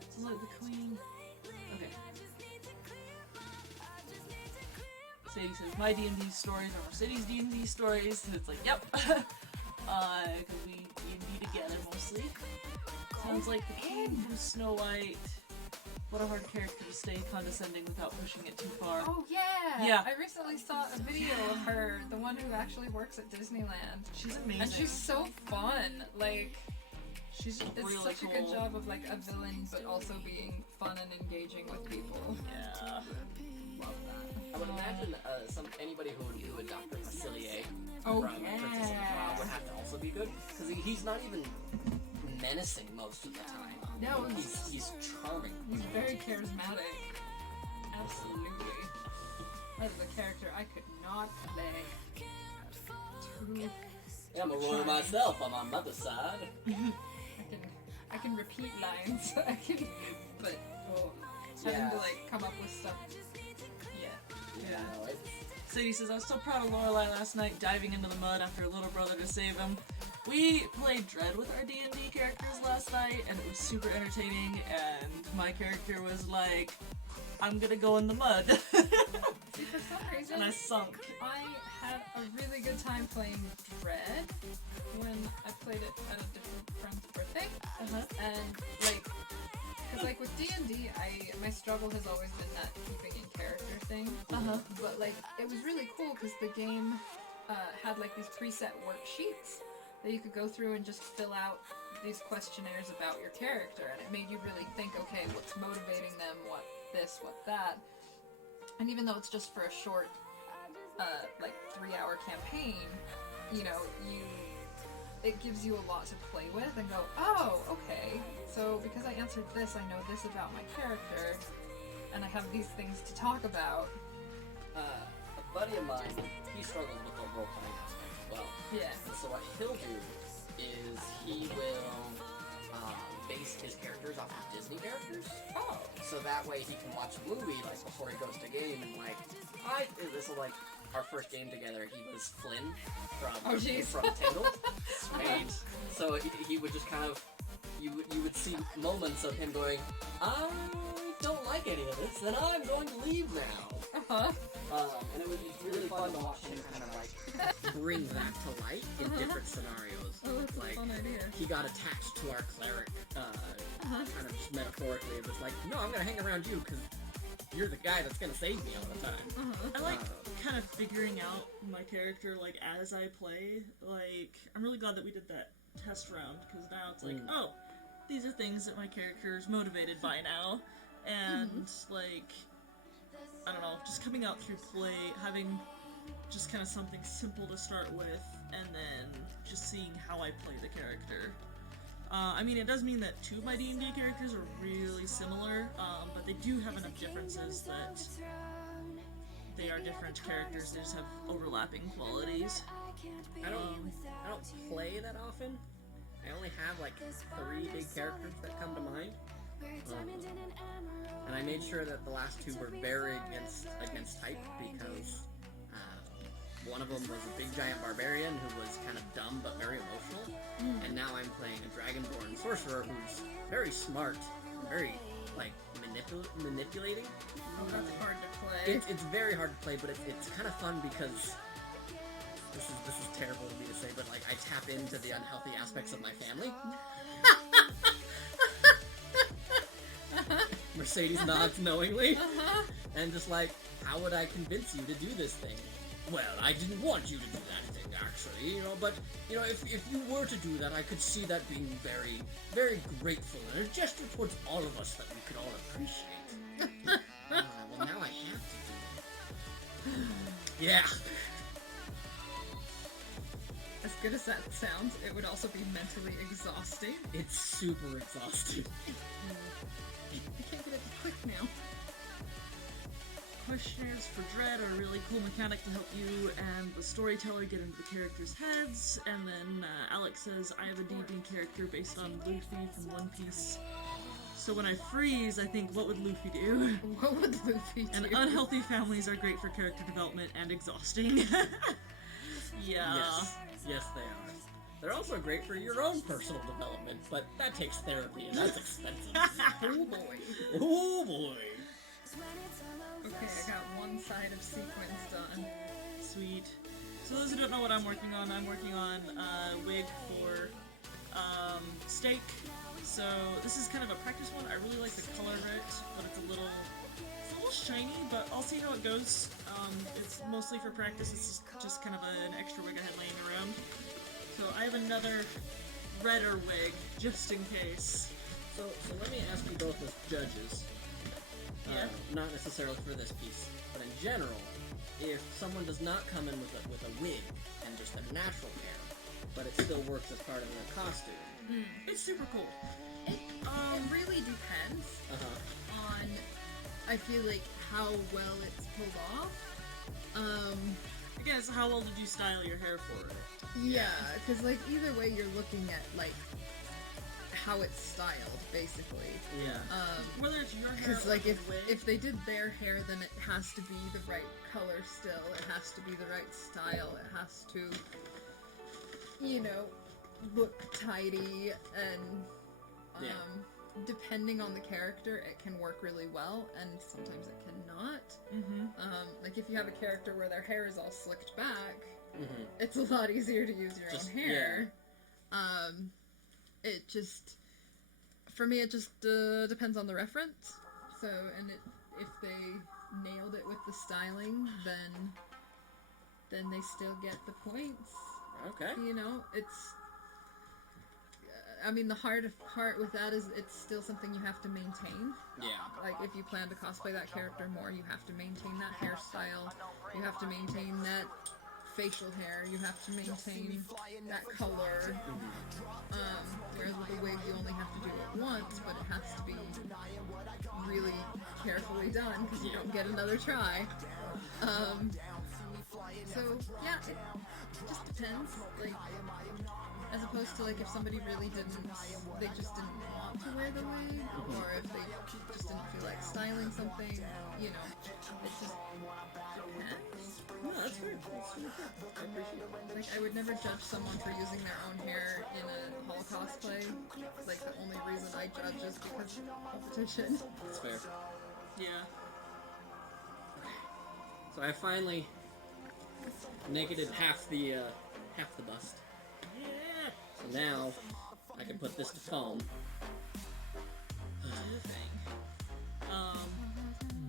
Sounds like the queen. Okay. Sadie says, my D&D stories are Mercedes' D&D stories. And it's like, yep. Because we D&D together mostly. Sounds like the king from Snow White. What a hard character to stay condescending without pushing it too far. Oh, yeah! Yeah. I recently saw a video of her, the one who actually works at Disneyland. She's amazing. And she's so fun. Like, she's really it's such cool. a good job of, like, a villain, but also being fun and engaging with people. Yeah. Love that. I would imagine anybody who would do a Dr. Facilier from Princess and the Frog would have to also be good, because he's not even menacing most of the time. No, he's charming. He's very charismatic. Absolutely. That is a character I could not play. Ooh, Yeah, I'm a royal myself on my mother's side. I can repeat lines. I can, but having to like come up with stuff. Yeah. No, it's... Sadie says, I was so proud of Lorelai last night diving into the mud after a little brother to save him. We played Dread with our D&D characters last night, and it was super entertaining, and my character was like, I'm gonna go in the mud. See, for some reason, And I sunk. I had a really good time playing Dread when I played it at a different friend's birthday. And like, cause like with D&D, my struggle has always been that keeping in character thing. But like, it was really cool because the game had like these preset worksheets that you could go through and just fill out these questionnaires about your character, and it made you really think, okay, what's motivating them, what this, what that. And even though it's just for a short, like 3-hour campaign, you know, it gives you a lot to play with and go, oh, okay, so because I answered this, I know this about my character, and I have these things to talk about. A buddy of mine, he struggles with the role-playing aspect as well. Yeah. And so what he'll do is he will base his characters off of Disney characters. Oh. So that way he can watch a movie like before he goes to game and like this will like our first game together. He was Flynn from Tangled. And so he would just kind of you would see moments of him going, I don't like any of this, and I'm going to leave now. And it would be really fun to watch him kind of like bring that to light in different scenarios. Oh, that's like, a fun idea. He got attached to our cleric, kind of just metaphorically. It was like, no, I'm gonna hang around you because you're the guy that's gonna save me all the time. I like kind of figuring out my character like as I play. Like, I'm really glad that we did that test round because now it's like, oh, these are things that my character is motivated by now, and like, I don't know, just coming out through play, having just kind of something simple to start with, and then just seeing how I play the character. I mean, it does mean that two of my D&D characters are really similar, but they do have enough differences that they are different characters. They just have overlapping qualities. I don't play that often. I only have like 3 big characters that come to mind. And I made sure that the last 2 were very against type because one of them was a big giant barbarian who was kind of dumb but very emotional, and now I'm playing a dragonborn sorcerer who's very smart, very like manipulating. Oh, that's hard to play. It's very hard to play, but it's kind of fun because this is terrible of me to say, but like I tap into the unhealthy aspects of my family. Mercedes nods knowingly, and just like, how would I convince you to do this thing? Well, I didn't want you to do that thing, actually, but, if you were to do that, I could see that being very, very grateful, and a gesture towards all of us that we could all appreciate. Well, now I have to do it. Yeah. As good as that sounds, it would also be mentally exhausting. It's super exhausting. I can't get it quick now. Questionnaires for Dread are a really cool mechanic to help you and the storyteller get into the characters' heads. And then Alex says, I have a D&D character based on Luffy from One Piece. So when I freeze, I think, what would Luffy do? What would Luffy do? And unhealthy families are great for character development and exhausting. Yeah. Yes, they are. They're also great for your own personal development, but that takes therapy and that's expensive. Oh boy. Oh boy. Okay, I got one side of sequence done. Sweet. So those who don't know what I'm working on a wig for Steak. So this is kind of a practice one. I really like the color of it, but it's a little shiny, but I'll see how it goes. It's mostly for practice. It's just kind of an extra wig I had laying around. So I have another redder wig, just in case. So let me ask you both as judges. Yeah. Not necessarily for this piece, but in general, if someone does not come in with a wig and just their natural hair, but it still works as part of their costume, It's super cool. It really depends on, I feel like, how well it's pulled off. Again, it's how well did you style your hair for it? Yeah, because like either way, you're looking at like how it's styled, basically. Yeah. Whether it's your hair Because or like the if wig. they did their hair, then it has to be the right color still. It has to be the right style. It has to, you know, look tidy and depending on the character, it can work really well, and sometimes it cannot. Like if you have a character where their hair is all slicked back, it's a lot easier to use your own hair. It just, for me, it just depends on the reference. So, and if they nailed it with the styling, then they still get the points. Okay. You know, it's. I mean, the hard part with that is it's still something you have to maintain. Yeah. Like, if you plan to cosplay that character more, you have to maintain that hairstyle. You have to maintain that facial hair. You have to maintain that color. Whereas with a wig, you only have to do it once, but it has to be really carefully done because you don't get another try. So, yeah, it just depends. Like, as opposed to like if somebody really they just didn't want to wear the wig, or if they just didn't feel like styling something, you know, it just depends. No, that's fair. That's really fair. I appreciate it. Like, I would never judge someone for using their own hair in a Holocaust play. Like, the only reason I judge is because of competition. That's fair. Yeah. So I finally negated half the bust. Yeah. So now I can put this to foam. Another thing.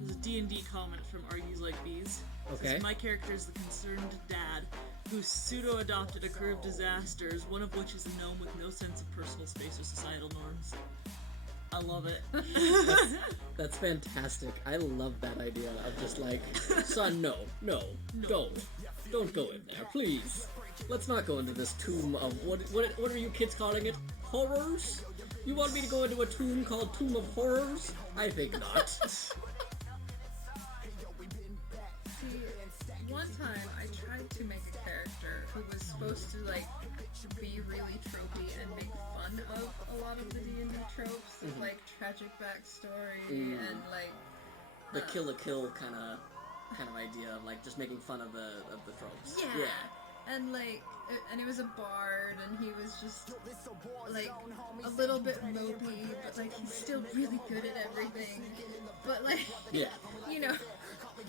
There's a D&D comment from Argues Like Bees. It Okay. says, my character is the concerned dad who pseudo-adopted a crew of disasters, one of which is a gnome with no sense of personal space or societal norms. I love it. That's fantastic. I love that idea of just like, son, no, don't go in there, please. Let's not go into this tomb of what are you kids calling it? Horrors? You want me to go into a tomb called Tomb of Horrors? I think not. See, one time I tried to make a character who was supposed to like be really tropey and make fun of a lot of the D&D tropes, like tragic backstory and like The Kill la Kill kind of idea of like just making fun of the tropes. yeah. And like, and it was a bard, and he was just like a little bit mopey, but like he's still really good at everything. But like, Yeah. you know,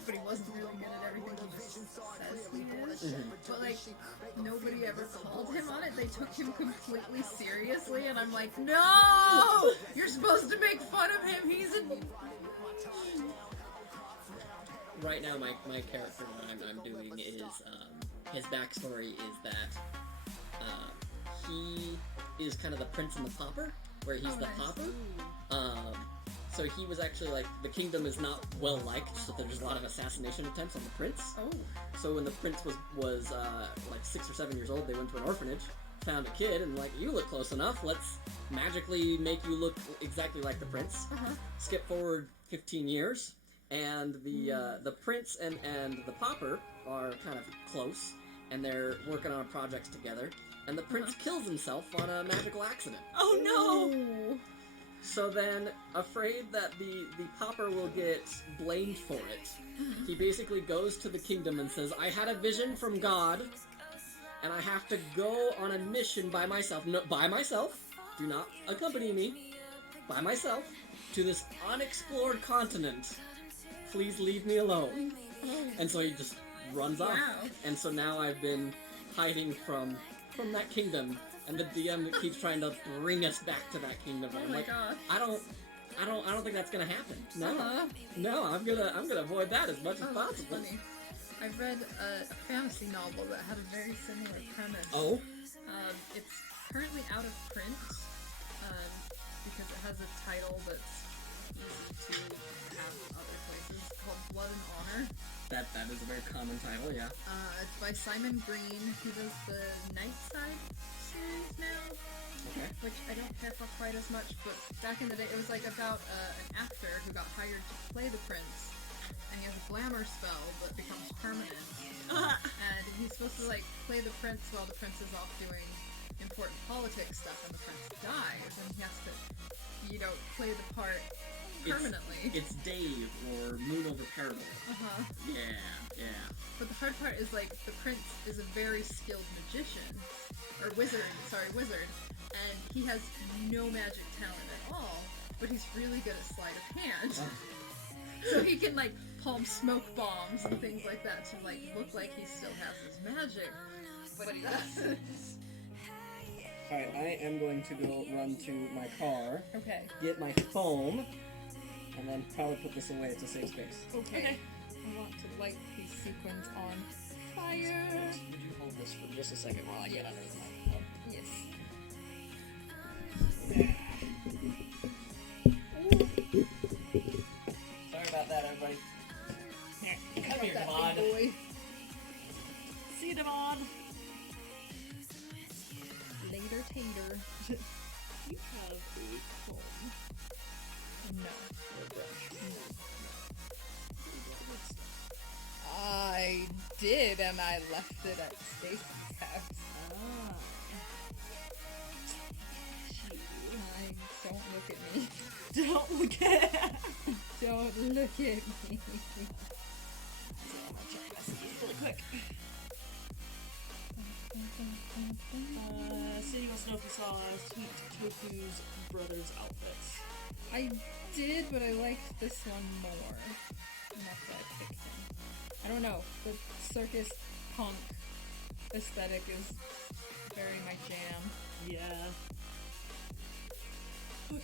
but he wasn't really good at everything he just says he is. But like, nobody ever called him on it. They took him completely seriously, and I'm like, no! You're supposed to make fun of him. He's a. Right now, my character, what I'm doing is, his backstory is that, he is kind of the prince and the pauper, where he's the nice. pauper. So he was actually, like, the kingdom is not well liked, so there's a lot of assassination attempts on the prince. Oh. So when the prince was like 6 or 7 years old, they went to an orphanage, found a kid, and like, you look close enough, let's magically make you look exactly like the prince. Skip forward 15 years, and the prince and the pauper are kind of close, and they're working on projects together, and the prince kills himself on a magical accident. Oh no! Oh. So then, afraid that the pauper will get blamed for it, he basically goes to the kingdom and says, I had a vision from God, and I have to go on a mission by myself. No, by myself. Do not accompany me. By myself. To this unexplored continent. Please leave me alone. And so he just runs off. Wow. And so now I've been hiding from that kingdom. And the DM keeps trying to bring us back to that kingdom. And Oh I'm my like, gosh. I don't think that's gonna happen. No, Uh-huh. no, I'm gonna avoid that as much as Oh, that's possible. funny. I read a fantasy novel that had a very similar premise. Oh, It's currently out of print because it has a title that's easy to have other places, called Blood and Honor. that is a very common title, yeah. It's by Simon Green. He does the Nightside series now, Okay. which I don't care for quite as much, but back in the day it was like about an actor who got hired to play the prince, and he has a glamour spell that becomes permanent. And he's supposed to like play the prince while the prince is off doing important politics stuff, and the prince dies, and he has to, you know, play the part permanently. It's Dave or Moon over Parable. Yeah. But the hard part is like the prince is a very skilled magician, or wizard, and he has no magic talent at all, but he's really good at sleight of hand. So he can like palm smoke bombs and things like that to like look like he still has his magic, but he doesn't. Alright, I am going to go run to my car, Okay. get my foam, and then probably put this away. It's a safe space. Okay. I want to light these sequins on fire. Would you hold this for just a second while I get under the mic? Yes. Sorry about that, everybody. Come here, That Devon. big boy. See you, Devon. Later tater. You have a comb. No. Or a brush. I did, and I left it at Stacy's house. Don't look at me. Don't look at Don't look at me. I'm gonna check messages really quick. City wants to know if you saw Sweet Tofu's brother's outfits. I did, but I liked this one more. And that's why I picked him. I don't know. The circus punk aesthetic is very my jam. Yeah. Okay.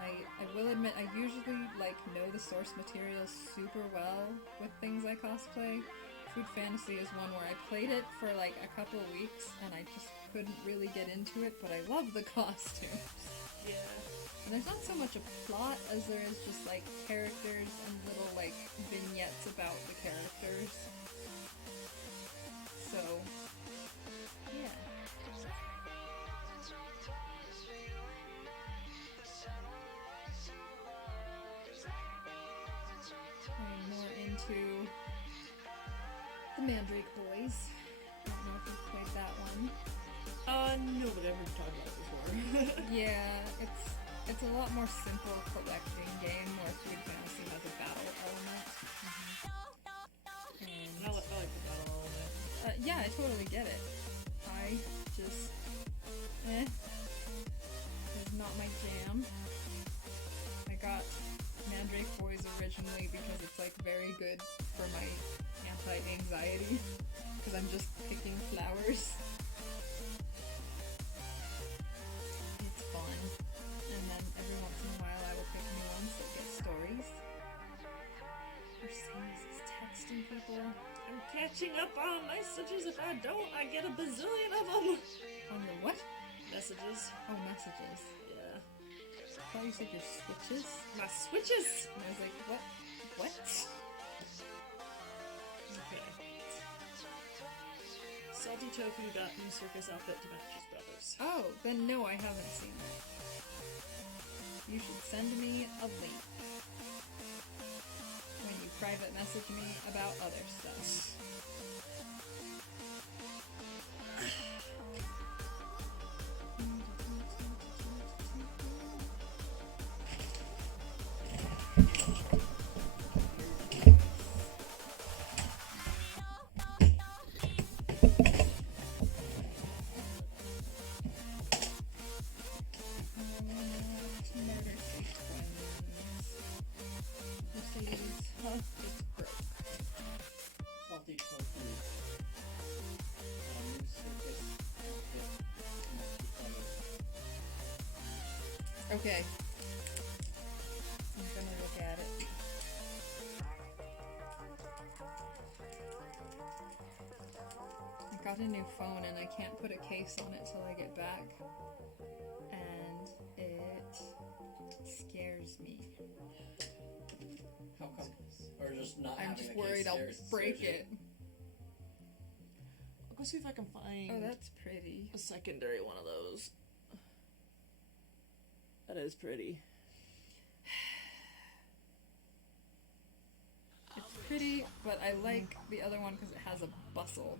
I will admit, I usually like know the source material super well with things I cosplay. Food Fantasy is one where I played it for like a couple weeks and I just couldn't really get into it, but I love the costumes. Yeah. And there's not so much a plot as there is just like characters and little like vignettes about the characters. So, yeah. I'm more into the Mandrake Boys. I don't know if you've played that one. No, but I've heard you talk about it before. Yeah, it's a lot more simple collecting game where Food Fantasy has a battle element. And, I like the battle element. yeah, I totally get it. I just, is not my jam. I got Mandrake Boys originally because it's like very good for my anti-anxiety because I'm just picking flowers. It's fun. And then every once in a while I will pick new ones that get stories. Mercedes is texting people. I'm catching up on messages. If I don't, I get a bazillion of them. On the what? Messages. Oh, messages. Yeah. I thought you said your switches. My switches. And I was like, what? What? Okay. Salty Tofu got new circus outfit to match his brother's. Oh, then no, I haven't seen that. You should send me a link when you private message me about other stuff. Salty tofu. New circus outfit. Okay. I'm gonna look at it. I got a new phone and I can't put a case on it till I get back. And it scares me. How come? Or just not I'm having just a worried case I'll scares break you? it. I'll go see if I can find Oh, that's pretty. a secondary one of those. That is pretty. It's pretty, but I like the other one because it has a bustle.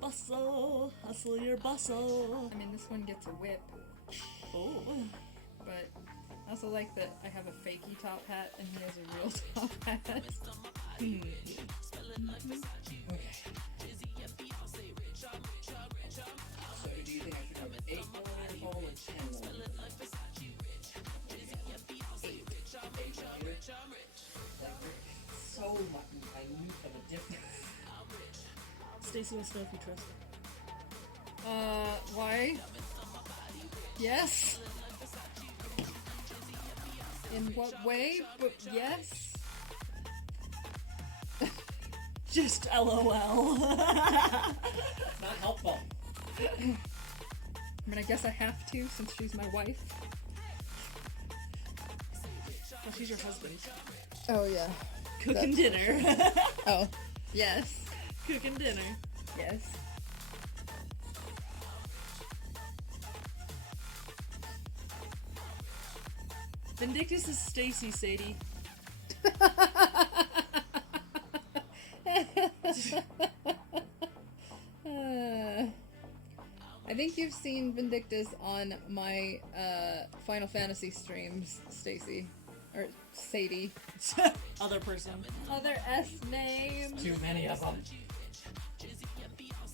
Bustle, hustle your bustle. I mean, this one gets a whip, Oh. but I also like that I have a fakey top hat and he has a real top hat. So do you think I should have an 8mm foam or 10mm? 8mm. Like, so minute of a difference. Stacy wants to know if you trust her. Why? Yes? In what way? But yes? Just LOL. That's not helpful. I mean, I guess I have to since she's my wife. Well, she's your husband. Oh, yeah. Cooking dinner. Oh, yes. Cooking dinner. Yes. Vindictus is Stacy, Sadie. I think you've seen Vindictus on my Final Fantasy streams, Stacy. Or Sadie. Other person. Other S name. Too many of them.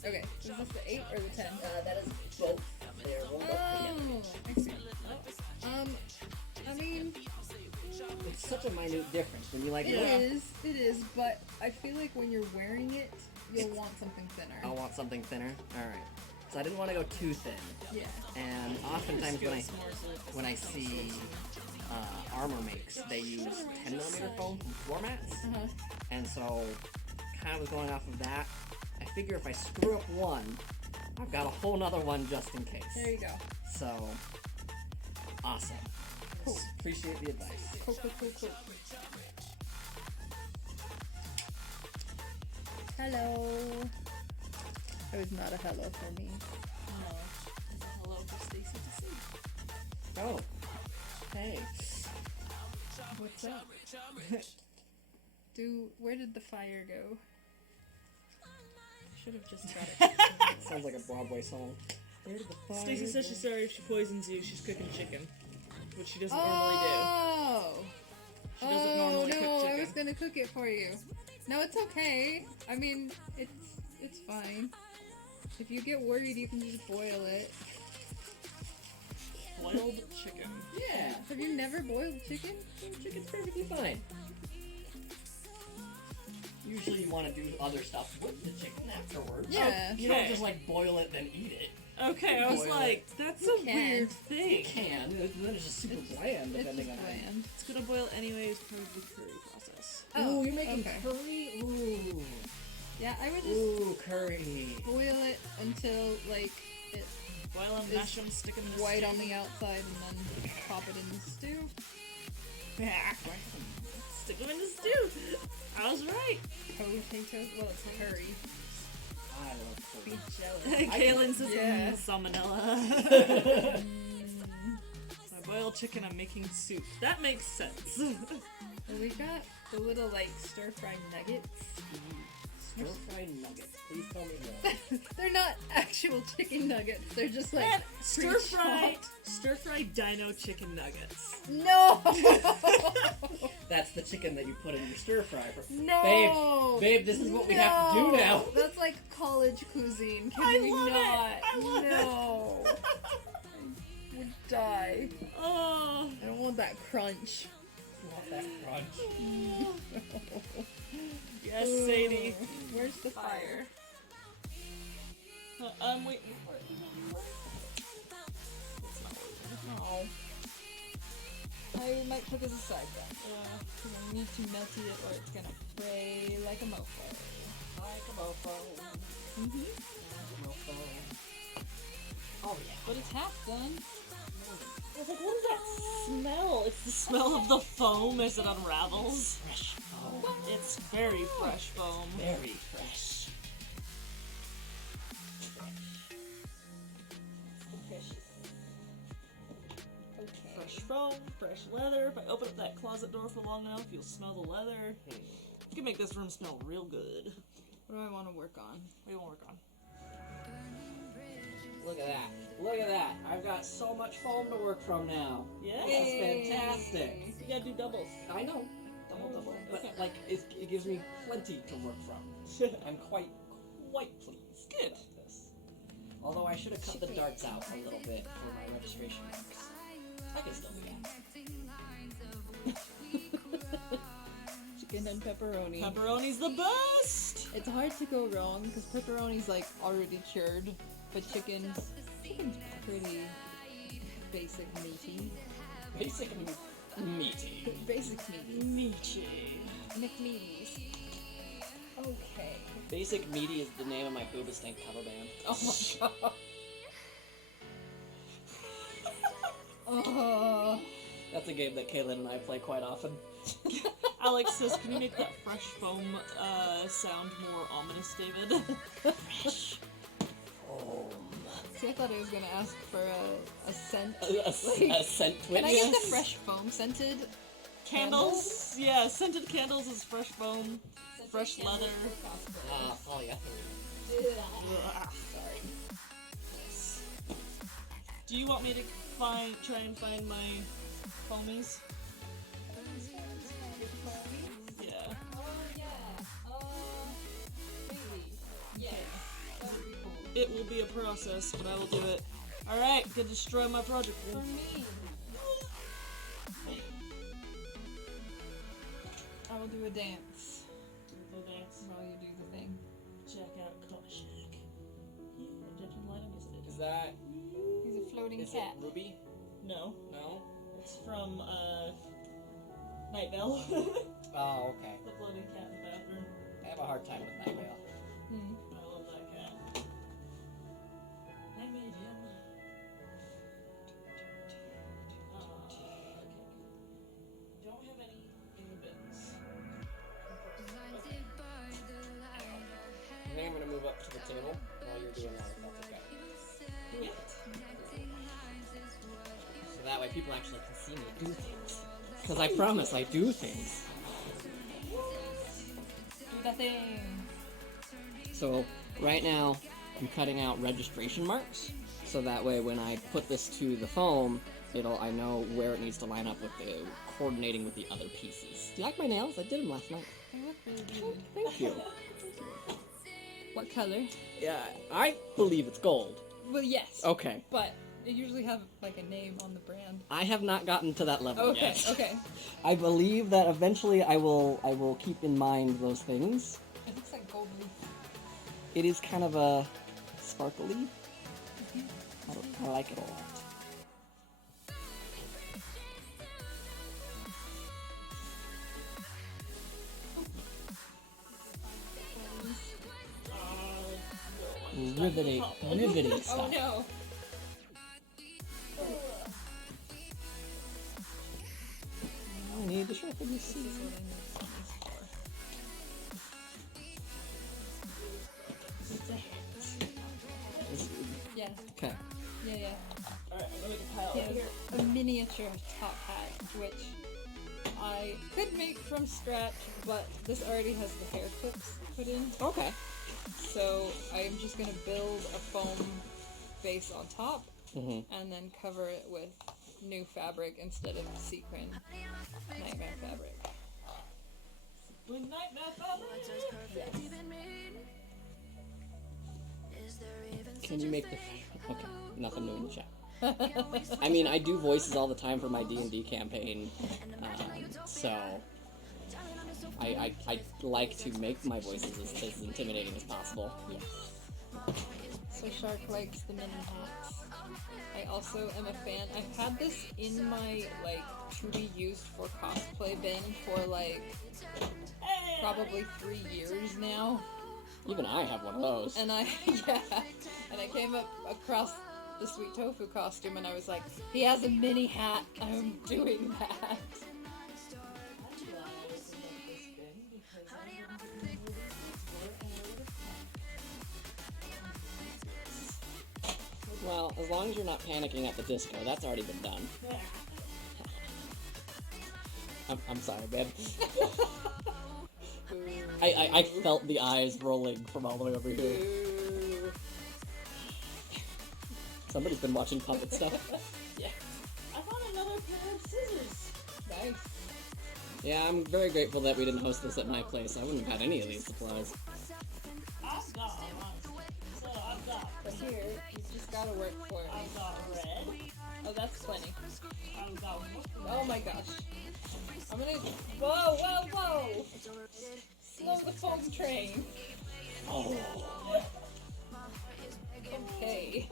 Okay, is this the 8 or the 10? That is both. They're rolled up together. Oh, I see. I mean, It's such a minute difference when you like it look. is, but I feel like when you're wearing it, you'll want something thinner. I want something thinner. Alright. So I didn't want to go too thin. Yeah. And oftentimes when I see armor makes, they use 10mm foam from floor mats. Uh-huh. And so, kind of was going off of that. I figure if I screw up one, I've got a whole nother one just in case. There you go. So, awesome. Cool. Appreciate the advice. Cool. Hello. It was not a hello for me. No. It's a hello for Stacy to see. Oh. Hey. What's up? Where did the fire go? Should have just got it. Sounds like a Broadway song. Where did the fire Stacy says go? she's sorry if she poisons you. She's cooking chicken, which she doesn't normally Oh! do. She doesn't normally no, cook chicken. I was gonna cook it for you. No, it's okay. I mean, it's fine. If you get worried, you can just boil it. Boiled chicken. Yeah. Have you never boiled chicken? Chicken's perfectly fine. Usually you want to do other stuff with the chicken afterwards. Yeah. You don't Okay. just like boil it then eat it. Okay, I was Boil like, that's a can. weird You thing. can. Then it's just super bland It's depending just on how. bland. It's gonna boil anyways per the curry process. Oh, Ooh, you're making okay. curry? Ooh. Yeah, I would just Ooh, curry. boil it until, like, it's Boil them, It's mash them, stick them in the white stew. on the outside and then pop it in the stew. Stick them in the stew. I was right. Potato? Well, it's curry. I love Be curry. jealous. Kaylin says Yeah. salmonella. I boiled chicken, I'm making soup. That makes sense. Well, we got the little, like, stir-fried nuggets. Stir-fried nuggets. Please tell me more. They're not actual chicken nuggets. They're just, like, Man, stir-fried pre-chopped. dino chicken nuggets. No! That's the chicken that you put in your stir fry. No! Babe, this is what we have to do now. That's like college cuisine. Can I we love it. not? I love it. No. I would die. Oh. I don't want that crunch. You want that crunch? Yes, Sadie. Where's the fire? Wait. No. I might cook as a side dish. Because I need to melt it or it's gonna fray like a mofo. Like a mofo. Mm-hmm. Mofo. Oh yeah. But it's half done. I was like, what is that smell? It's the smell of the foam as it unravels. Fresh foam. It's very fresh foam. Very fresh. fresh foam, fresh leather. If I open up that closet door for long enough, you'll smell the leather. You can make this room smell real good. What do I want to work on? What do you want to work on? Look at that. Look at that. I've got so much foam to work from now. Yeah. It's fantastic. You gotta do doubles. I know. Double. But, Okay. like, it gives me plenty to work from. I'm quite pleased. Good. About this. Although I should have cut the darts out a little bit for my registration marks. I can still do that. Chicken and pepperoni. Pepperoni's the best! It's hard to go wrong because pepperoni's like already cured, but chicken's pretty basic meaty. Basic meaty. Basic meaty. Meaty. McMeaties. Okay. Basic Meaty is the name of my Boobastank cover band. Oh my god. That's a game that Kaylin and I play quite often. Alex says, can you make that fresh foam sound more ominous, David? Fresh. See, I thought I was gonna ask for a scent. A scent twin. Can I get the fresh foam scented? Candles? Yeah, scented candles is fresh foam, fresh leather. Polyethylene. Sorry. Do you want me to try and find my foamies? Yeah. It will be a process, but I will do it. Alright, gonna destroy my project. For me. I will do a dance while you do the thing. Check out Koshak. Yeah, Egyptian lighting, yes it Is is. that? He's a floating Is cat. it Ruby? No, No. it's from, Night Vale. Oh, okay. The floating cat in the bathroom. I have a hard time with Night Vale. I love that cat. I made him. Okay. Don't have any in the bins. I think I'm gonna move up to the table while you're doing that, if that's okay. Do it. So that way people actually can see me do things. Because I promise I do things. Do the thing. So right now I'm cutting out registration marks, so that way when I put this to the foam, I know where it needs to line up with the coordinating with the other pieces. Do you like my nails? I did them last night. They look really good. Thank you. What color? Yeah, I believe it's gold. Well, yes. Okay. But they usually have like a name on the brand. I have not gotten to that level Okay, yet. okay. I believe that eventually I will keep in mind those things. It looks like gold leaf. It is kind of a sparkly. I like it a lot. Riveting Oh stuff. no. I need to sharpen this. This is what I need these for. It's a hat. Yeah, Okay. yeah. Alright, I'm gonna make a pile He over has here. a miniature top hat, which I could make from scratch, but this already has the hair clips put in. Okay. So I'm just gonna build a foam base on top, Mhm. and then cover it with new fabric instead of sequin nightmare fabric. With nightmare fabric. Can you make the? Okay. Nothing new in the chat. I mean, I do voices all the time for my D&D campaign, so I like to make my voices as intimidating as possible. Yes. So Shark likes the mini hats. I also am a fan. I've had this in my to be used for cosplay bin for probably 3 years now. Even I have one of those. And I and I came across the Sweet Tofu costume and I was like, he has a mini hat. I'm doing that. Well, as long as you're not panicking at the disco, that's already been done. I'm sorry, man. I felt the eyes rolling from all the way over here. Ooh. Somebody's been watching puppet stuff. Yeah. I found another pair of scissors. Nice. Yeah, I'm very grateful that we didn't host this at my place. I wouldn't have had any of these supplies. I've got so I've got But here, you just gotta work for it. I've got red. Oh, that's plenty. I've got Oh my gosh. I'm gonna. Whoa, whoa, whoa! Slow the foam train. Oh. Okay.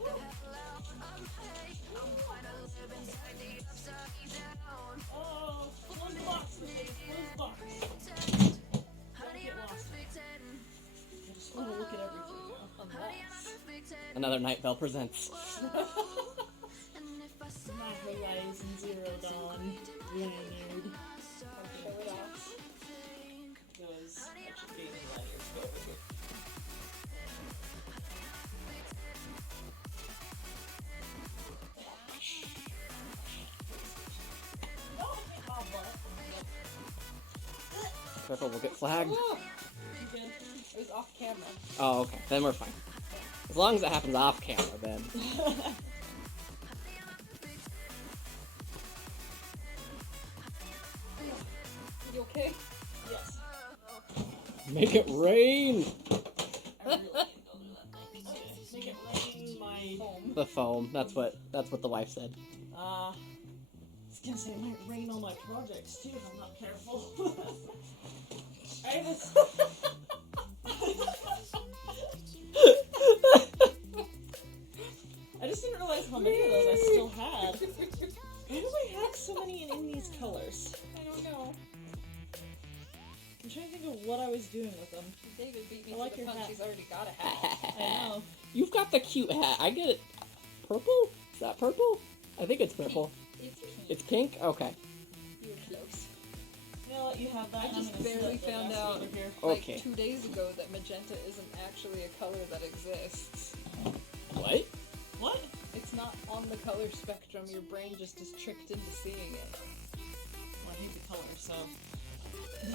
oh, close the box, please. Close the box. Don't get lost. I just want to look at everything now. Unbox. Another Night Bell presents. My Horizon Zero Dawn. Leonard. Show it off. Those actually gaming letters go over here. No, oh, what? Careful, we'll get flagged. Oh, You good? it was off camera. Oh, okay. Then we're fine. As long as it happens off camera, then. You okay? Yes. Make it rain! I really need to go do that. Make it rain my... Foam. The foam. That's what the wife said. I was gonna say it might rain on my projects too if I'm not careful. I have this... I just didn't realize how many of those I still had. Why do I have so many in these colors? I don't know. I'm trying to think of what I was doing with them. David beat me I to like the your punch. hat. He's already got a hat. I know. You've got the cute hat. I get it. Purple? Is that purple? I think it's purple. It's pink. It's pink? Okay. You were close. I'm gonna let you have that. I I'm just gonna barely set the found basket out over here. like Okay. 2 days ago that magenta isn't actually a color that exists. What? What? It's not on the color spectrum. Your brain just is tricked into seeing it. Well, I hate the color, so...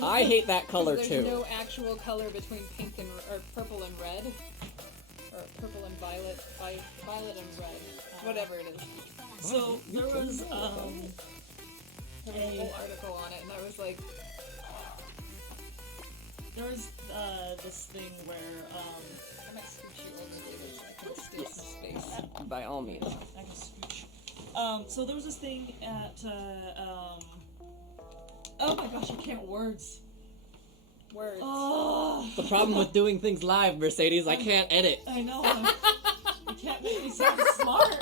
I hate that color There's too. no actual color between pink and or purple and red, or purple and violet, violet and red, whatever it is. So, there was, There was a whole article on it, and I was like, there was, this thing where, I might scooch you over, David, so I can steal some space. By all means. I can scooch. So there was this thing at, oh my gosh, I can't words. Words. Oh, The problem with doing things live, Mercedes, I can't edit. I know. You can't make me sound smart.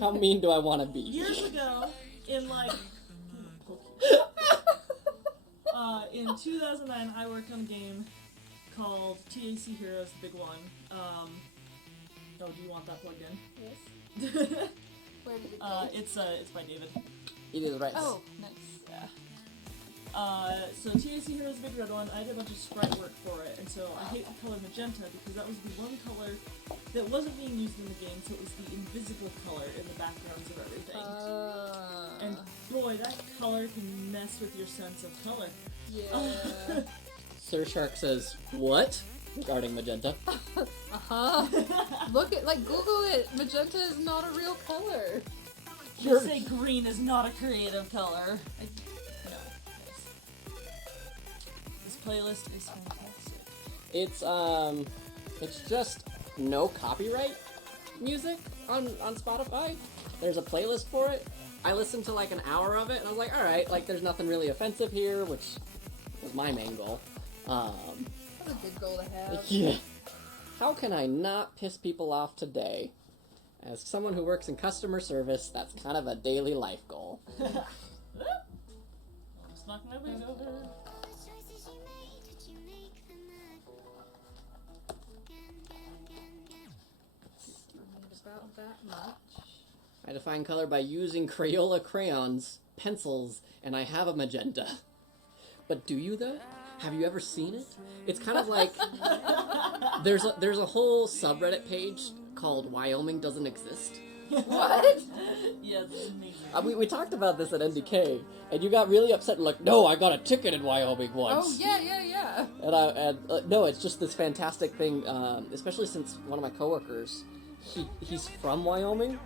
How mean do I want to be? Years ago, in like, in 2009, I worked on a game called TAC Heroes, the big one. Oh, do you want that plugged in? Yes. Where did it go? It's by David. It is right. Oh, nice. Yeah. So TAC Heroes, the big red one, I did a bunch of sprite work for it, and so I hate the color magenta because that was the one color that wasn't being used in the game, so it was the invisible color in the backgrounds of everything. And boy, that color can mess with your sense of color. yeah. Sir Shark says, what? Regarding magenta. Look at, like, Google it. Magenta is not a real color. Just say green is not a creative color. No. This playlist is fantastic. It's just no copyright music on Spotify. There's a playlist for it. I listened to like an hour of it and I was like, alright, like there's nothing really offensive here, which was my main goal. That's a good goal to have. Yeah. How can I not piss people off today? As someone who works in customer service, that's kind of a daily life goal. Almost knocking everything over. About that much. I define color by using Crayola crayons, pencils, and I have a magenta. But do you though? Have you ever seen it? It's kind of like there's a whole subreddit page called Wyoming Doesn't Exist, What? Yeah, this is amazing. We talked about this at NDK, and you got really upset and like, no, I got a ticket in Wyoming once. Oh, yeah. And no, it's just this fantastic thing, especially since one of my coworkers, he's from Wyoming,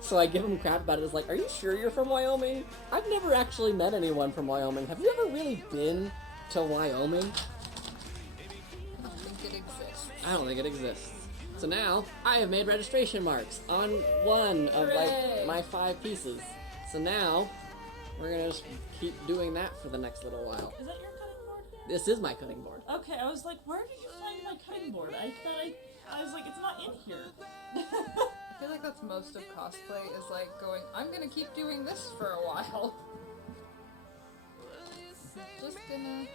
so I give him crap about it. It's like, are you sure you're from Wyoming? I've never actually met anyone from Wyoming. Have you ever really been to Wyoming? I don't think it exists. I don't think it exists. So now, I have made registration marks on one of Hooray! my 5 pieces. So now, we're gonna just keep doing that for the next little while. Is that your cutting board? This is my cutting board. Okay, I was like, where did you find my cutting board? I was like, it's not in here. I feel like that's most of cosplay is like going, I'm gonna keep doing this for a while. Just gonna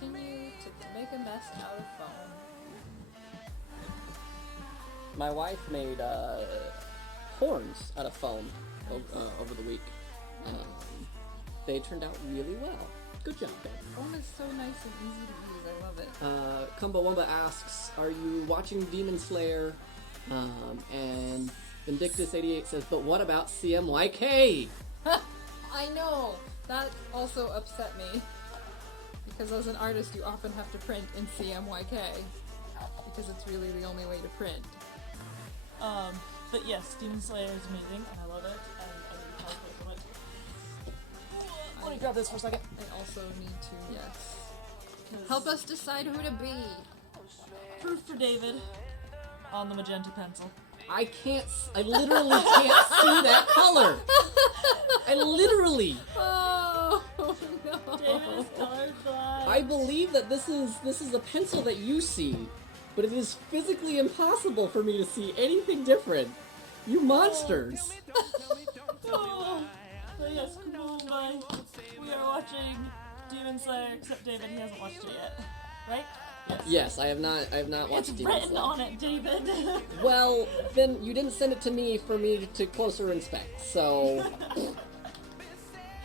continue to make a mess out of foam. My wife made horns out of foam over the week. They turned out really well. Good job, Ben. Foam is so nice and easy to use. I love it. Kumbawumba asks, are you watching Demon Slayer? And Vindictus88 says, but what about CMYK? I know! That also upset me. Because as an artist, you often have to print in CMYK. Because it's really the only way to print. But yes, Demon Slayer is amazing, and I love it, and I need to cosplay from it. Let me grab this for a second. I also need to, yes. Help us decide who to be. Proof for David on the magenta pencil. I literally can't see that color! I literally! Oh, no. David is colorblind. I believe that this is a pencil that you see, but it is physically impossible for me to see anything different. You monsters! Oh, but yes, Kumbawumba, we are watching Demon Slayer, except David, he hasn't watched it yet. Right? Yes, I have not watched It's Demon written Slayer. on it, David. Well, then you didn't send it to me for me to closer inspect, so...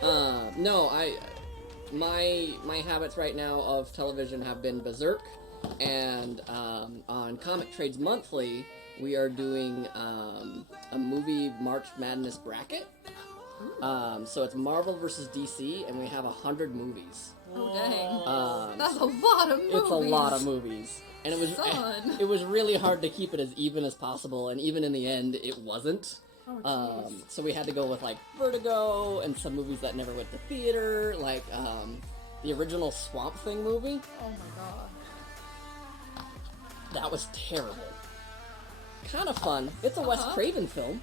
no, my habits right now of television have been Berserk, and on Comic Trades Monthly, we are doing a movie March Madness bracket. So it's Marvel versus DC, and we have 100 movies. Oh, dang. Um, That's a lot of movies. It's a lot of movies. And Son. it was really hard to keep it as even as possible, and even in the end, it wasn't. Oh, jeez. So we had to go with, like, Vertigo, and some movies that never went to theater, like, the original Swamp Thing movie. Oh my god. That was terrible. Kind of fun. It's a Wes Craven film.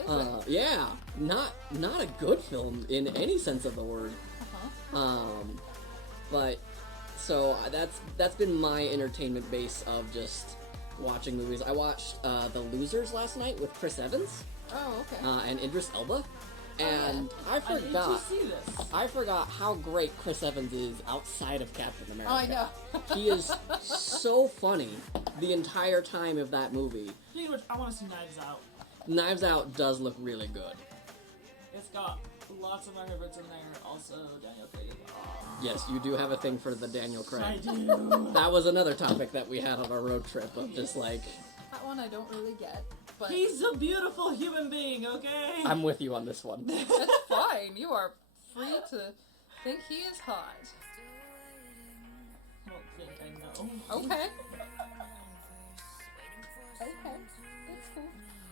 Is it? Yeah, not a good film in any sense of the word. But so that's been my entertainment base of just watching movies. I watched The Losers last night with Chris Evans Oh, okay. and Idris Elba, and I I need forgot. to see this. I forgot how great Chris Evans is outside of Captain America. Oh, I know. He is so funny the entire time of that movie. Speaking of which, I want to see Knives Out. Knives Out does look really good. It's got lots of my favorites in there. Also, Daniel Craig. Yes, you do have a thing for the Daniel I Craig. do. That was another topic that we had on our road trip of just like, That one I don't really get, but He's a beautiful human being, okay? I'm with you on this one. that's fine. You are free to think he is hot. I don't think I know. Okay. Okay. That's cool.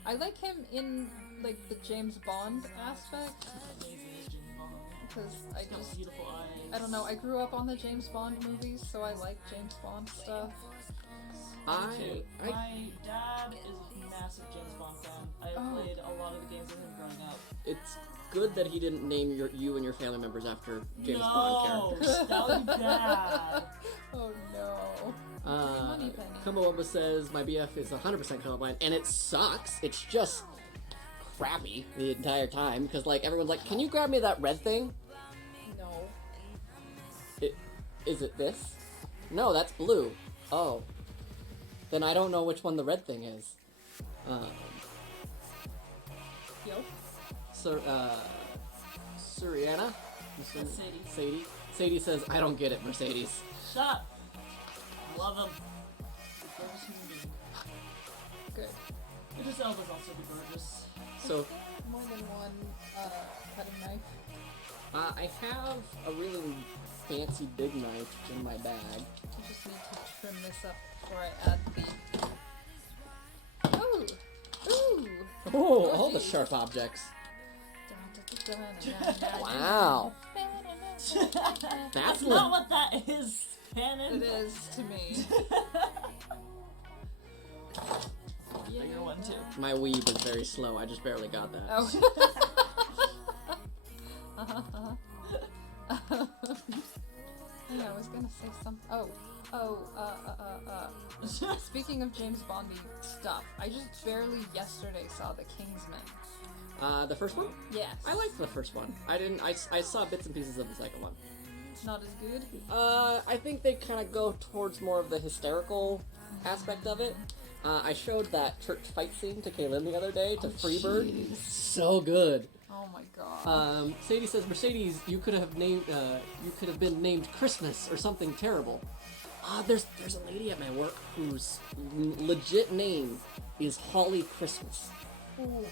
I like him in, like, the James Bond aspect, Amazing as James Bond. because He's got beautiful eyes. I don't know, I grew up on the James Bond movies, so I like James Bond stuff. I My dad is a massive James Bond fan. I have played a lot of the games with him growing up. it's good that he didn't name you and your family members after James Bond characters. That would be bad. Oh no. Money penny. Kumawumba says my BF is 100% colorblind, and it sucks. It's just crappy the entire time because like everyone's like, "Can you grab me that red thing?" No. Is it this? No, that's blue. Oh, then I don't know which one the red thing is. Yo. So, Suriana? That's Sadie. Sadie? Sadie says, I don't get it, Mercedes. Shut up. Love him. Gorgeous human being. Good. Idris Elba's also gorgeous. So More than one cutting knife. I have a really fancy big knife in my bag. I just need to trim this up before I add the. Ooh! Ooh! Oh, all the geez. sharp objects. Wow. Wow. That's not what that is, Pannon. It is to me. Bigger one too. My weave is very slow. I just barely got that. Oh. Yeah, I was gonna say something. Speaking of James Bondy stuff, I just barely yesterday saw The Kingsman. The first one? Yes. I liked the first one. I saw bits and pieces of the second one. Not as good. I think they kind of go towards more of the hysterical aspect of it. I showed that church fight scene to Kaylin the other day to Freebird. So good. Oh my god. Sadie says, Mercedes, you could have been named Christmas or something terrible. There's a lady at my work whose legit name is Holly Christmas. Ooh.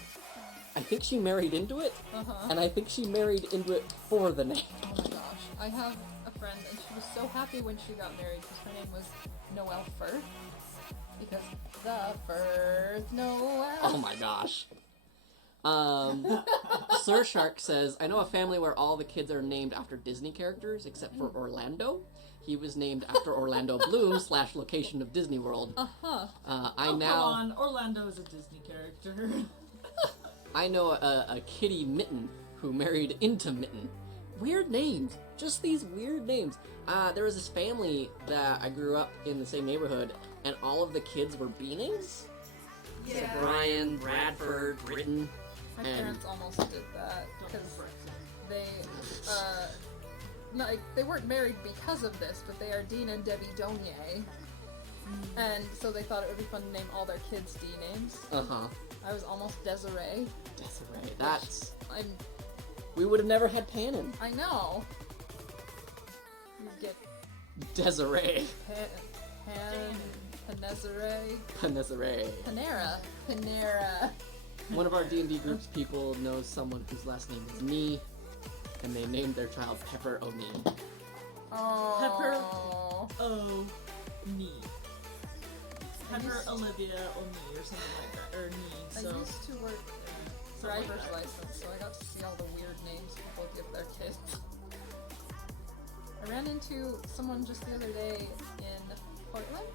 I think she married into it, Uh-huh. and I think she married into it for the name. Oh my gosh. I have a friend, and she was so happy when she got married because her name was Noelle Firth. Because the Firth Noelle. Oh my gosh. Sir Shark says, I know a family where all the kids are named after Disney characters, except for Orlando. He was named after Orlando Bloom / location of Disney World. Uh-huh. Come on, Orlando is a Disney character. I know a kitty Mitten who married into Mitten. Weird names. Just these weird names. There was this family that I grew up in the same neighborhood, and all of the kids were Beanings. Yeah. So Brian, Bradford, Britton. My And- parents almost did that because they, they weren't married because of this, but they are Dean and Debbie Donier. And so they thought it would be fun to name all their kids D names. Uh-huh. I was almost Desiree. Desiree. That's... We would have never had Pannon. I know. You get Desiree. Panezere. Desiree. Panera. One of our D&D group's people knows someone whose last name is Nee, and they named their child Pepper O'Neill. Oh. Pepper. Oh, me. Pepper Olivia O'Neill or something like that. Or Nee, I so. used to work driver's license, so I got to see all the weird names people give their kids. I ran into someone just the other day in Portland,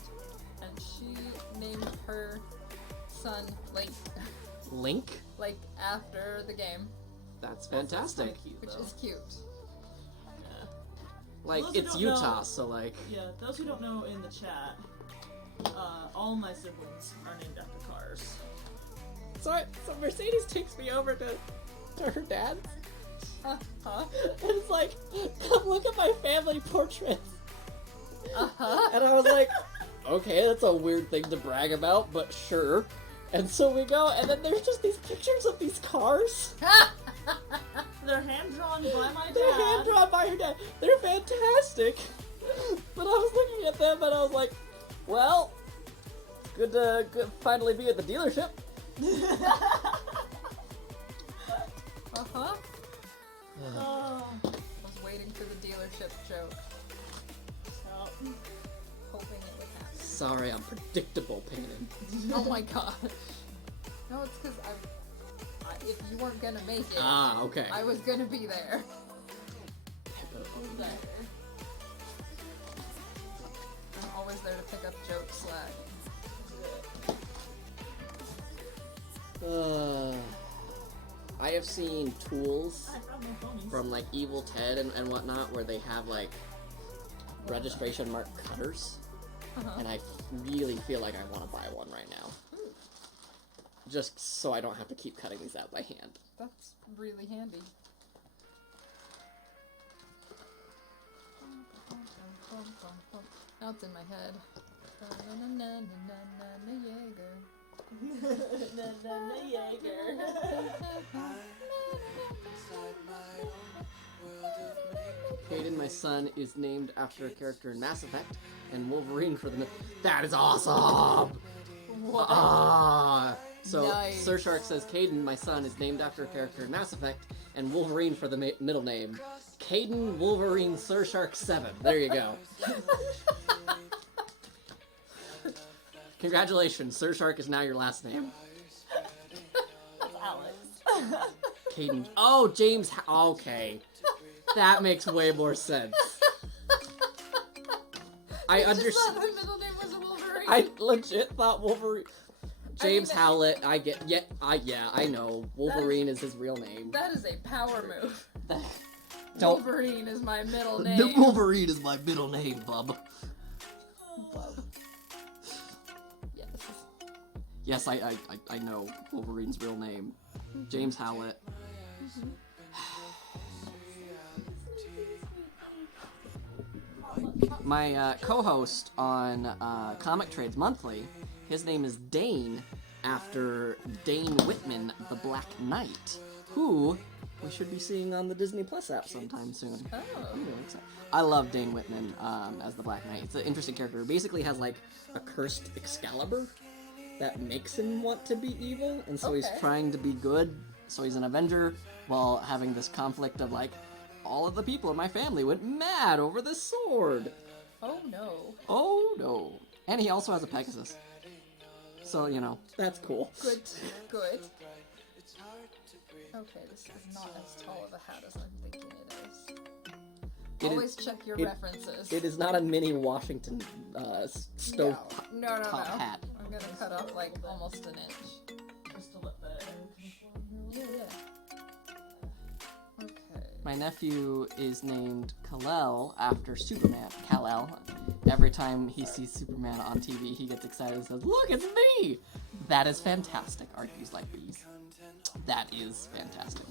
and she named her son Link. Link? Like after the game, That's That's fantastic. kinda cute, which though. is cute. Yeah. Like, Those who it's don't Utah, know- so like... Yeah, those who don't know in the chat, all my siblings are named after cars. So Mercedes takes me over to her dad's, Uh-huh. and it's like, come look at my family portraits. Uh-huh. And I was like, okay, that's a weird thing to brag about, but sure. And so we go, and then there's just these pictures of these cars. They're hand-drawn by my dad. They're hand-drawn by your dad. They're fantastic. But I was looking at them, and I was like, well, good to finally be at the dealership. Uh-huh. Oh. I was waiting for the dealership joke, So, hoping it would happen. Sorry, I'm predictable, Pannon. Oh my god. No, it's because if you weren't gonna make it, Ah, okay. I was gonna be there. I'm always there to pick up joke slack. I have seen tools I found no ponies. from like Evil Ted and whatnot where they have like registration mark cutters, Uh-huh. and I really feel like I want to buy one right now. Just so I don't have to keep cutting these out by hand. That's really handy. Now it's in my head. Hayden, my son, is named after a character in Mass Effect, and Wolverine for the... That is awesome! What? Ah. So Nice. Sir Shark says, Caden, my son, is named after a character in Mass Effect, and Wolverine for the middle name. Caden Wolverine Sir Shark 7. There you go. Congratulations, Sir Shark is now your last name. That's Alex. Caden. Oh, James. Okay. That makes way more sense. I just understand. thought the middle name was a Wolverine. I legit thought Wolverine. James I mean, Howlett. I get. Yeah. I know. Wolverine is his real name. That is a power move. Don't. Wolverine is my middle The name. Wolverine is my middle name, bub. Bub. Yes. Yes, I know Wolverine's real name. James Howlett. My co-host on Comic Trades Monthly, his name is Dane, after Dane Whitman, the Black Knight, who we should be seeing on the Disney Plus app sometime soon. Oh. I'm really excited. I love Dane Whitman as the Black Knight. It's an interesting character. He basically has like a cursed Excalibur that makes him want to be evil, and so he's Okay. trying to be good. So he's an Avenger while having this conflict of like, all of the people in my family went mad over this sword. Oh no. Oh no. And he also has a Pegasus. So, you know, that's cool. Good. Good. Okay, this is not as tall of a hat as I'm thinking it is. Always check your references. It is not a mini Washington stove no. top hat. I'm gonna cut off like almost an inch. Just to let the air Yeah. Okay. My nephew is named Kal-El after Superman. Kal-El. Every time he sees Superman on TV, he gets excited and says, "Look, it's me!" That is fantastic. Argues like bees. That is fantastic.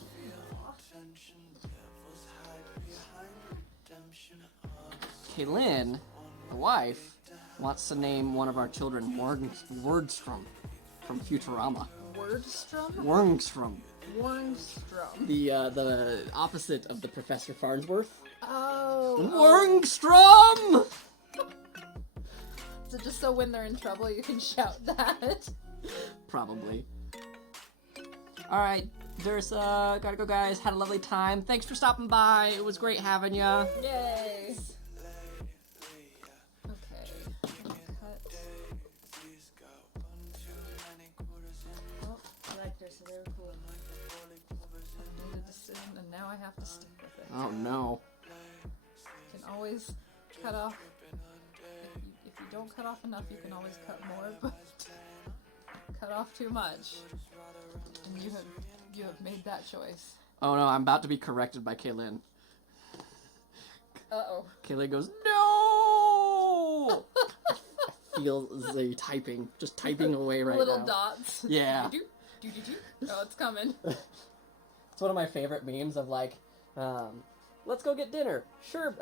Kaylin, the wife, wants to name one of our children Wordstrom from Futurama. Wordstrom? Wordstrom. Wordstrom. The opposite of the Professor Farnsworth. Oh. Wordstrom! So just so when they're in trouble, you can shout that. Probably. Alright, there's, gotta go guys. Had a lovely time. Thanks for stopping by. It was great having ya. Yay. Okay. Cut. Oh, I liked her, so they were cool. I made a decision and now I have to stick with it. Oh no. You can always cut off. If you don't cut off enough, you can always cut more, but cut off too much. And you have made that choice. Oh no, I'm about to be corrected by Kaylin. Uh-oh. Kaylin goes, "No!" I feel the typing, just typing away right Little now. dots. Yeah. Oh, it's coming. It's one of my favorite memes of like, let's go get dinner. Sure,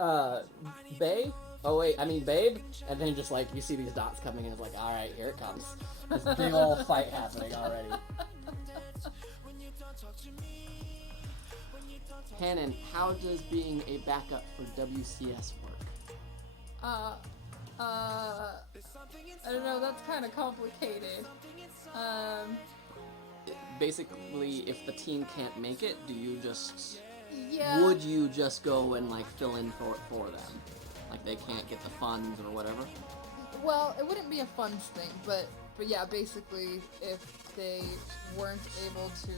babe. Oh wait, I mean babe. And then just like, you see these dots coming and it's like, alright, here it comes. This big old fight happening already. Hannon, how does being a backup for WCS work? I don't know, that's kind of complicated. Basically, if the team can't make it, do you just... Yeah. Would you just go and like fill in for them? Like they can't get the funds or whatever? Well, it wouldn't be a funds thing, but yeah, basically, if they weren't able to,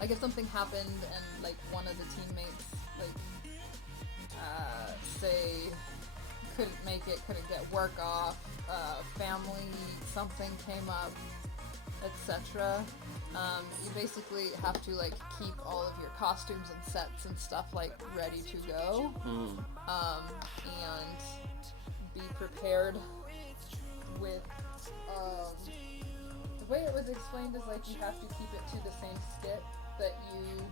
like if something happened and like one of the teammates, like, say, couldn't make it, couldn't get work off, family, something came up, etc. You basically have to like keep all of your costumes and sets and stuff like ready to go, and be prepared with. The way it was explained is like you have to keep it to the same skit that you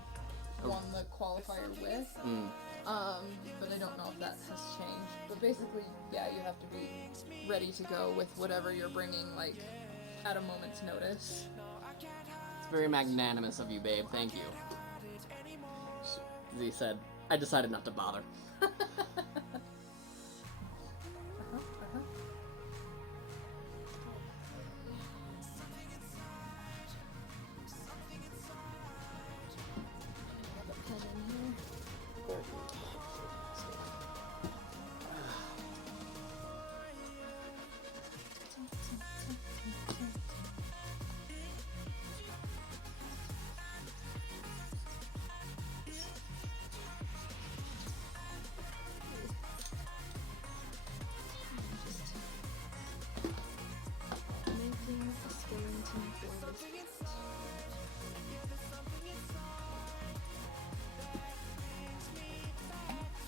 won the qualifier with. But I don't know if that has changed. But basically, yeah, you have to be ready to go with whatever you're bringing, like at a moment's notice. It's very magnanimous of you, babe. Thank you. Z said, I decided not to bother.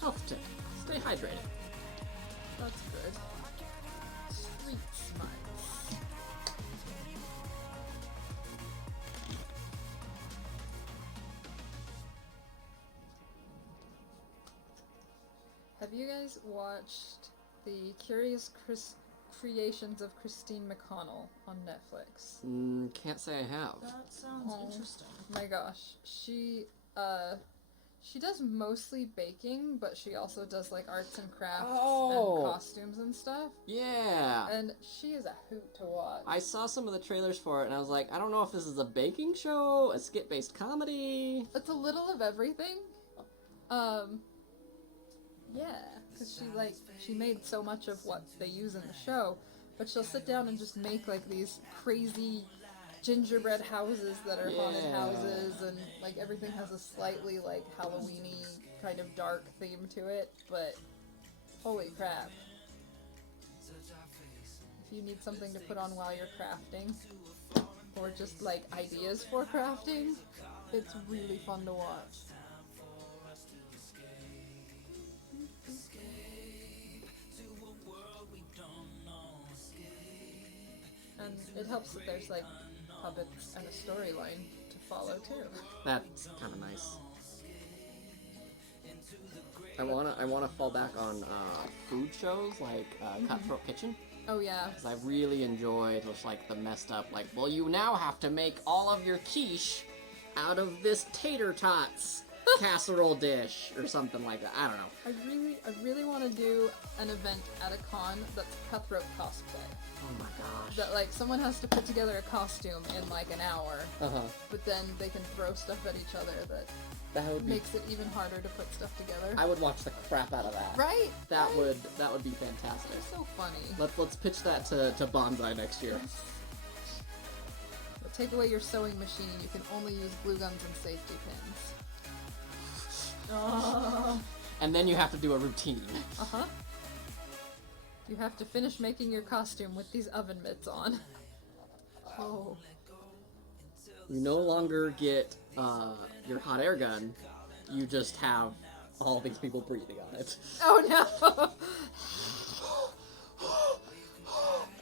health tip. Stay hydrated. That's good. Street smarts. Have you guys watched the Curious Creations of Christine McConnell on Netflix? Can't say I have. That sounds Oh. interesting. My gosh, she does mostly baking, but she also does like arts and crafts Oh. and costumes and stuff. Yeah. And she is a hoot to watch. I saw some of the trailers for it, and I was like, I don't know if this is a baking show, a skit-based comedy. It's a little of everything. Yeah, because she made so much of what they use in the show, but she'll sit down and just make like these crazy gingerbread houses that are haunted Yeah. houses, and like everything has a slightly like Halloween-y kind of dark theme to it, but holy crap. If you need something to put on while you're crafting, or just like ideas for crafting, it's really fun to watch. And it helps that there's like puppets and a storyline to follow too. That's kind of nice. I wanna fall back on food shows like Cutthroat Kitchen, Oh yeah. because I really enjoyed just like the messed up like, well, you now have to make all of your quiche out of this tater tots casserole dish or something like that. I don't know. I really want to do an event at a con that's Cutthroat Cosplay. Oh my gosh. That like someone has to put together a costume in like an hour, but then they can throw stuff at each other that would be. makes it even harder to put stuff together. I would watch the crap out of that. Right? That right? would be fantastic. It's so funny. Let's pitch that to Banzai next year. But take away your sewing machine, you can only use glue guns and safety pins. And then you have to do a routine. Uh-huh. You have to finish making your costume with these oven mitts on. Oh. You no longer get your hot air gun. You just have all these people breathing on it. Oh no!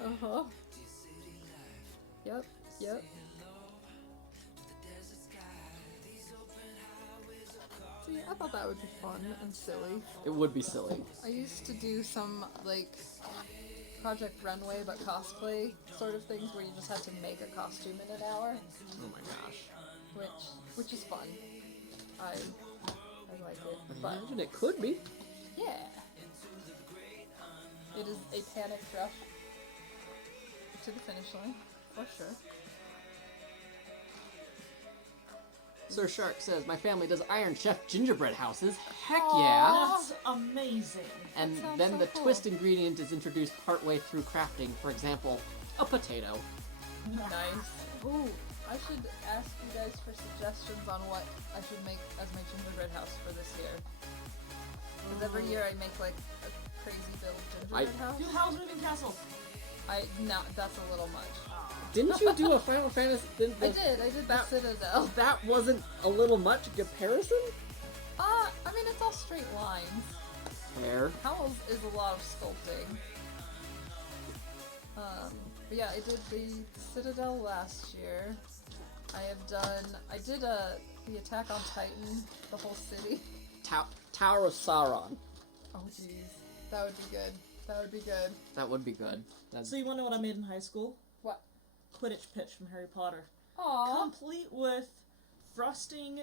Uh-huh. Yep, yep. See, I thought that would be fun and silly. It would be silly. I used to do some, like, Project Runway but cosplay sort of things where you just had to make a costume in an hour, Oh my gosh. which is fun. I like it. But Imagine it could be. yeah. It is a panic rush to the finish line, for sure. Sir Shark says, my family does Iron Chef gingerbread houses. Heck yeah. That's amazing. And sounds then so the cool. twist ingredient is introduced partway through crafting. For example, a potato. Nice. Ooh, I should ask you guys for suggestions on what I should make as my gingerbread house for this year. Because every year I make like a crazy build gingerbread house. Do Howl's Moving Castle. No, that's a little much. Didn't you do a Final Fantasy? I did the Citadel. That wasn't a little much in comparison? I mean it's all straight lines. Fair. Howl's is a lot of sculpting. But yeah, I did the Citadel last year. I did the Attack on Titan, the whole city. Tower of Sauron. Oh jeez, that would be good. That would be good. That would be good. So you want to know what I made in high school? What? Quidditch pitch from Harry Potter. Aww. Complete with frosting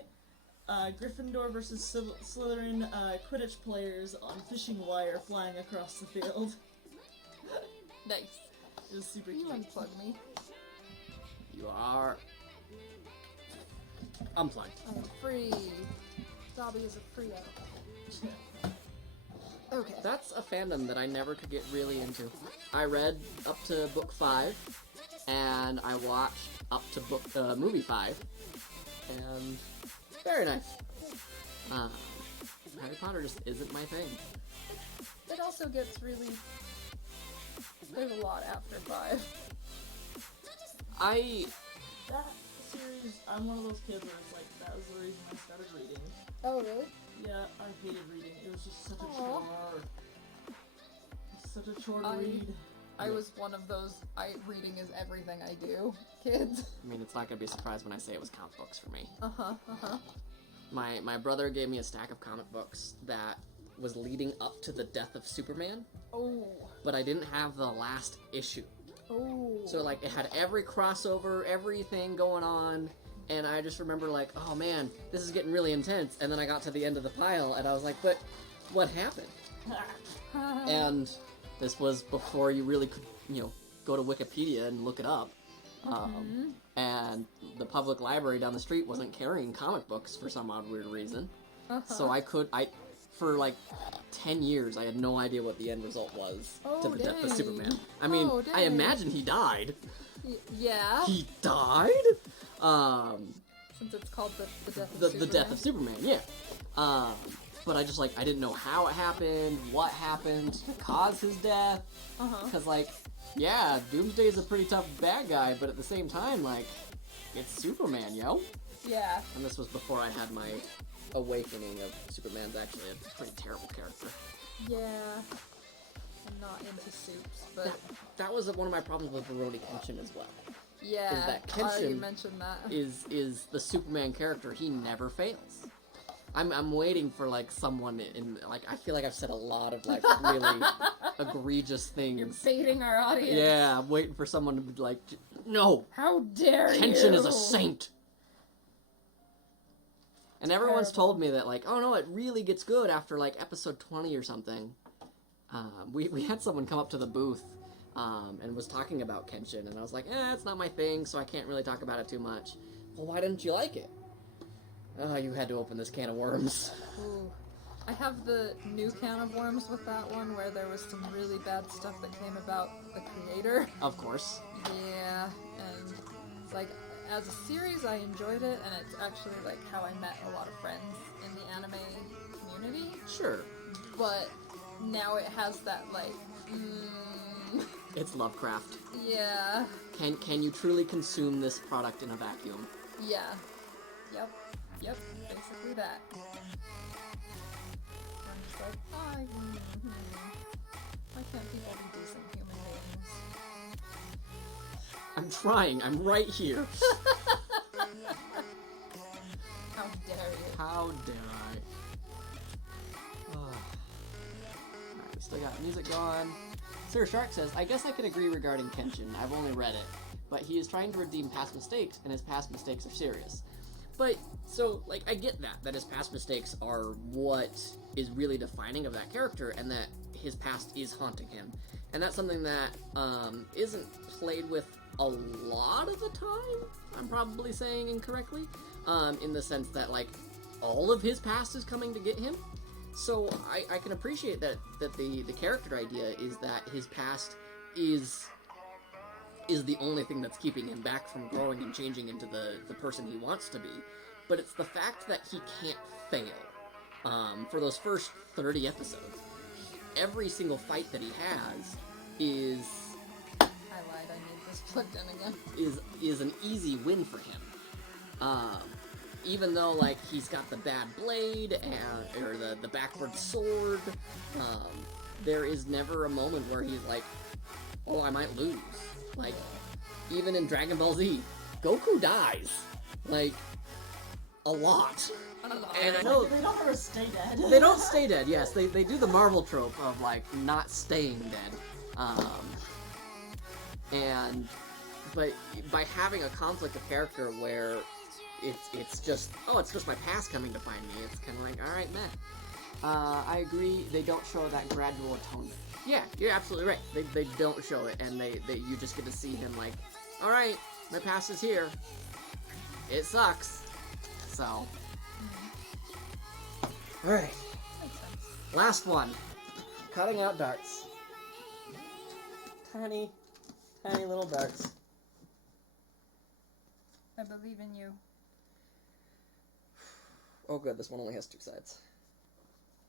Gryffindor versus Slytherin Quidditch players on fishing wire flying across the field. Nice. It was super You cute. unplug me. You are unplugged. I'm free. Dobby is a free alcohol. Okay. That's a fandom that I never could get really into. I read up to book 5, and I watched up to book movie 5, and very nice. Harry Potter just isn't my thing. It also gets really... There's a lot after 5. That series, I'm one of those kids where it's like, that was the reason I started reading. Oh, really? Yeah, I hated reading. It was just such a Aw. chore. It's such a chore to I- read. I was one of those, reading is everything I do, kids. I mean, it's not gonna be a surprise when I say it was comic books for me. Uh-huh. My brother gave me a stack of comic books that was leading up to the death of Superman, Oh. but I didn't have the last issue. Oh. So, like, it had every crossover, everything going on, and I just remember, like, oh man, this is getting really intense, and then I got to the end of the pile, and I was like, but what happened? And this was before you really could, go to Wikipedia and look it up. And the public library down the street wasn't carrying comic books for some odd weird reason. So for like 10 years, I had no idea what the end result was to the death of dang. Superman. I mean, Oh, I dang. imagine he died. Yeah. He died? Since it's called the death of The Superman. death of Superman, yeah. But I just, I didn't know how it happened, what happened to cause his death. Because, yeah, Doomsday's a pretty tough bad guy, but at the same time, it's Superman, yo. Yeah. And this was before I had my awakening of Superman's actually a pretty terrible character. Yeah. I'm not into soups, but That was one of my problems with Rurouni Kenshin as well. yeah. is that I already Kenshin mentioned that. Is the Superman character. He never fails. I'm waiting for someone in I feel like I've said a lot of really egregious things. You're baiting our audience. Yeah, I'm waiting for someone to be like, no, How dare you? Kenshin is a saint. And everyone's Terrible. told me that oh no, it really gets good after episode 20 or something. We had someone come up to the booth and was talking about Kenshin, and I was like, it's not my thing, so I can't really talk about it too much. Well, why didn't you like it? You had to open this can of worms. Ooh. I have the new can of worms with that one where there was some really bad stuff that came about the creator. Of course. Yeah, and it's as a series I enjoyed it, and it's actually how I met a lot of friends in the anime community. Sure. But now it has that It's Lovecraft. yeah, Can you truly consume this product in a vacuum? yeah, yep, basically that. I'm just why can't people be decent human beings? I'm trying. I'm right here. How dare you? How dare I? Alright, we still got music going. Sir Shark says, I guess I can agree regarding Kenshin. I've only read it. But he is trying to redeem past mistakes, and his past mistakes are serious. But, so, I get that his past mistakes are what is really defining of that character, and that his past is haunting him. And that's something that, isn't played with a lot of the time, I'm probably saying incorrectly, in the sense that, all of his past is coming to get him. So, I can appreciate that the character idea is that his past is the only thing that's keeping him back from growing and changing into the person he wants to be. But it's the fact that he can't fail. For those first 30 episodes, every single fight that he has is I lied, I need this plugged in again. is an easy win for him. Even though he's got the bad blade or the backward sword, there is never a moment where he's like, oh, I might lose. Even in Dragon Ball Z, Goku dies. A lot. And I know They don't ever stay dead. they don't stay dead. Yes, they do the Marvel trope of not staying dead. But by having a conflict of character where it's just my past coming to find me, it's kind of all right, man. I agree. They don't show that gradual atonement. Yeah, you're absolutely right. They don't show it, and they you just get to see him all right, my past is here. It sucks. So, all right. Makes sense. Last one. Cutting out darts. Tiny little darts. I believe in you. Oh good, this one only has 2 sides.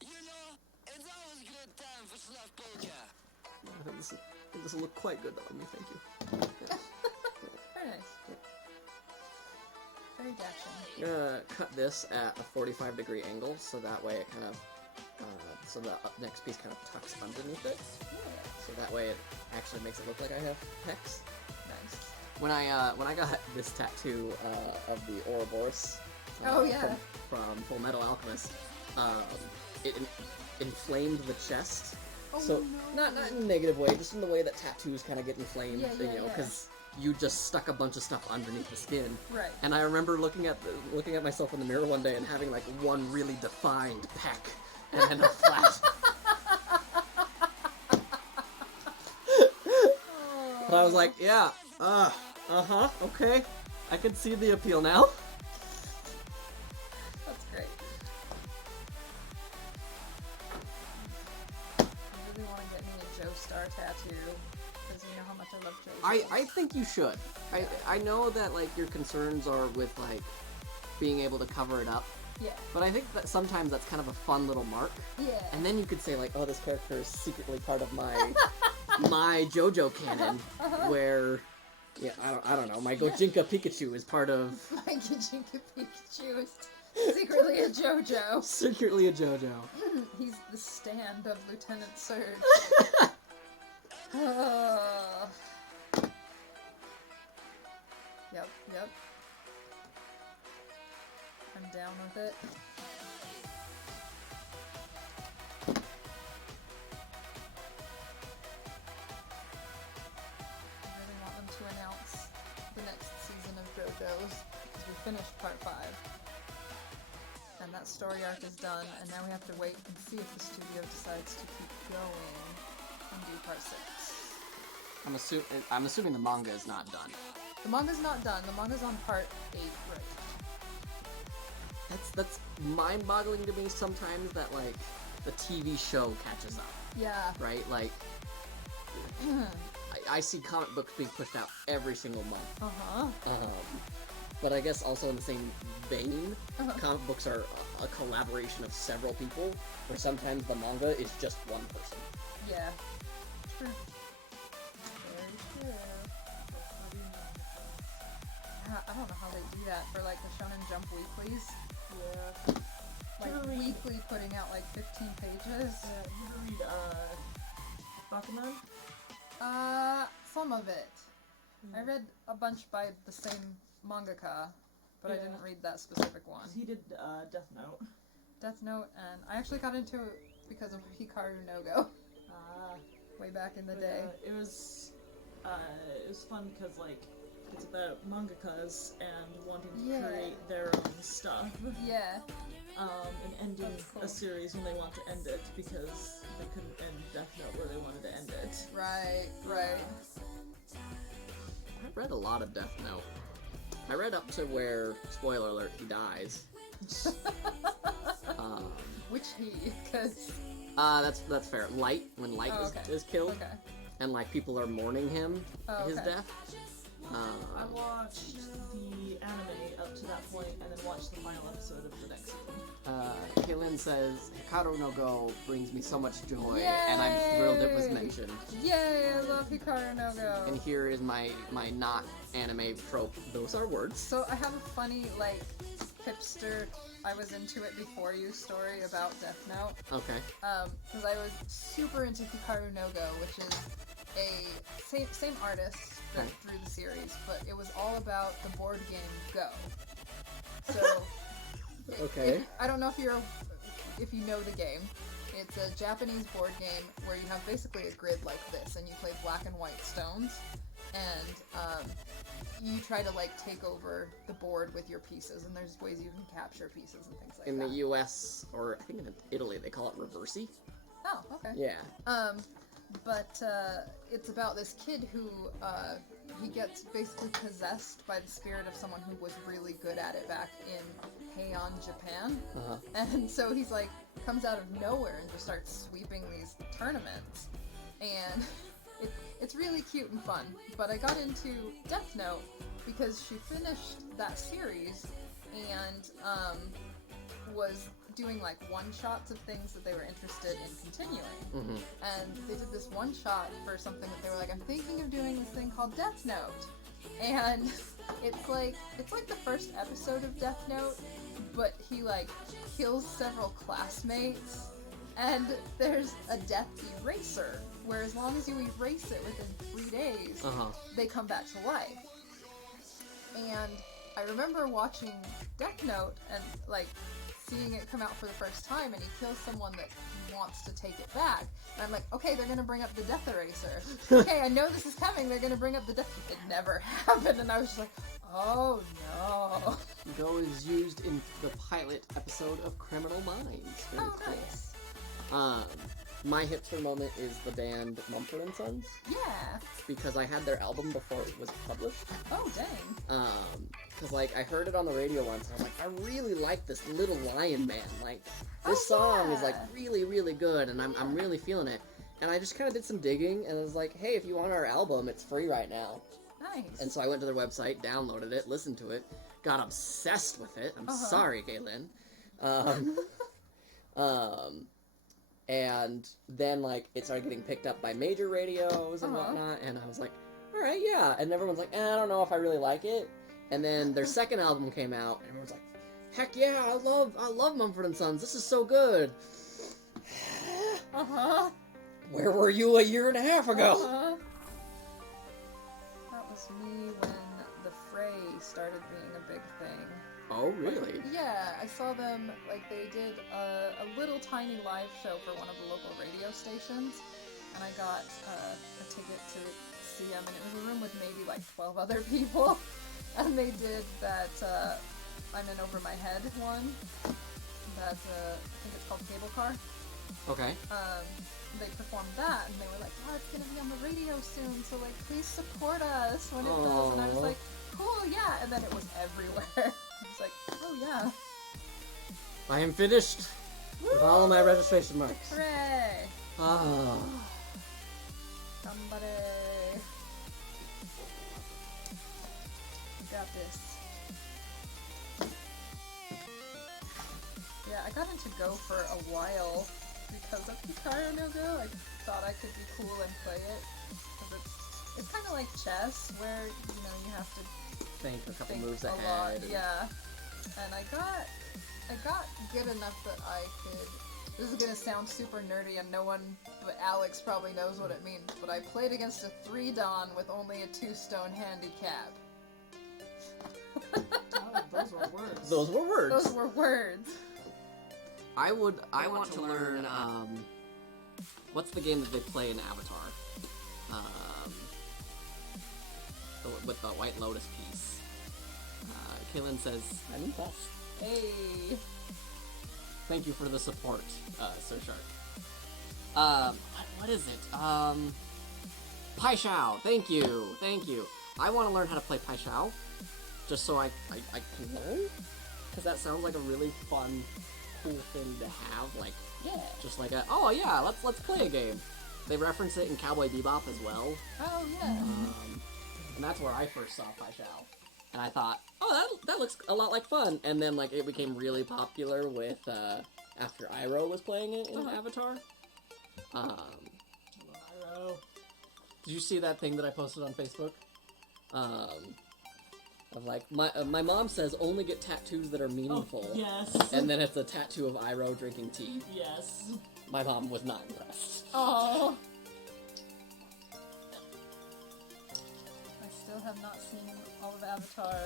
You know, it's always a good time for sluff poker. This will look quite good on me, thank you. Very nice. Very dashing. I'm gonna cut this at a 45-degree angle, so that way it kind of, so the next piece kind of tucks underneath it. So that way it actually makes it look like I have pecs. Nice. When I got this tattoo of the Ouroboros, Oh, yeah. from Full Metal Alchemist, it inflamed the chest. Oh, So no. not in a negative way, just in the way that tattoos kind of get inflamed, Yeah, yeah, yeah. because you just stuck a bunch of stuff underneath the skin. Right. And I remember looking at myself in the mirror one day and having like one really defined pec and then a flat. But I was like, yeah, okay, I can see the appeal now. That's great. I really want to get me a Joestar tattoo, because you know how much I love JoJo. I think you should. I know that like your concerns are with like being able to cover it up, Yeah. but I think that sometimes that's kind of a fun little mark. Yeah. And then you could say like, oh, this character is secretly part of my my JoJo canon, where I don't know, my Gojinka Pikachu is part of My Gijinka Pikachu is secretly a JoJo. secretly a JoJo. He's the stand of Lieutenant Surge. Yep. I'm down with it. I really want them to announce the next season of JoJo's, because we finished part 5. And that story arc is done, and now we have to wait and see if the studio decides to keep going and do part 6. I'm assuming the manga is not done. The manga's not done. The manga's on part 8 right now. That's mind-boggling to me sometimes that like the TV show catches up, Yeah. right? Like I see comic books being pushed out every single month. Uh-huh. But I guess also in the same vein, Uh-huh. comic books are a collaboration of several people, where sometimes the manga is just one person. Yeah. True. Very true. Yeah, I don't know how they do that for like the Shonen Jump weeklies. Yeah. Like Ever read- weekly putting out like 15 pages. You ever read, Bakuman? Some of it. I read a bunch by the same mangaka, but I Yeah. didn't read that specific one. He did, Death Note. Death Note, and I actually got into it because of Hikaru no Go way back in the day. It was fun because, like, it's about mangakas and wanting to Yeah. create their own stuff. Yeah. And ending That's cool. a series when they want to end it because they couldn't end Death Note where they wanted to end it. Right. I've read a lot of Death Note. I read up to where, spoiler alert, he dies. Which he, because That's fair. Light, when Light is killed, Okay. and like people are mourning him, his okay. death. I watched the anime up to that point and then watched the final episode of the next season. Kaylin says, Hikaru no Go brings me so much joy, and I'm thrilled it was Yay! mentioned. Yay! I love Hikaru no Go. And here is my not anime trope. Those are words. So I have a funny, like, hipster, I was into it before you story about Death Note. Okay. Because I was super into Hikaru no Go, which is a same artist that Right. drew the series, but it was all about the board game Go. So Okay. I don't know if you know the game. It's a Japanese board game where you have basically a grid like this, and you play black and white stones, and you try to like take over the board with your pieces, and there's ways you can capture pieces and things like In that. the U.S. or I think in Italy they call it reversey. Oh, okay. Yeah. But it's about this kid who he gets basically possessed by the spirit of someone who was really good at it back in Heian, Japan. Uh-huh. And so he's like, comes out of nowhere and just starts sweeping these tournaments. And it's really cute and fun. But I got into Death Note because she finished that series and was doing like one-shots of things that they were interested in continuing. Mm-hmm. And they did this one-shot for something that they were like, I'm thinking of doing this thing called Death Note. and it's like the first episode of Death Note, but he like kills several classmates, and there's a death eraser, where as long as you erase it within 3 days, they come back to life. And I remember watching Death Note and like seeing it come out for the first time, and he kills someone that wants to take it back. And I'm like, okay, they're gonna bring up the death eraser. Okay, I know this is coming. They're gonna bring up the death. It never happened, and I was just like, oh no. Go is used in the pilot episode of Criminal Minds. Very cool. Nice. My hipster moment is the band Mumford and Sons. Yeah. Because I had their album before it was published. Oh, dang. Because, like, I heard it on the radio once, and I was like, I really like this Little Lion Man. Like, this song is, like, really, really good, and I'm really feeling it. And I just kind of did some digging, and I was like, hey, if you want our album, it's free right now. Nice. And so I went to their website, downloaded it, listened to it, got obsessed with it. I'm sorry, Galen. And then, like, it started getting picked up by major radios and whatnot, and I was like, alright, yeah. And everyone's like, I don't know if I really like it. And then their second album came out, and everyone's like, heck yeah, I love Mumford & Sons, this is so good. Where were you a year and a half ago? That was me when the Fray started being a big thing. Oh, really? Yeah, I saw them, like, they did a little tiny live show for one of the local radio stations, and I got a ticket to see them, and it was a room with maybe, like, 12 other people, and they did that, I'm in Over My Head one, that, I think it's called Cable Car. Okay. They performed that, and they were like, oh, it's gonna be on the radio soon, so, like, please support us when it does, and I was like, cool, yeah, and then it was everywhere. I was like, oh yeah. I am finished with all of my registration marks. Hooray! Ah. Somebody. You got this. Yeah, I got into Go for a while because of Hikaru no Go. I thought I could be cool and play it. Because it's kind of like chess, where, you know, you have to Think a couple think moves a ahead. lot, and- yeah. And I got good enough that I could. This is gonna sound super nerdy, and no one but Alex probably knows what it means. But I played against a 3-dan with only a 2-stone handicap. Those were words. Those were words. Those were words. I want to learn, what's the game that they play in Avatar? With the White Lotus piece. Kaylin says, I'm impressed. Hey. Thank you for the support, Sir Shark. What is it? Pai Shao. Thank you. I want to learn how to play Pai Shao, just so I can learn, because that sounds like a really fun, cool thing to have. Like, Yeah. just like oh yeah, let's play a game. They reference it in Cowboy Bebop as well. Oh yeah. And that's where I first saw Pai Shao. And I thought, oh, that looks a lot like fun. And then, like, it became really popular with, after Iroh was playing it in Avatar. Iroh. Did you see that thing that I posted on Facebook? Of like, my mom says only get tattoos that are meaningful. Oh, yes. And then it's a tattoo of Iroh drinking tea. Yes. My mom was not impressed. Oh. I still have not seen all of Avatar,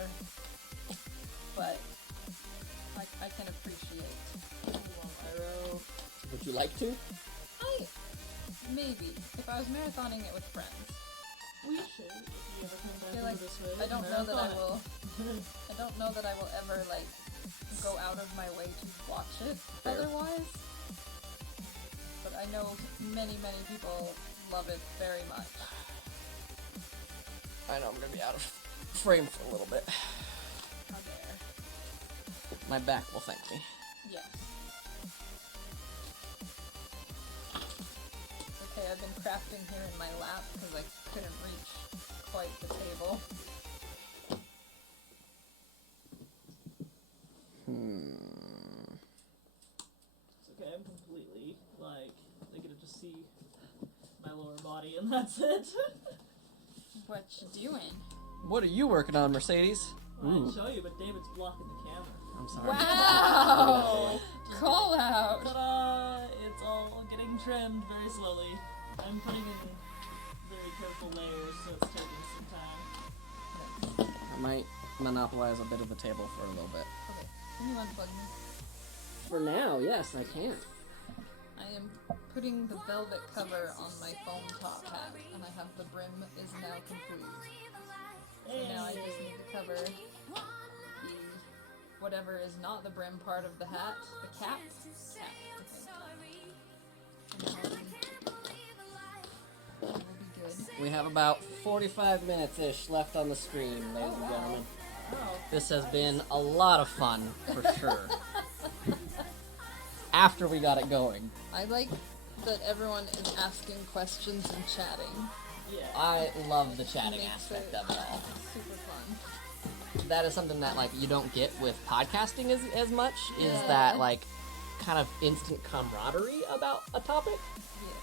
but I can appreciate Iroh. Would you like to? Maybe if I was marathoning it with friends. We should. If you ever come I back feel like into this way, I don't know that I marathon will. I don't know that I will ever like go out of my way to watch it Fair. otherwise. But I know many people love it very much. I know I'm gonna be out of frame for a little bit. How dare? My back will thank me. Yeah. Okay, I've been crafting here in my lap because I couldn't reach quite the table. It's okay, I'm completely, like, I get to just see my lower body and that's it. What you doing? What are you working on, Mercedes? I'll show you, but David's blocking the camera. I'm sorry. Wow! Call out! Ta-da! It's all getting trimmed very slowly. I'm putting in very careful layers, so it's taking some time. I might monopolize a bit of the table for a little bit. Okay, can you unplug me? For now, yes, I can. I am putting the velvet cover on my foam top hat, and I have the brim is now complete. So now I just need to cover the whatever is not the brim part of the hat, the cap, I think. And then we'll be good. We have about 45 minutes-ish left on the screen, ladies and gentlemen. Wow. This has been a lot of fun, for sure. After we got it going. I like that everyone is asking questions and chatting. Yeah. I love the chatting Makes aspect it of it all. super fun. That is something that, like, you don't get with podcasting as much, is Yeah. that, like, kind of instant camaraderie about a topic. Yes.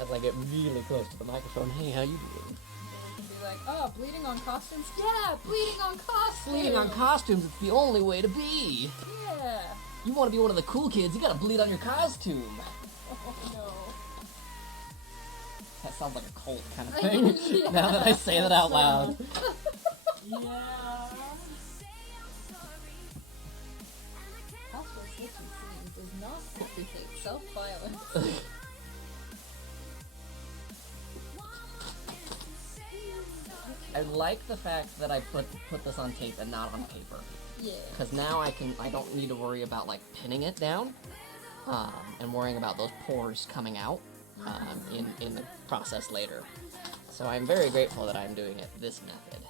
As I get really close to the microphone, hey, how you doing? You can be like, oh, bleeding on costumes? Yeah, bleeding on costumes! Bleeding on costumes, it's the only way to be. Yeah. You want to be one of the cool kids, you gotta bleed on your costume. Oh no. That sounds like a cult kind of thing, Yeah. now that I say that out loud. Yeah. Cosplay switching scenes does not advocate self-violence. I like the fact that I put this on tape and not on paper. Yeah. Because now I don't need to worry about, like, pinning it down, and worrying about those pores coming out, in the process later. So I'm very grateful that I'm doing it this method.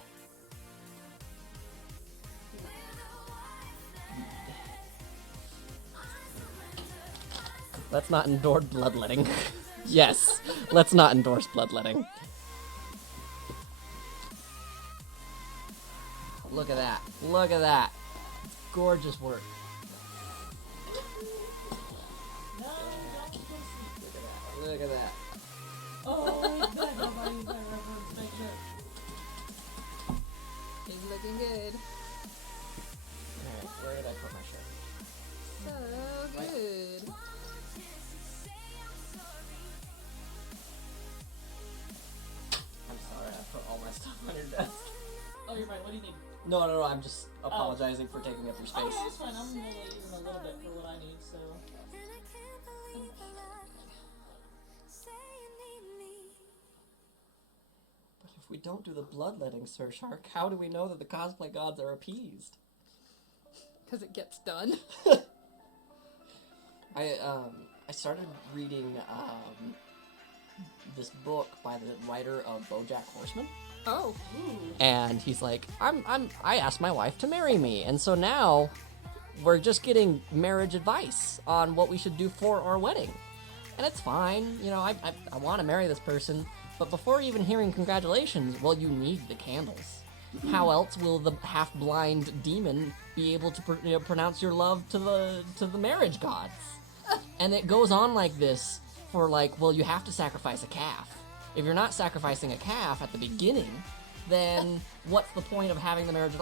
Let's not endorse bloodletting. Yes, let's not endorse bloodletting. Look at that. Look at that. Gorgeous work. Look at that. Oh, that nobody's my reference picture. He's looking good. Alright, where did I put my shirt? So good. I'm sorry, I put all my stuff on your desk. Oh, you're fine. What do you need? No, I'm just apologizing for taking up your Oh, space. yeah, it's fine. I'm only using a little bit for what I need, so. But if we don't do the bloodletting, Sir Shark, how do we know that the cosplay gods are appeased? Because it gets done. I started reading this book by the writer of BoJack Horseman. Oh. And he's like, I asked my wife to marry me, and so now we're just getting marriage advice on what we should do for our wedding. And it's fine, you know, I want to marry this person, but before even hearing congratulations, well, you need the candles. How else will the half-blind demon be able to pronounce your love to the marriage gods? And it goes on like this for, like, well, you have to sacrifice a calf. If you're not sacrificing a calf at the beginning, then what's the point of having the marriage?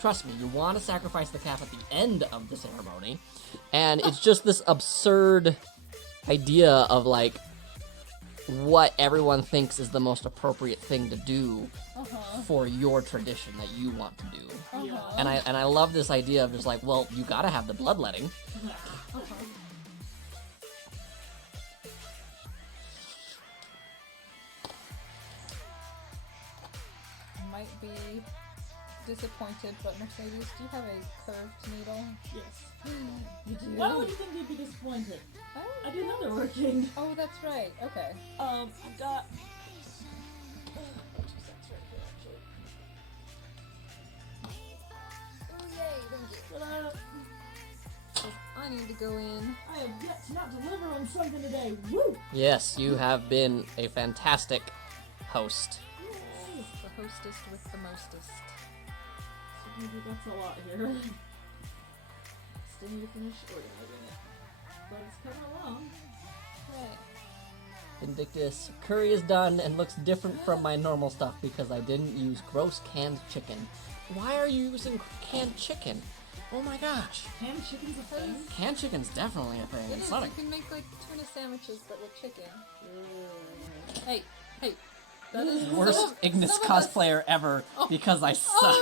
Trust me, you want to sacrifice the calf at the end of the ceremony, and it's just this absurd idea of, like, what everyone thinks is the most appropriate thing to do for your tradition that you want to do. And I love this idea of just like, well, you gotta have the bloodletting. I might be disappointed, but Mercedes, do you have a curved needle? Yes. You do? Why would you think you'd be disappointed? Oh. I do know they're working. Oh, that's right. Okay. I've got. Oh, yay, thank you. Ta-da. I need to go in. I have yet to not deliver on something today. Woo! Yes, you have been a fantastic host. The hostess with the mostest. So maybe that's a lot here. Still need to finish organizing it. But it's coming along. Right. Vindictus. Curry is done and looks different from my normal stuff because I didn't use gross canned chicken. Why are you using canned chicken? Oh my gosh. Canned chicken's a thing? Canned chicken's definitely a thing. It It's is. not a... You can make like tuna sandwiches but with chicken. Hey, hey. That is Worst Ignis cosplayer ever because I suck.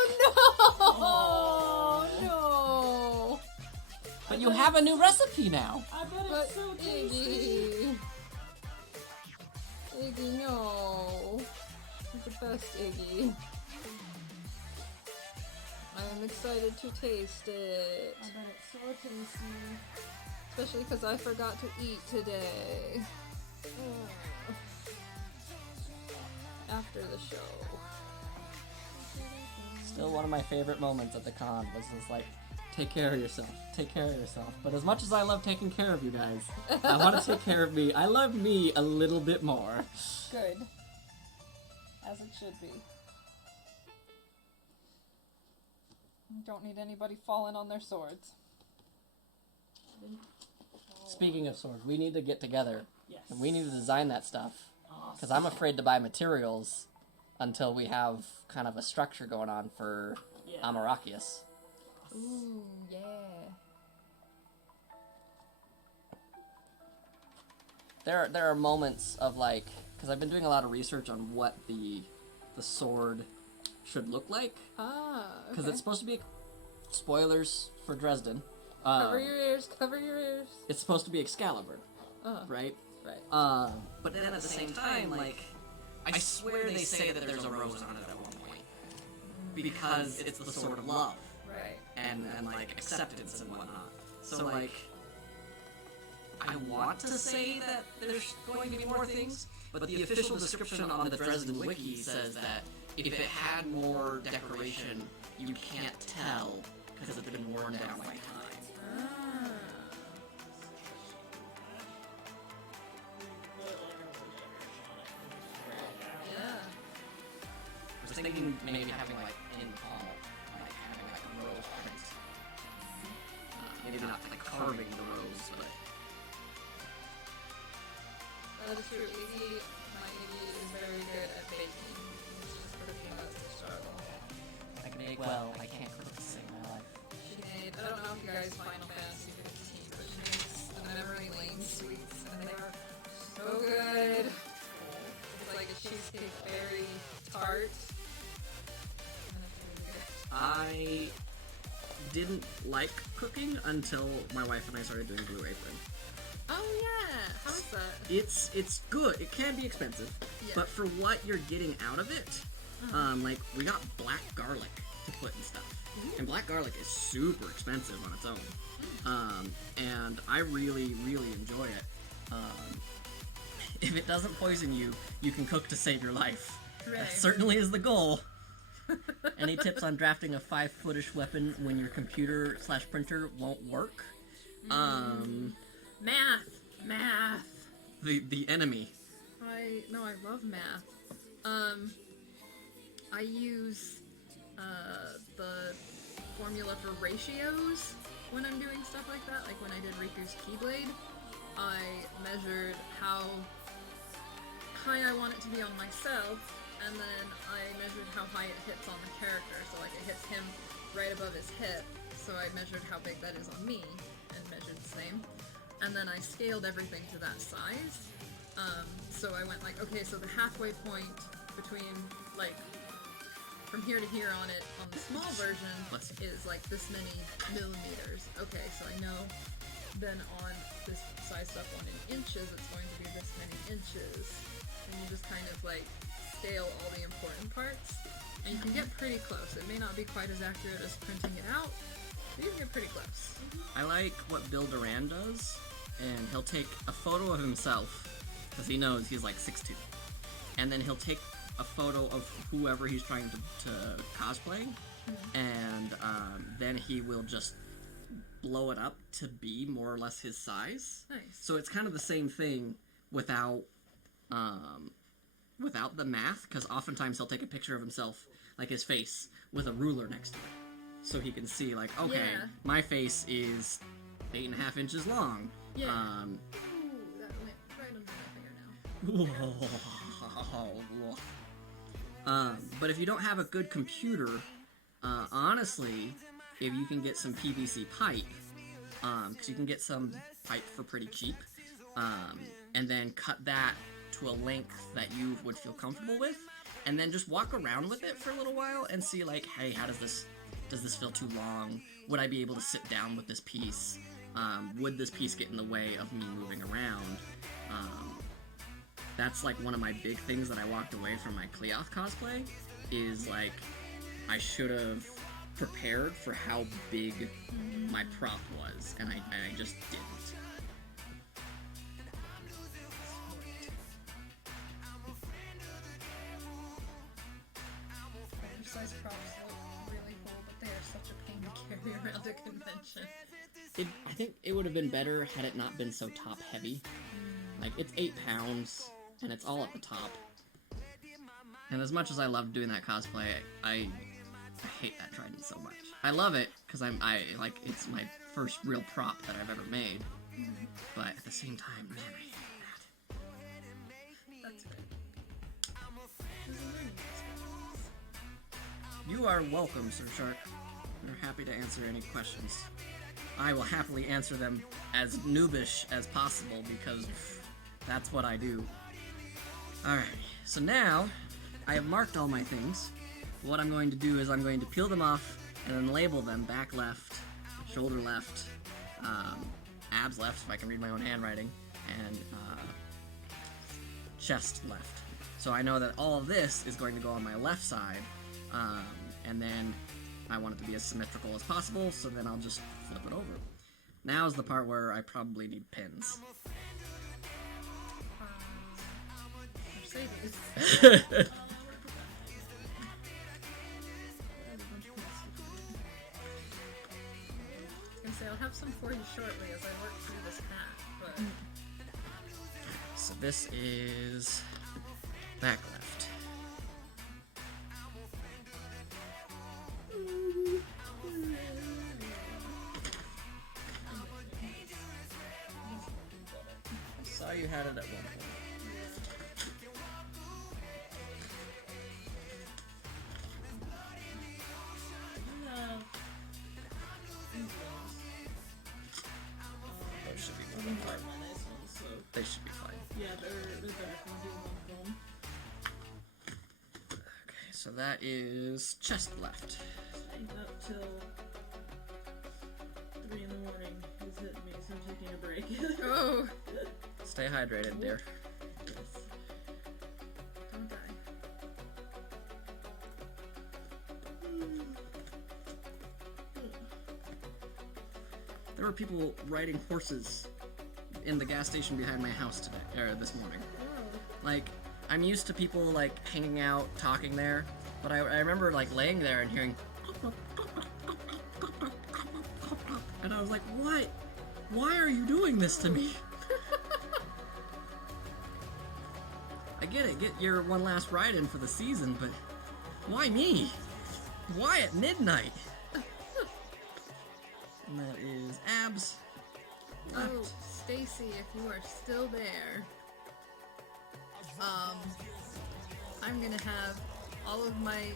Oh no! But you have a new recipe now. I bet But it's so tasty. Iggy, no. You're the best, Iggy. I am excited to taste it. I bet it's so tasty. Especially because I forgot to eat today. After the show. Still one of my favorite moments at the con was just like, take care of yourself, take care of yourself. But as much as I love taking care of you guys, I want to take care of me. I love me a little bit more. Good. As it should be. You don't need anybody falling on their swords. Speaking of swords, we need to get together. Yes. And we need to design that stuff. Awesome. Because I'm afraid to buy materials until we have kind of a structure going on for Amarakius. Ooh, yeah. There are moments of like, because I've been doing a lot of research on what the sword should look like. Ah, Because okay. it's supposed to be, spoilers for Dresden. Cover your ears, cover your ears. It's supposed to be Excalibur, Uh, right? right. But then at the same time, like, I swear they say that there's a rose on it at one point. Because it's the sword of love. Right. And like, acceptance and whatnot. So, like, I want to say that there's going to be more things, but the official description on the Dresden Wiki says that if it had more decoration, you can't tell because it's been worn down by time. Yeah. I was thinking maybe having like in pommel, like having like a rose print. Maybe not like carving the rose, but That is true. Iggy, my Iggy is very good at baking. It's just cooking that's the struggle. I can make well. I can't cook to save my life. She made, I don't know if you guys Final Fantasy 15, but she makes the Memory Lane sweets, and they are so good. It's like a cheesecake berry tart. And it's really good. I didn't like cooking until my wife and I started doing Blue Apron. Oh yeah, how is that? It's good. It can be expensive, Yeah. but for what you're getting out of it, like we got black garlic to put in stuff, and black garlic is super expensive on its own, and I really enjoy it. If it doesn't poison you, you can cook to save your life. Hooray. That certainly is the goal. Any tips on drafting a 5-footish weapon when your computer/printer won't work? Math. The enemy. I love math. I use the formula for ratios when I'm doing stuff like that. Like when I did Riku's Keyblade, I measured how high I want it to be on myself, and then I measured how high it hits on the character. So like it hits him right above his hip, so I measured how big that is on me, and measured the same. And then I scaled everything to that size. So I went like, okay, so the halfway point between, like, from here to here on it, on the small version, is like this many millimeters. Okay, so I know then on this size stuff on in inches, it's going to be this many inches. And you just kind of like scale all the important parts. And you can get pretty close. It may not be quite as accurate as printing it out, but you can get pretty close. I like what Bill Duran does, and he'll take a photo of himself, because he knows he's like 6'2", and then he'll take a photo of whoever he's trying to cosplay, and then he will just blow it up to be more or less his size. Nice. So it's kind of the same thing without the math, because oftentimes he'll take a picture of himself, like his face, with a ruler next to it, so he can see like, okay, Yeah. my face is 8.5 inches long. Yeah. Ooh, that went right under my finger now. But if you don't have a good computer, honestly, if you can get some PVC pipe, because you can get some pipe for pretty cheap, and then cut that to a length that you would feel comfortable with, and then just walk around with it for a little while and see, like, hey, how does this feel too long? Would I be able to sit down with this piece? Would this piece get in the way of me moving around? That's like one of my big things that I walked away from my Cleoth cosplay, is like, I should have prepared for how big my prop was, and I just didn't. Oversized props look really cool, but they are such a pain to carry around a convention. I think it would have been better had it not been so top heavy. Like, it's 8 pounds, and it's all at the top. And as much as I love doing that cosplay, I hate that trident so much. I love it, because it's my first real prop that I've ever made. But at the same time, man, I hate that. That's good. You are welcome, Sir Shark. We're happy to answer any questions. I will happily answer them as noobish as possible, because that's what I do. Alright, so now I have marked all my things. What I'm going to do is I'm going to peel them off and then label them: back left, shoulder left, abs left, if I can read my own handwriting, and chest left. So I know that all of this is going to go on my left side, and then I want it to be as symmetrical as possible, so then I'll just flip it over. Now's the part where I probably need pins. Mercedes. I was gonna say, I'll have some for you shortly as I work through this hat, but... So this is back left. I saw you had it at one point. Those should be fine. They should be fine. Yeah, they're better if I'm doing one film. Okay, so that is chest left. Staying up till 3 in the morning is hitting me, so I'm taking a break. Oh! Stay hydrated, dear. Yes. Don't die. There were people riding horses in the gas station behind my house today, or this morning. Like, I'm used to people, like, hanging out, talking there, but I remember, like, laying there and hearing... And I was like, what? Why are you doing this to me? I get it, get your one last ride in for the season, but why me? Why at midnight? And that is abs. Oh, Stacy, if you are still there, I'm gonna have all of my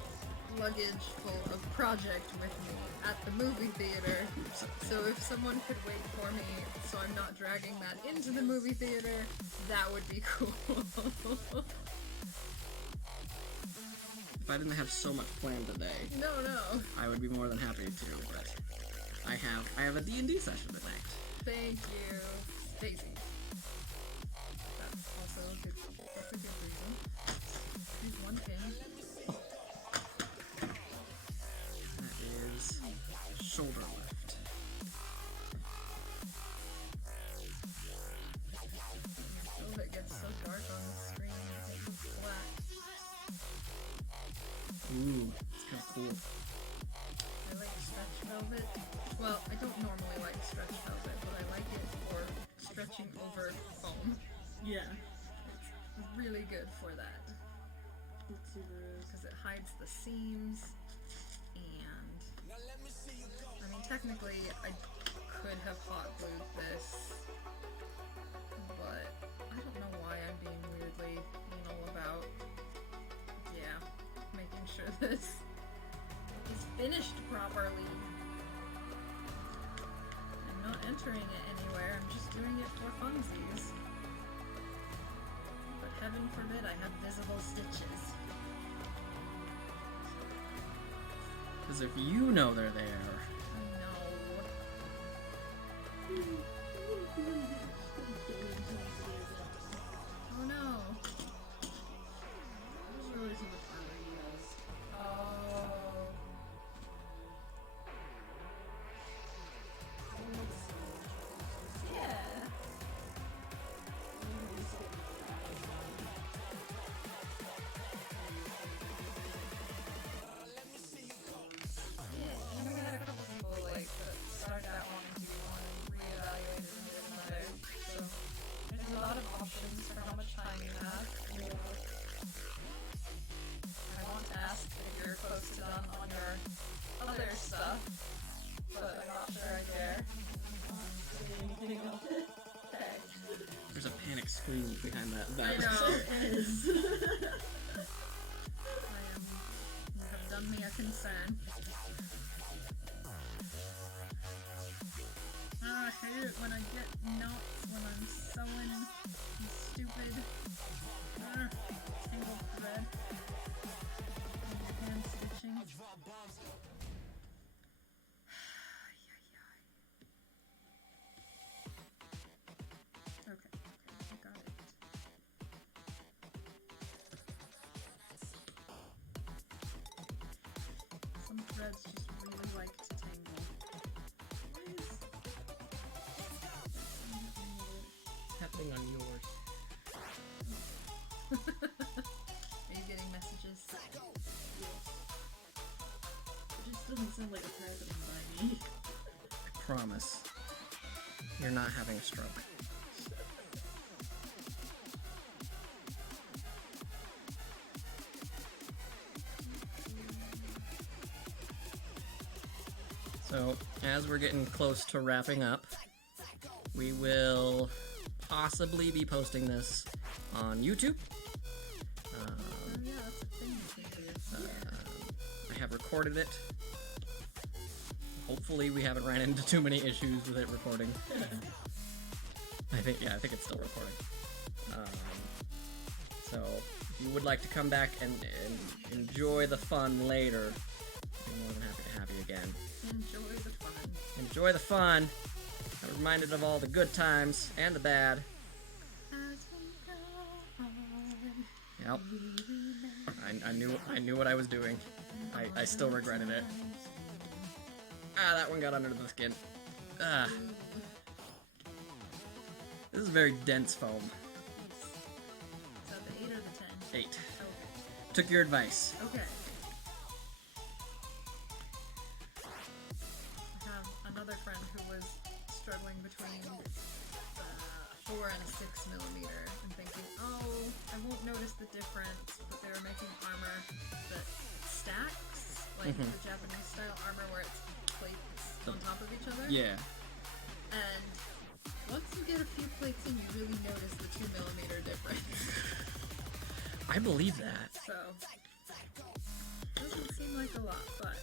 luggage full of project with me at the movie theater. So if someone could wait for me so I'm not dragging that into the movie theater, that would be cool. If I didn't have so much planned today, No. I would be more than happy to, but I have a D&D session tonight. Thank you, Stacy. That's also a good reason. Here's one pin. That is shoulder left. Oh, it gets so dark on the screen. It looks black. Ooh, it's kind of cool. I like stretch velvet. Well, I don't normally like stretch velvet, but I like it for stretching over foam. Yeah. It's really good for that. Let's see Because it hides the seams, and I mean, technically, I could have hot glued this, but I don't know why I'm being weird this is finished properly. I'm not entering it anywhere, I'm just doing it for funsies. But heaven forbid I have visible stitches. Because if you know they're there. I know. Oh no. Oh. Yeah. Yeah, we had a couple people like that started out wanting to do one, reevaluated and did another. So there's a lot of options for how much time you have. I want to ask if you're posted on your other stuff, but I'm not sure I dare. Okay. There's a panic scream behind that. I know. It is. You have done me a concern. I hate it when I get knots when I'm sewing stupid tangled thread. Hand stitching. Okay, I got it. Some threads just really like to tangle. Happening on yours. Are you getting messages? It just doesn't sound like it's happening by me. I promise. You're not having a stroke. So, as we're getting close to wrapping up, we will possibly be posting this on YouTube. Oh yeah, that's a thing you can do. I have recorded it. Hopefully we haven't ran into too many issues with it recording. I think it's still recording. So if you would like to come back and enjoy the fun later, I'm more than happy to have you again. Enjoy the fun. Enjoy the fun. I'm reminded of all the good times and the bad. As we go on, Yep. I knew what I was doing. I still regretted it. Ah, that one got under the skin. Ah. This is very dense foam. Is that the 8 or the 10? 8. Okay. Took your advice. Okay. I have another friend who was struggling between 4 and 6 millimeter and thinking, oh, I won't notice the difference, but they were making armor that stacks, like the Japanese style armor where it's plates on top of each other. Yeah. And once you get a few plates in, you really notice the 2 millimeter difference. I believe that. So, doesn't seem like a lot, but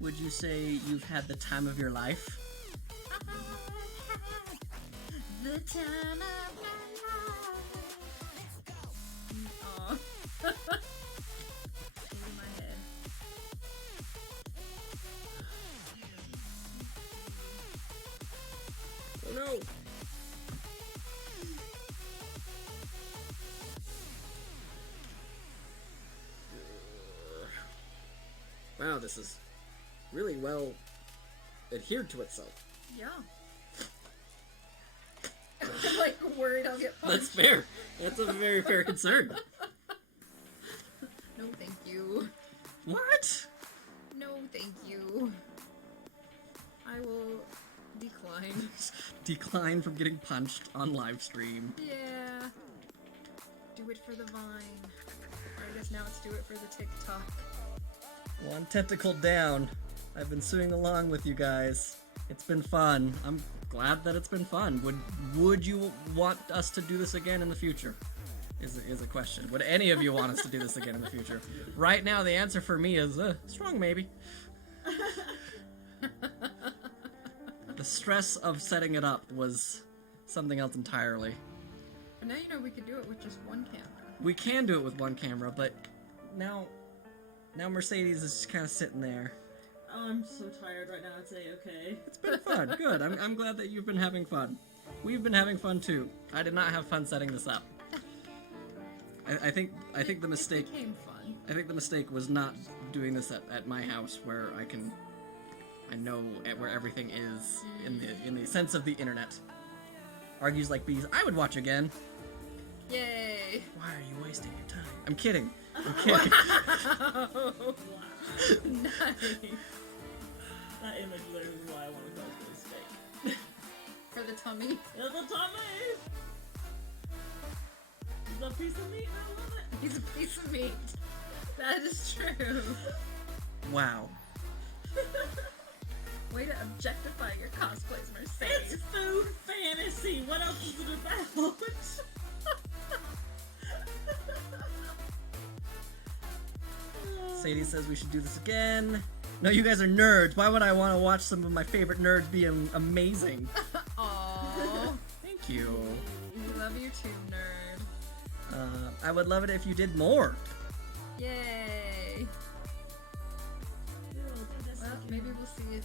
Would you say you've had the time of your life? the time of my life. Aw. Shaving my head. Oh no! Wow, this is really well adhered to itself. Yeah. I'm like worried I'll get punched. That's fair. That's a very fair concern. No, thank you. What? No, thank you. I will decline. Decline from getting punched on live stream. Yeah. Do it for the Vine. Or I guess now it's do it for the TikTok. One tentacle down. I've been swimming along with you guys. It's been fun. I'm glad that it's been fun. Would you want us to do this again in the future? is a question. Would any of you want us to do this again in the future? Right now, the answer for me is strong maybe. The stress of setting it up was something else entirely. But now you know we could do it with just one camera. We can do it with one camera, but now Mercedes is just kind of sitting there. Oh, I'm so tired right now. It's A-okay. It's been fun. Good. I'm glad that you've been having fun. We've been having fun too. I did not have fun setting this up. I think the mistake. It became fun. I think the mistake was not doing this at my house where I know where everything is in the sense of the internet. Argues like bees. I would watch again. Yay! Why are you wasting your time? I'm kidding. I'm kidding. Nice. That image there is why I want to cosplay steak. For the tummy. It's a tummy! It's a piece of meat, I love it! He's a piece of meat. That is true. Wow. Way to objectify your cosplays, Mercedes. It's food fantasy! What else is it about? Sadie says we should do this again. No, you guys are nerds. Why would I want to watch some of my favorite nerds be amazing? Aww. Thank you. We love you too, nerd. I would love it if you did more. Yay. Well, maybe we'll see if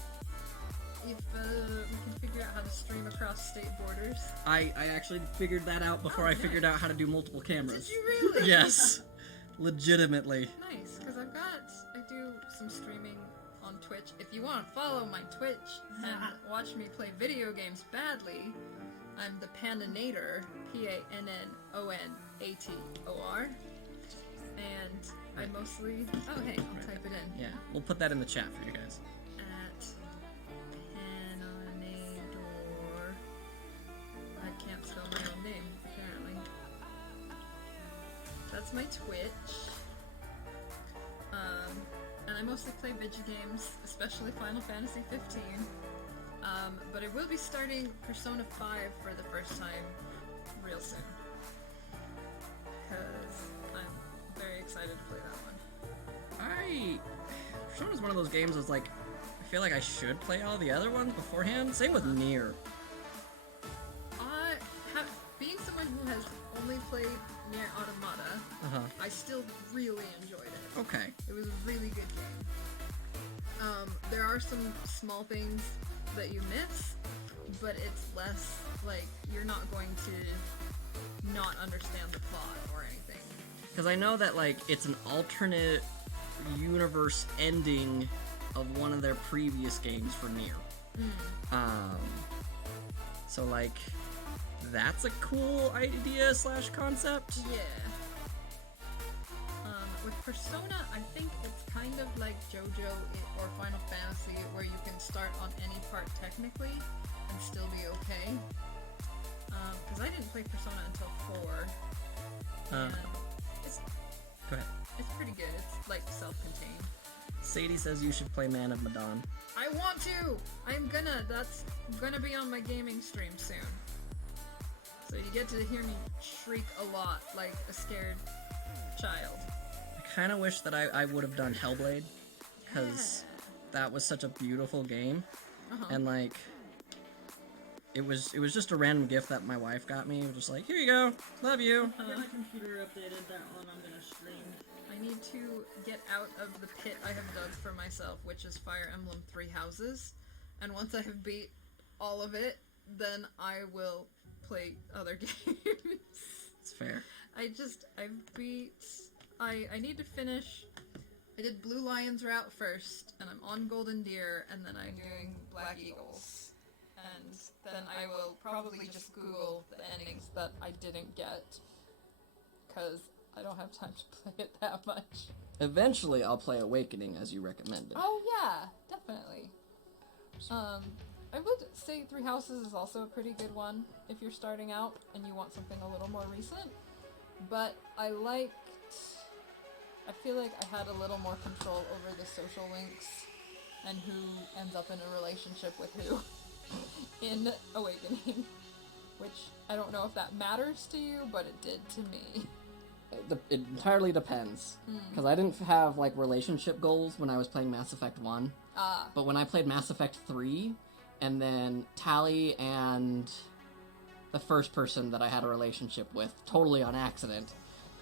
we can figure out how to stream across state borders. I actually figured that out before I figured out how to do multiple cameras. Did you really? Yes. Legitimately. Nice, because I do some streaming on Twitch. If you want to follow my Twitch and watch me play video games badly, I'm the Pannonator, Pannonator, and I mostly... Oh, hey, I'll type it in. Yeah, we'll put that in the chat for you guys. At Pannonator. I can't spell my own name, apparently. That's my Twitch. And I mostly play video games, especially Final Fantasy 15. But I will be starting Persona 5 for the first time real soon. Because I'm very excited to play that one. Persona's one of those games that's like, I feel like I should play all the other ones beforehand. Same with Nier. Being someone who has only played Nier Automata, I still really enjoyed it. Okay. It was a really good game. There are some small things that you miss, but it's less like you're not going to not understand the plot or anything. Because I know that like it's an alternate universe ending of one of their previous games for Nier. So like that's a cool idea / concept. Yeah. With Persona, I think it's kind of like JoJo or Final Fantasy, where you can start on any part technically and still be okay. Because I didn't play Persona until 4. And Go ahead. it's pretty good. It's like self-contained. Sadie says you should play Man of Medan. I want to! That's gonna be on my gaming stream soon. So you get to hear me shriek a lot like a scared child. I kind of wish that I would have done Hellblade, because that was such a beautiful game, and like it was just a random gift that my wife got me. It was just like, here you go, love you. Get my computer updated, that one I'm gonna stream. I need to get out of the pit I have dug for myself, which is Fire Emblem Three Houses, and once I have beat all of it, then I will play other games. It's fair. I need to finish. I did Blue Lion's route first, and I'm on Golden Deer, and then I'm doing Black Eagles. And then I will probably just Google the endings that I didn't get, because I don't have time to play it that much. Eventually, I'll play Awakening as you recommended. Oh yeah, definitely. I would say Three Houses is also a pretty good one if you're starting out and you want something a little more recent. But I feel like I had a little more control over the social links and who ends up in a relationship with who in Awakening. Which, I don't know if that matters to you, but it did to me. It entirely depends. Because I didn't have, like, relationship goals when I was playing Mass Effect 1. But when I played Mass Effect 3, and then Tally and the first person that I had a relationship with, totally on accident,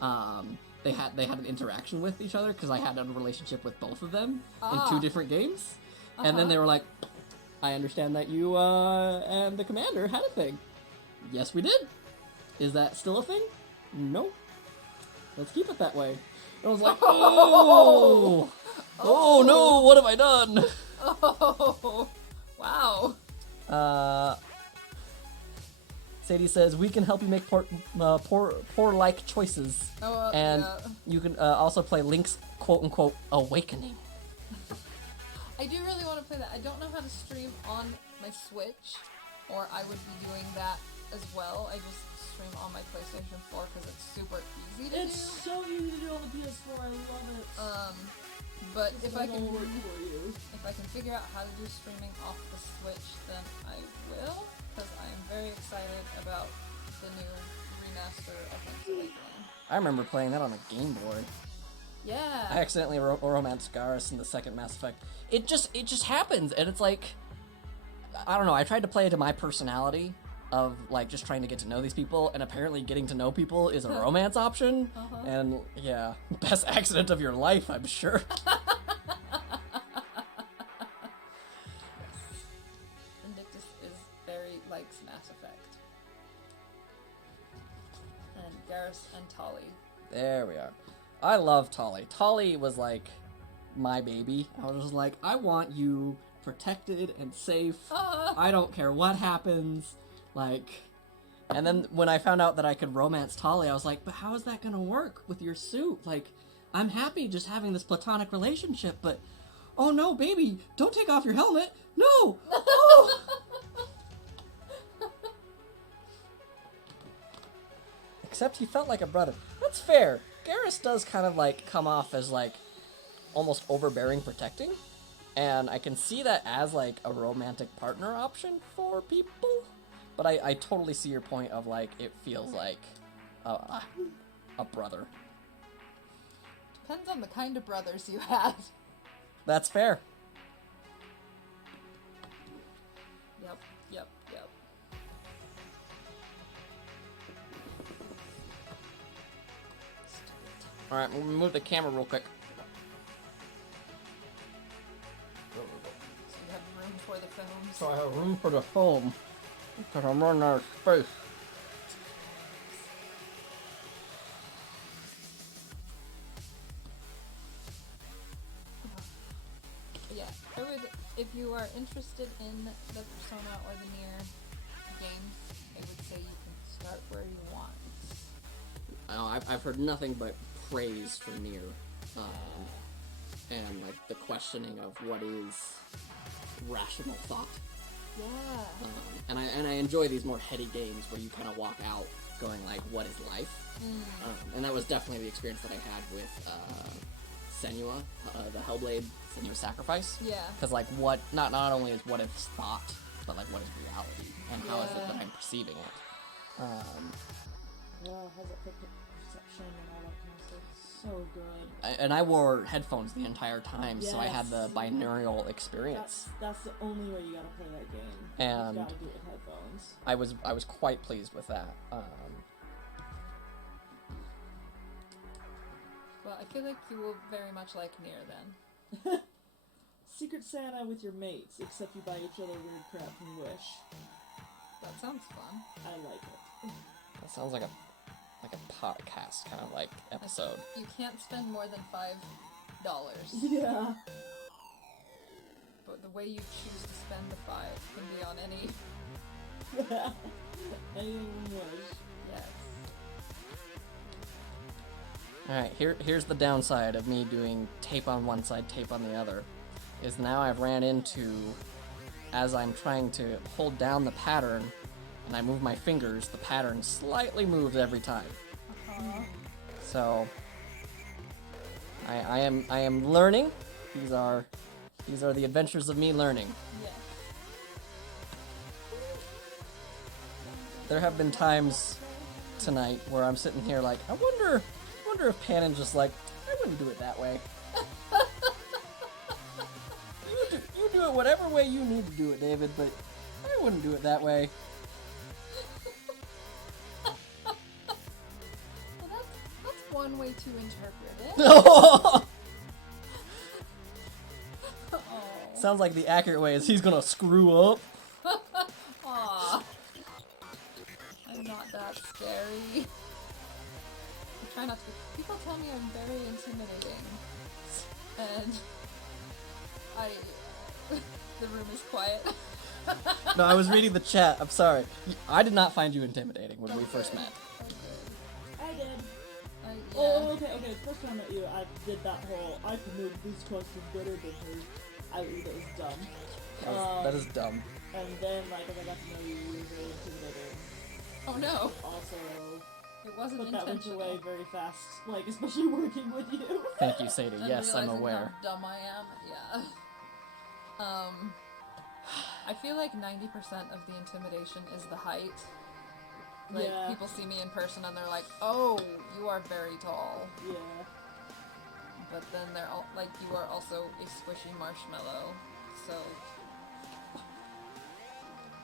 they had an interaction with each other, because I had a relationship with both of them in 2 different games. And then they were like, I understand that you and the commander had a thing. Yes, we did. Is that still a thing? No. Let's keep it that way. And I was like, oh! Oh no, what have I done? Oh, wow. Sadie says, we can help you make poor-like choices. And yeah. you can also play Link's quote-unquote awakening. I do really want to play that. I don't know how to stream on my Switch, or I would be doing that as well. I just stream on my PlayStation 4 because it's super easy to It's so easy to do on the PS4. I love it. But Just if I can work for you. figure out how to do streaming off the Switch, then I will, because I am very excited about the new remaster of Link's Awakening. I remember playing that on a Game Boy. Yeah. I accidentally romanced Garrus in the second Mass Effect. It just happens, and it's like, I don't know, I tried to play to my personality of, like, just trying to get to know these people, and apparently getting to know people is a romance option, and, yeah, best accident of your life, I'm sure. Vindictus is very likes Mass Effect. And Garrus and Tali. There we are. I love Tali. Tali was, like, my baby. I was just like, I want you protected and safe. I don't care what happens. Like, and then when I found out that I could romance Tali, I was like, but how is that gonna work with your suit? Like, I'm happy just having this platonic relationship, but oh no, baby, don't take off your helmet. No! Oh! Except he felt like a brother. That's fair. Garrus does kind of, like, come off as, like, almost overbearing protecting. And I can see that as, like, a romantic partner option for people. But I totally see your point of, like, it feels like a brother. Depends on the kind of brothers you had. That's fair. Yep. Alright, we'll move the camera real quick. So you have room for the films. So I have room for the film. Because I'm running out of space. Yeah, I would, if you are interested in the Persona or the Nier games, I would say you can start where you want. I've heard nothing but praise for Nier. And, like, the questioning of what is rational thought. Yeah. And I enjoy these more heady games where you kind of walk out going, like, what is life? And that was definitely the experience that I had with Senua, the Hellblade Senua's Sacrifice. Yeah. Because, like, what, not only is what is thought, but, like, what is reality? And how is it that I'm perceiving it? Wow, has affected perception and all that kind of stuff. So good. And I wore headphones the entire time, so I had the Yes. binaural experience. That's the only way you gotta play that game. And you gotta do it with headphones. I was quite pleased with that. Well, I feel like you will very much like Nier then. Secret Santa with your mates, except you buy each other weird crap from Wish. That sounds fun. I like it. That sounds like a podcast kind of like episode. You can't spend more than $5. Yeah. But the way you choose to spend the $5 can be on any. Anything from Wish. Yes. Alright, here's the downside of me doing tape on one side, tape on the other. Is now I've ran into, as I'm trying to hold down the pattern, and I move my fingers, the pattern slightly moves every time. So I am learning. These are the adventures of me learning. Yeah. There have been times tonight where I'm sitting here like, I wonder wonder if Pannon's just like, I wouldn't do it that way. You do it whatever way you need to do it, David, but I wouldn't do it that way. Well, that's one way to interpret it. Oh! Sounds like the accurate way is he's gonna screw up. Aw. I'm not that scary. I try not to. People tell me I'm very intimidating. And the room is quiet. No, I was reading the chat. I'm sorry. I did not find you intimidating when we first met. I did. Yeah. Oh, okay. The first time I met you, I did that whole, I can make this costume better than her. I believe it was dumb. That is dumb. And then, like, as I got to know you, you were very intimidating. Oh no. Also, It wasn't put that went intentional. away very fast, like, especially working with you. Thank you, Sadie. And Yes, I'm realizing aware. How dumb I am. Yeah. I feel like 90% of the intimidation is the height. Like, Yeah. people see me in person and they're like, "Oh, you are very tall." Yeah. But then they're all like, "You are also a squishy marshmallow." So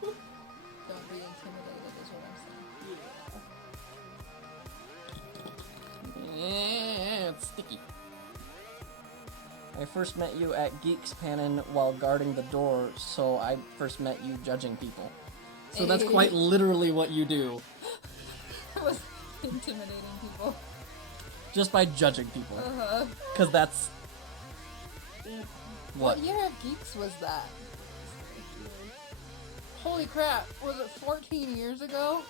don't be intimidated, is what I'm saying. Yeah. Yeah, it's sticky. I first met you at Geeks Pannon while guarding the door, so I first met you judging people. So that's Hey. quite literally what you do, I was intimidating people. just by judging people. Because that's... What? What year of Geeks was that? Holy crap! Was it 14 years ago?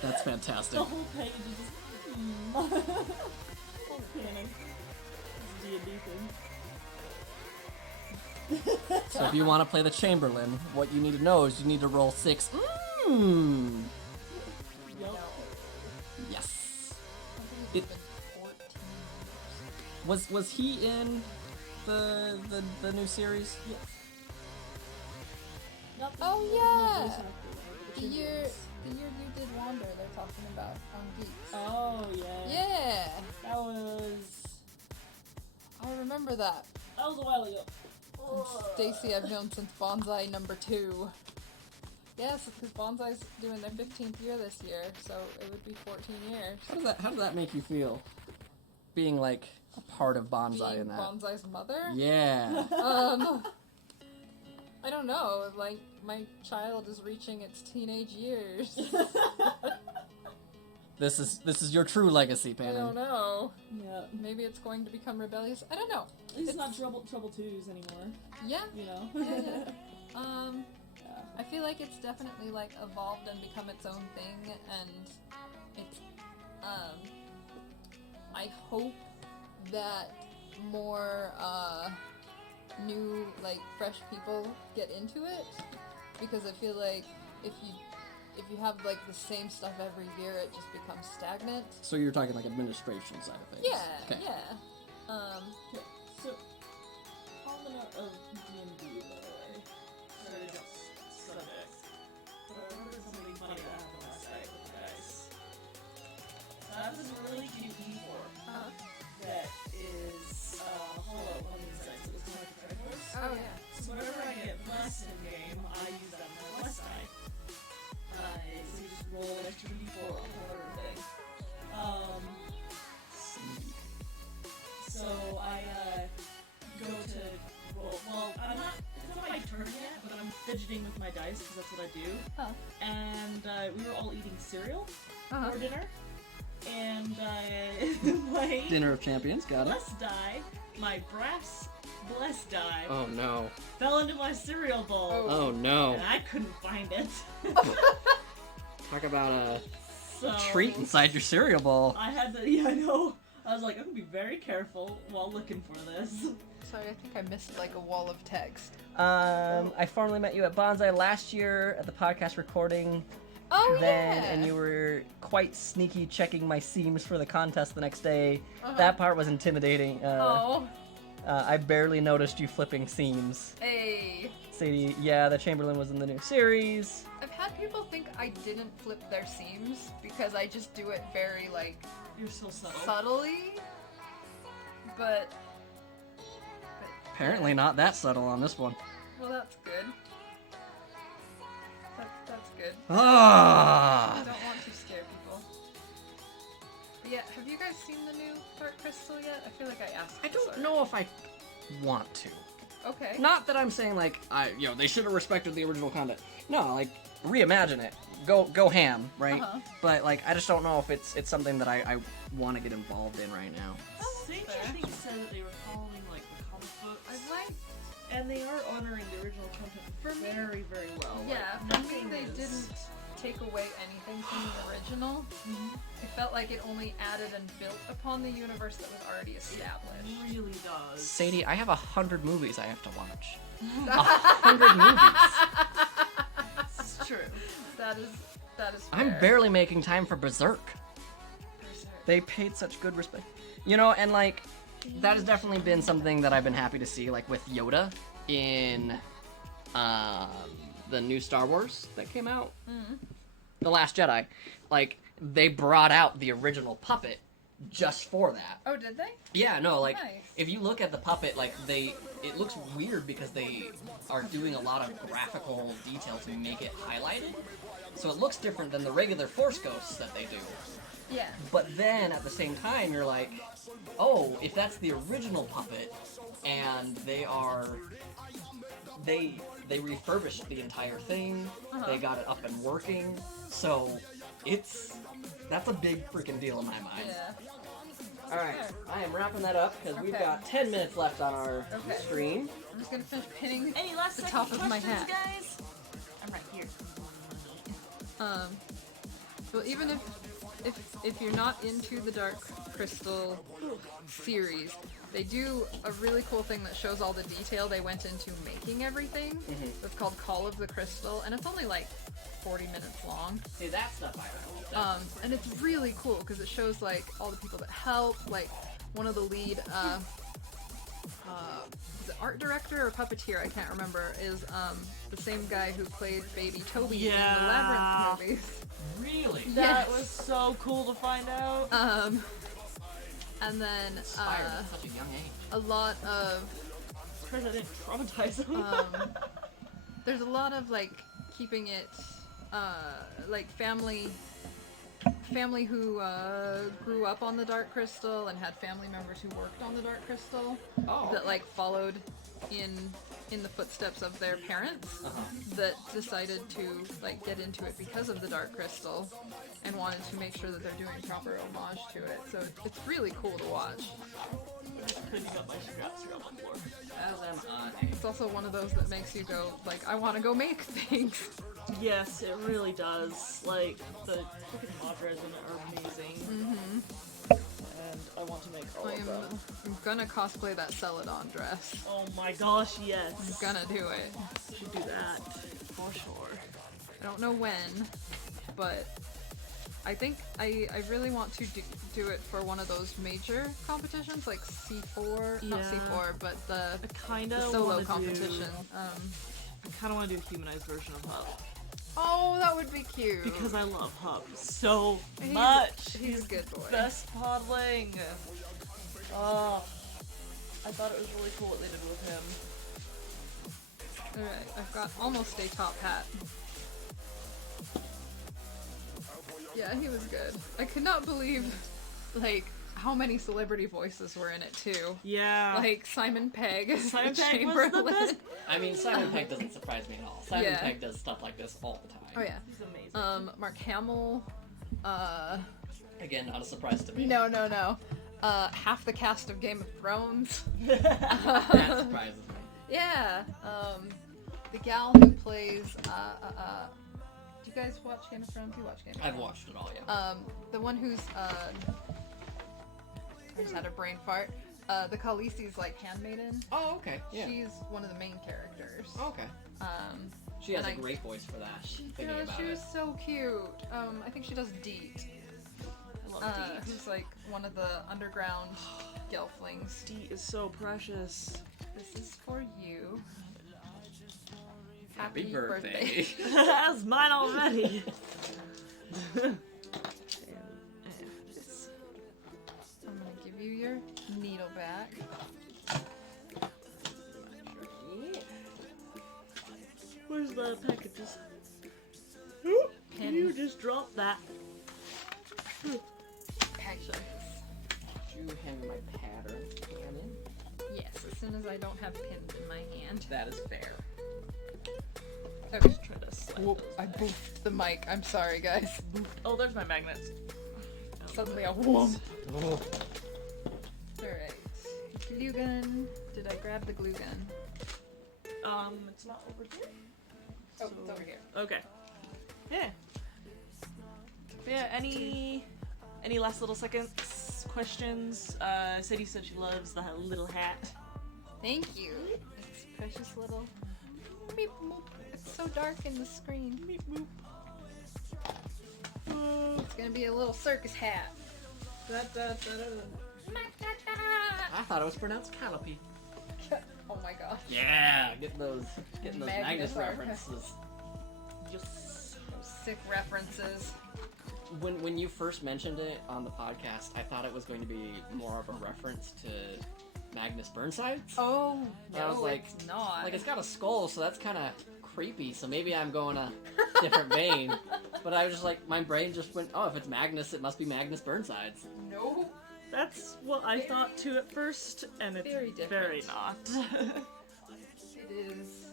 That's fantastic. The whole page is just, whole canon. It's a D&D thing. So if you want to play the Chamberlain, what you need to know is you need to roll 6. Mmm. Yup. Yes. I think It- it's been 14 years. Was he in the new series? Yes. Not the- Oh, not yeah. voice actor, but The year you did Wander, they're talking about on Geeks. Oh, yeah. Yeah, That was I remember that. a while ago. And Stacy I've known since Banzai number 2. Yes, because Banzai's doing their 15th year this year, so it would be 14 years. How does that make you feel? Being like a part of Banzai Being in that. Banzai's mother? Yeah. I don't know, like, my child is reaching its teenage years. This is your true legacy, I don't Pannon. know. Yeah. Maybe it's going to become rebellious. I don't know. It's not trouble twos anymore, Yeah. you know? Yeah. Yeah. I feel like it's definitely like evolved and become its own thing, and it's I hope that more new, like, fresh people get into it, because I feel like if you have like the same stuff every year, it just becomes stagnant. So you're talking like administration side of things. Yeah, Okay. yeah. Okay, so, comment of D&D, by the way. Sorry to get subject. But I remember something funny that happened last night with the guys. So I have this really cute D4 that is, hold up, one of these dice. It was kind of like a Triforce. Oh yeah. So whenever I get blessed in game, I use that for my blessed die. So you just roll an extra D4 on whatever thing. So I go to roll. Well, it's not my turn yet, but I'm fidgeting with my dice because that's what I do. Huh. And we were all eating cereal Uh-huh. for dinner. And my Dinner of Champions, got it. blessed die, my brass blessed die, Oh no. fell into my cereal bowl. Oh no. And I couldn't find it. Talk about a So treat inside your cereal bowl. I had to, yeah, I know. I was like, I'm gonna be very careful while looking for this. Sorry, I think I missed like a wall of text. I formally met you at Banzai last year at the podcast recording. Oh Then, yeah. and you were quite sneaky checking my seams for the contest the next day. Uh-huh. That part was intimidating. Oh. I barely noticed you flipping seams. Hey. Sadie, yeah, the Chamberlain was in the new series. I've had people think I didn't flip their seams because I just do it very, like, You're so subtle. subtly. But Apparently not that subtle on this one. well, that's good. That's good. I Ah! don't want to scare people. But yeah, have you guys seen the new Dark Crystal yet? I feel like I asked. I this don't already. know if I want to. Okay. Not that I'm saying like they should have respected the original content. No, like reimagine it. Go ham, right? Uh-huh. But like I just don't know if it's something that I want to get involved in right now. Sage, I think, said that they were following like the comic books. I like. And they are honoring the original content very, very well. Yeah, Like, for me nothing they is- didn't take away anything from the original. It felt like it only added and built upon the universe that was already established. It really does. Sadie, I have 100 movies I have to watch. 100 movies. It's true. That is I'm fair. barely making time for Berserk. They paid such good respect. You know, and like, that has definitely been something that I've been happy to see, like with Yoda in the new Star Wars that came out. The Last Jedi. Like, they brought out the original puppet just for that. Oh, did they? Yeah, no, like, Nice. if you look at the puppet, like, it looks weird because they are doing a lot of graphical detail to make it highlighted. So it looks different than the regular Force Ghosts that they do. Yeah. But then, at the same time, you're like, oh, if that's the original puppet, and they refurbished the entire thing, they got it up and working, so that's a big freaking deal in my mind. Yeah. Alright, I am wrapping that up, because we've Okay. got 10 minutes left on our Okay. stream. I'm just gonna finish pinning Any last the second top of my questions, hat. guys? I'm right here. Well, even if you're not into the Dark Crystal series, they do a really cool thing that shows all the detail they went into making everything. It's called Call of the Crystal, and it's only like 40 minutes long. See, that stuff I don't know. And it's really cool because it shows like all the people that help. Like one of the lead, is it art director or puppeteer? I can't remember. Is the same guy who played Baby Toby in the Labyrinth movies. Really? That Yes. was so cool to find out. And then Inspired at such a young age. a lot of Surprised I didn't traumatize him. there's a lot of like keeping it like family who grew up on the Dark Crystal and had family members who worked on the Dark Crystal that like followed in the footsteps of their parents that decided to like get into it because of the Dark Crystal and wanted to make sure that they're doing proper homage to it. So it's really cool to watch. Couldn't get my scraps here on the floor. As am I. It's also one of those that makes you go like, I want to go make things. Yes, it really does. Like, the freaking Madras in it are amazing. And I want to make all of them. I'm gonna cosplay that Celadon dress. Oh my gosh, I'm yes. gonna do it. Should do that. For sure. I don't know when, but I think I really want to do it for one of those major competitions, like C4, not Yeah. C4, but the Kinda solo wanna competition. I kinda want to do a humanized version of Hub. Oh, that would be cute. Because I love Hub so He's- much. He's a good boy. Best podling. Oh, I thought it was really cool what they did with him. Alright, I've got almost a top hat. Yeah, he was good. I could not believe, like, how many celebrity voices were in it, too. Yeah. Like, Simon Pegg as Simon the Pegg was the Chamberlain. best. I mean, Simon Pegg doesn't surprise me at all. Simon Yeah. Pegg does stuff like this all the time. Oh, yeah. He's amazing. Mark Hamill, Again, not a surprise to me. no. Half the cast of Game of Thrones. That surprises me. Yeah, the gal who plays, do you guys watch Game of Thrones? You watch Game of Thrones? I've watched it all, yeah. The one who's, I just had a brain fart. The Khaleesi's, like, handmaiden. Oh, okay. Yeah. She's one of the main characters. Okay. She has and a I- great voice for that. Thinking Yeah, about she it. was so cute. I think she does Deet. I love Deet. Who's, like, one of the underground gelflings. Deet is so precious. This is for you. Happy birthday. That's mine already. I'm gonna give you your needle back. Where's the packages? Pin. You just dropped that. Packages. Did you hand me my pattern, Pannon? Yes, as soon as I don't have pins in my hand. That is fair. Okay. Try to slide Whoop, those I back. boofed the mic. I'm sorry, guys. Oh, there's my magnets. Suddenly a whoomp. Alright. Glue gun. Did I grab the glue gun? It's not over here. Oh, it's over here. Okay. Yeah. But yeah, any last little seconds, questions? Sadie said she loves the little hat. Thank you. It's precious little. Meep moop. It's so dark in the screen. Meep moop. It's gonna be a little circus hat. I thought it was pronounced canopy. Oh my gosh. Yeah, getting those Magnus Magnus references. Just sick references. When you first mentioned it on the podcast, I thought it was going to be more of a reference to Magnus Burnside's. Oh, I was no, like, it's not. Like, it's got a skull, so that's kind of creepy, so maybe I'm going a different vein. But I was just like, my brain just went, oh, if it's Magnus, it must be Magnus Burnside's. No. That's what I thought too at first, and it's Very different. very not. It is.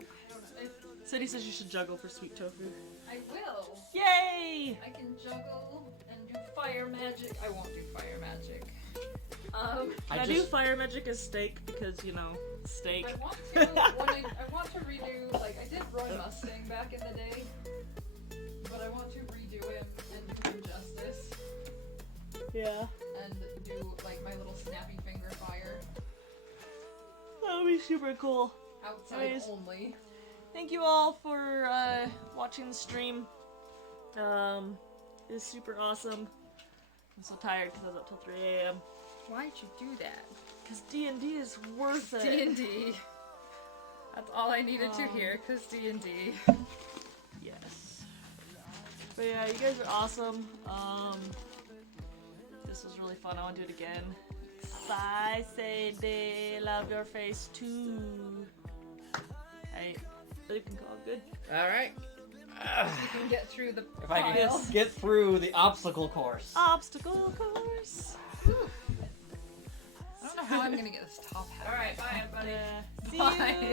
I don't know. Sadie says you should juggle for sweet tofu. I will. Yay! I can juggle and do fire magic. I won't do fire magic. I do fire magic as steak because, you know, steak. I want to. I want to redo. Like I did Roy Mustang back in the day, but I want to redo him and do him justice Yeah. and do like my little snappy finger fire That would be super cool. outside Anyways. only. Thank you all for watching the stream. It was super awesome. I'm so tired because I was up till 3 a.m. Why'd you do that? Because D&D is worth it. D&D. That's all I needed to hear. Cause D&D. Yes. But yeah, you guys are awesome. This was really fun. I want to do it again. Bye, Sadie. Love your face too. Hey, you can call it good. Alright. You can get through the If I can pile. get through the obstacle course. Obstacle course. I don't know how I'm gonna get this top hat. Alright, bye everybody. See Bye. you